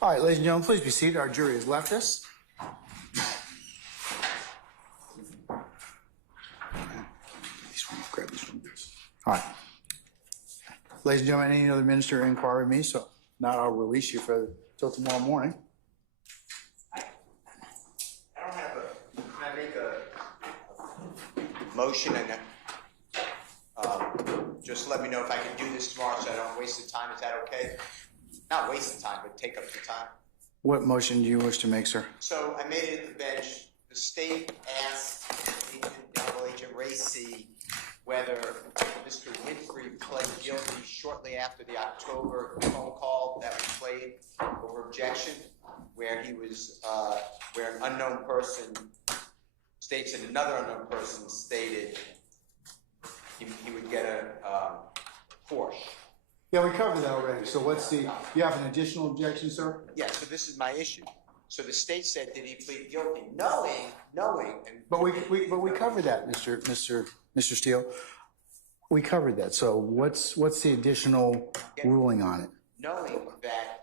All right, ladies and gentlemen, please be seated. Our jury has left us. All right. Ladies and gentlemen, any other minister inquire with me? So now I'll release you till tomorrow morning. I don't have can I make a motion and just let me know if I can do this tomorrow so I don't waste the time. Is that okay? Not waste the time, but take up the time. What motion do you wish to make, sir? So I made it at the bench. The state asked Agent Ray C. whether Mr. Winfrey pled guilty shortly after the October phone call that was played over objection, where he was, where an unknown person states that another unknown person stated he would get a Porsche. Yeah, we covered that already. So you have an additional objection, sir? Yeah, so this is my issue. So the state said, did he plead guilty? Knowing, and But we covered that, Mr. Steele. We covered that. So what's the additional ruling on it? knowing that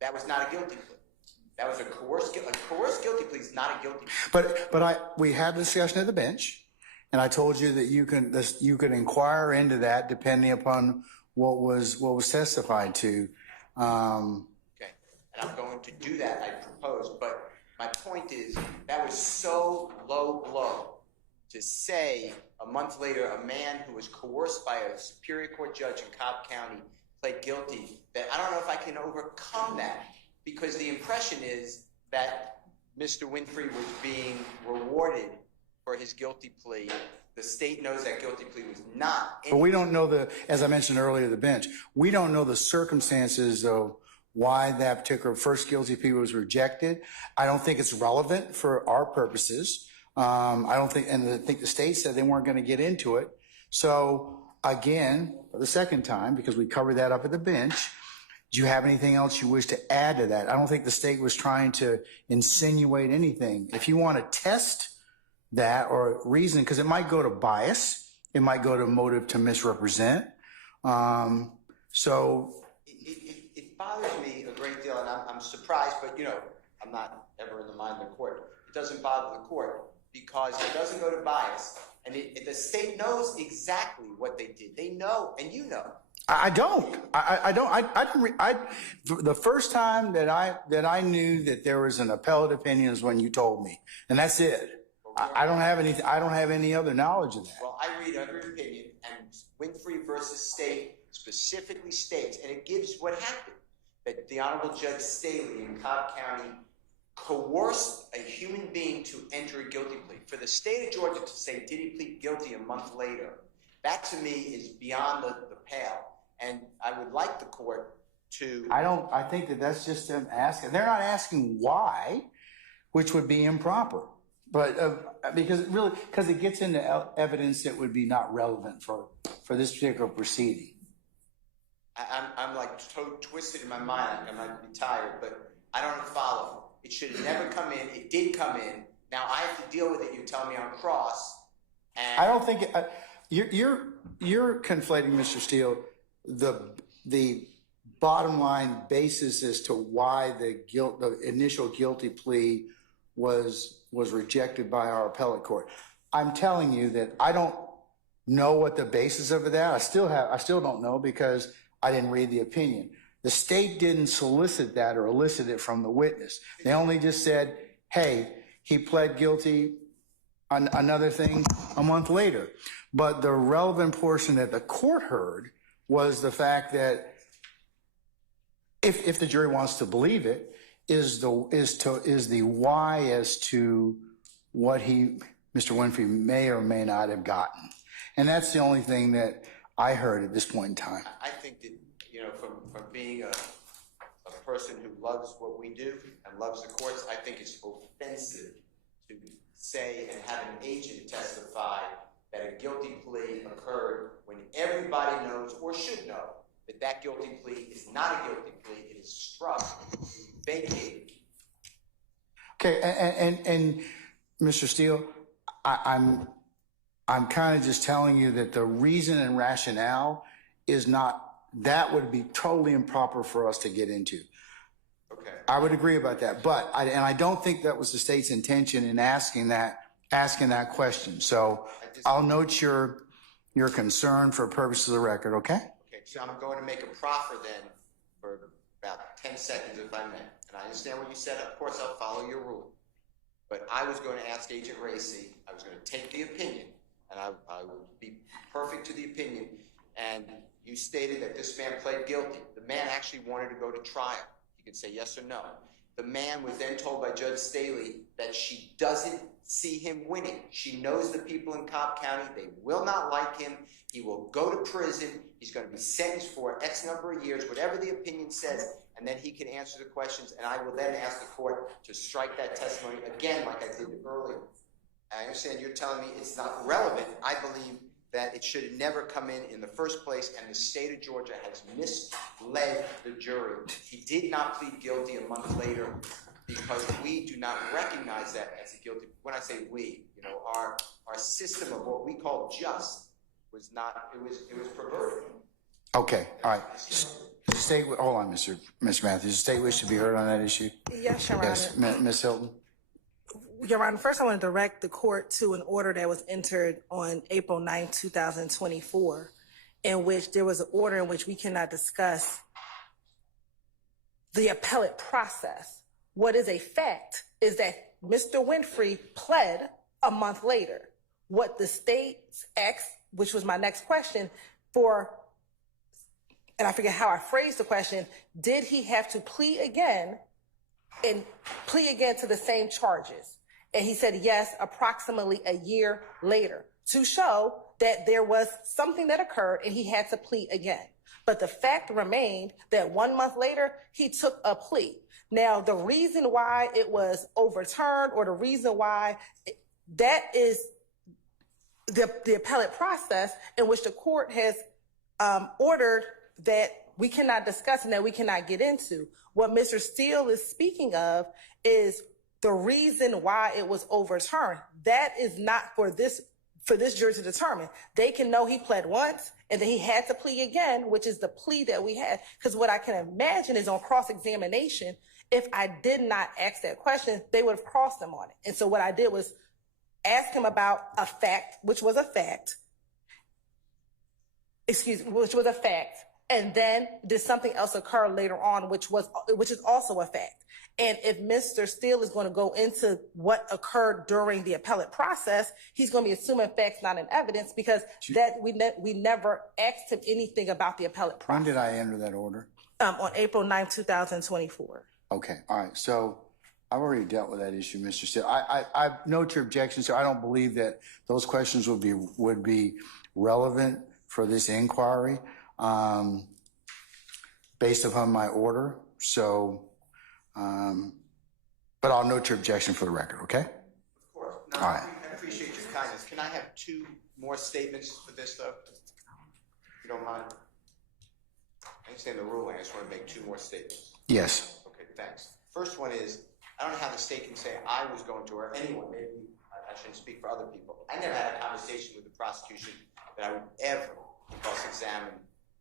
that was not a guilty plea. That was a coerced guilty plea is not a guilty plea. But we had a discussion at the bench, and I told you that you can inquire into that depending upon what was testified to. Okay, and I'm going to do that. I propose, but My point is, that was so low blow to say a month later a man who was coerced by a Superior Court judge in Cobb County pled guilty, that I don't know if I can overcome that, because the impression is that Mr. Winfrey was being rewarded for his guilty plea. The state knows that guilty plea was not. But we don't know as I mentioned earlier, the bench, we don't know the circumstances of why that particular first guilty plea was rejected. I don't think it's relevant for our purposes. I don't think, and I think the state said they weren't going to get into it. So again, for the second time, because we covered that up at the bench, do you have anything else you wish to add to that? I don't think the state was trying to insinuate anything. If you want to test that or reason, because it might go to bias, it might go to motive to misrepresent. So it bothers me a great deal, and I'm surprised, but I'm not ever in the mind of the court. It doesn't bother the court because it doesn't go to bias, and the state knows exactly what they did. They know, and you know. I don't. I don't. The first time that I knew that there was an appellate opinion is when you told me, and that's it. I don't have any. I don't have any other knowledge of that. Well, I read every opinion, and Winfrey versus State specifically states, and it gives what happened, that the Honorable Judge Staley in Cobb County coerced a human being to enter a guilty plea. For the state of Georgia to say, did he plead guilty a month later, that to me is beyond the pale. And I would like the court to... I think that that's just them asking. They're not asking why, which would be improper. But because it gets into evidence that would be not relevant for this particular proceeding. I'm like so twisted in my mind. I might be tired, but I don't follow. It should have never come in. It did come in. Now I have to deal with it. You tell me I'm cross. And I don't think you're conflating, Mr. Steele, the bottom line basis as to why the initial guilty plea was rejected by our appellate court. I'm telling you that I don't know what the basis of that. I still don't know because I didn't read the opinion. The state didn't solicit that or elicit it from the witness. They only just said, hey, he pled guilty on another thing a month later. But the relevant portion that the court heard was the fact that if the jury wants to believe it, is the why as to what Mr. Winfrey may or may not have gotten. And that's the only thing that I heard at this point in time. I think that, from being a person who loves what we do and loves the courts, I think it's offensive to say and have an agent testify that a guilty plea occurred when everybody knows or should know that guilty plea is not a guilty plea. It is struck, vacated. Okay, and Mr. Steele, I'm kind of just telling you that the reason and rationale is not, that would be totally improper for us to get into. Okay. I would agree about that, but I don't think that was the state's intention in asking that question. So I'll note your concern for purposes of the record, okay? Okay, so I'm going to make a proffer then for about 10 seconds if I may. And I understand what you said. Of course, I'll follow your rule. But I was going to ask Agent Racy, I was going to take the opinion, and I would be perfect to the opinion. And you stated that this man pled guilty. The man actually wanted to go to trial. He could say yes or no. The man was then told by Judge Staley that she doesn't see him winning. She knows the people in Cobb County. They will not like him. He will go to prison. He's going to be sentenced for X number of years, whatever the opinion says, and then he can answer the questions, and I will then ask the court to strike that testimony again like I did earlier. I understand you're telling me it's not relevant. I believe that it should never come in the first place, and the state of Georgia has misled the jury. He did not plead guilty a month later because we do not recognize that as a guilty. When I say we, our system of what we call just was not, it was perverted. Okay, all right. The state, hold on, Mr. Matthews. The state wish to be heard on that issue? Yes, Your Honor. Yes, Ms. Hilton. Your Honor, first I want to direct the court to an order that was entered on April 9, 2024, in which there was an order in which we cannot discuss the appellate process. What is a fact is that Mr. Winfrey pled a month later. What the state asked, which was my next question, and I forget how I phrased the question, did he have to plea again to the same charges? And he said yes, approximately a year later, to show that there was something that occurred and he had to plea again. But the fact remained that 1 month later, he took a plea. Now, the reason why it was overturned, or the reason why that is the appellate process in which the court has ordered that we cannot discuss and that we cannot get into. What Mr. Steele is speaking of is the reason why it was overturned. That is not for this jury to determine. They can know he pled once and then he had to plea again, which is the plea that we had. Because what I can imagine is on cross-examination, if I did not ask that question, they would have crossed him on it. And so what I did was ask him about a fact, which was a fact, and then did something else occur later on, which is also a fact. And if Mr. Steele is going to go into what occurred during the appellate process, he's going to be assuming facts, not in evidence, because we never asked him anything about the appellate process. When did I enter that order? On April 9th, 2024. Okay, all right. So I've already dealt with that issue, Mr. Steele. I note your objection, so I don't believe that those questions would be relevant for this inquiry based upon my order. So, but I'll note your objection for the record, okay? Of course. No, all right. I appreciate your kindness. Can I have 2 more statements for this, though? If you don't mind. I understand the ruling. I just want to make 2 more statements. Yes. Okay, thanks. First one is, I don't know how the state can say I was going to, or anyone, maybe I shouldn't speak for other people. I never had a conversation with the prosecution that I would ever cross-examine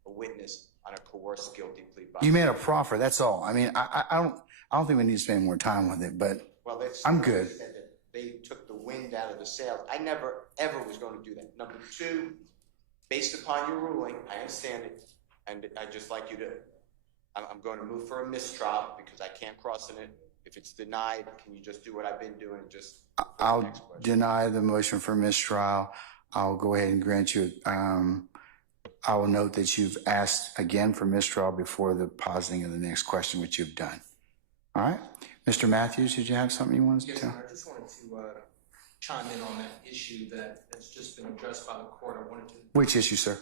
a witness on a coerced guilty plea. You made a proffer, that's all. I mean, I don't think we need to spend more time with it, but I'm good. They took the wind out of the sails. I never, ever was going to do that. Number 2, based upon your ruling, I understand it, and I'd just like you to, I'm going to move for a mistrial because I can't cross in it. If it's denied, can you just do what I've been doing? I'll deny the motion for mistrial. I'll go ahead and grant you, I will note that you've asked again for mistrial before the positing of the next question, which you've done. All right. Mr. Matthews, did you have something you wanted to tell? Yes, sir. I just wanted to chime in on that issue that has just been addressed by the court. I wanted to. Which issue, sir?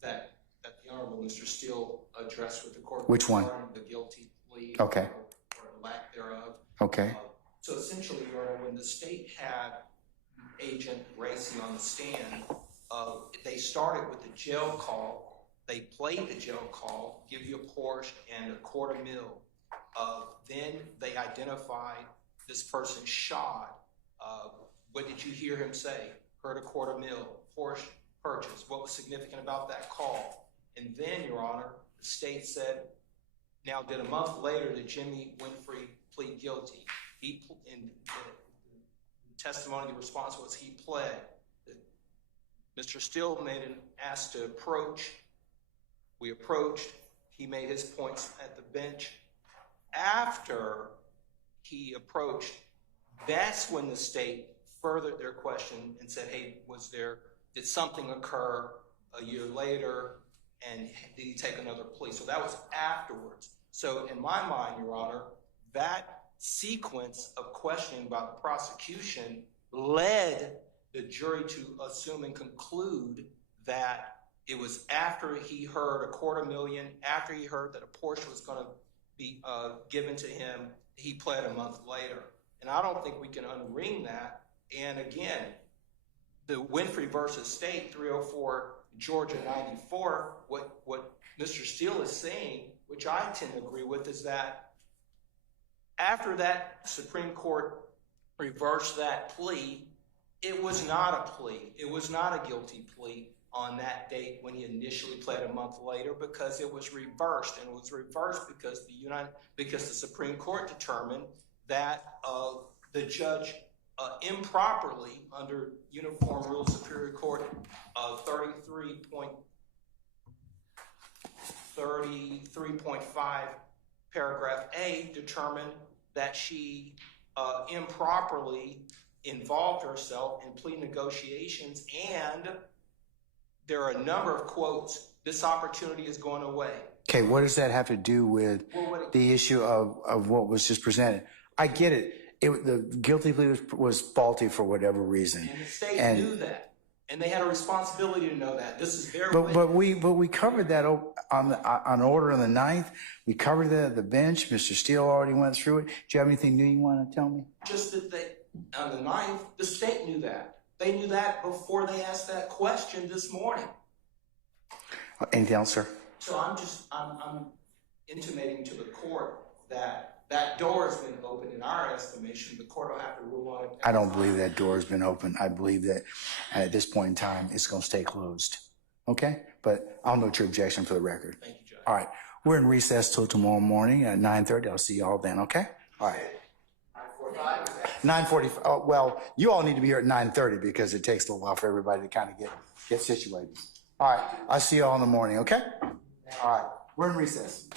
That the Honorable Mr. Steele addressed with the court. Which one? The guilty plea. Okay. Or lack thereof. Okay. So essentially, Your Honor, when the state had Agent Racy on the stand, they started with the jail call. They played the jail call, give you a Porsche and a $250,000. Then they identified this person shot. What did you hear him say? Heard a $250,000, Porsche purchase. What was significant about that call? And then, Your Honor, the state said, now did a month later did Jimmy Winfrey plead guilty? In the testimony, the response was he pled. Mr. Steele made an ask to approach. We approached. He made his points at the bench. After he approached, that's when the state furthered their question and said, hey, did something occur a year later, and did he take another plea? So that was afterwards. So in my mind, Your Honor, that sequence of questioning by the prosecution led the jury to assume and conclude that it was after he heard a $250,000, after he heard that a Porsche was going to be given to him, he pled a month later. And I don't think we can unring that. And again, the Winfrey versus State 304 Georgia 94, what Mr. Steele is saying, which I tend to agree with, is that after that Supreme Court reversed that plea, it was not a plea. It was not a guilty plea on that date when he initially pled a month later, because it was reversed. And it was reversed because the Supreme Court determined that the judge improperly, under Uniform Rules Superior Court 33.5 paragraph A, determined that she improperly involved herself in plea negotiations, and there are a number of quotes, this opportunity is going away. Okay, what does that have to do with the issue of what was just presented? I get it. The guilty plea was faulty for whatever reason. And the state knew that, and they had a responsibility to know that. This is their but we covered that on order on the 9th. We covered that at the bench. Mr. Steele already went through it. Do you have anything new you want to tell me? Just that they, on the 9th, the state knew that. They knew that before they asked that question this morning. Anything else, sir? So I'm intimating to the court that that door has been opened in our estimation. The court will have to rule on it. I don't believe that door has been opened. I believe that at this point in time, it's going to stay closed. Okay? But I'll note your objection for the record. Thank you, Judge. All right. We're in recess till tomorrow morning at 9:30. I'll see you all then, okay? All right. 9:45. Oh, well, you all need to be here at 9:30 because it takes a little while for everybody to kind of get situated. All right. I'll see you all in the morning, okay? All right. We're in recess.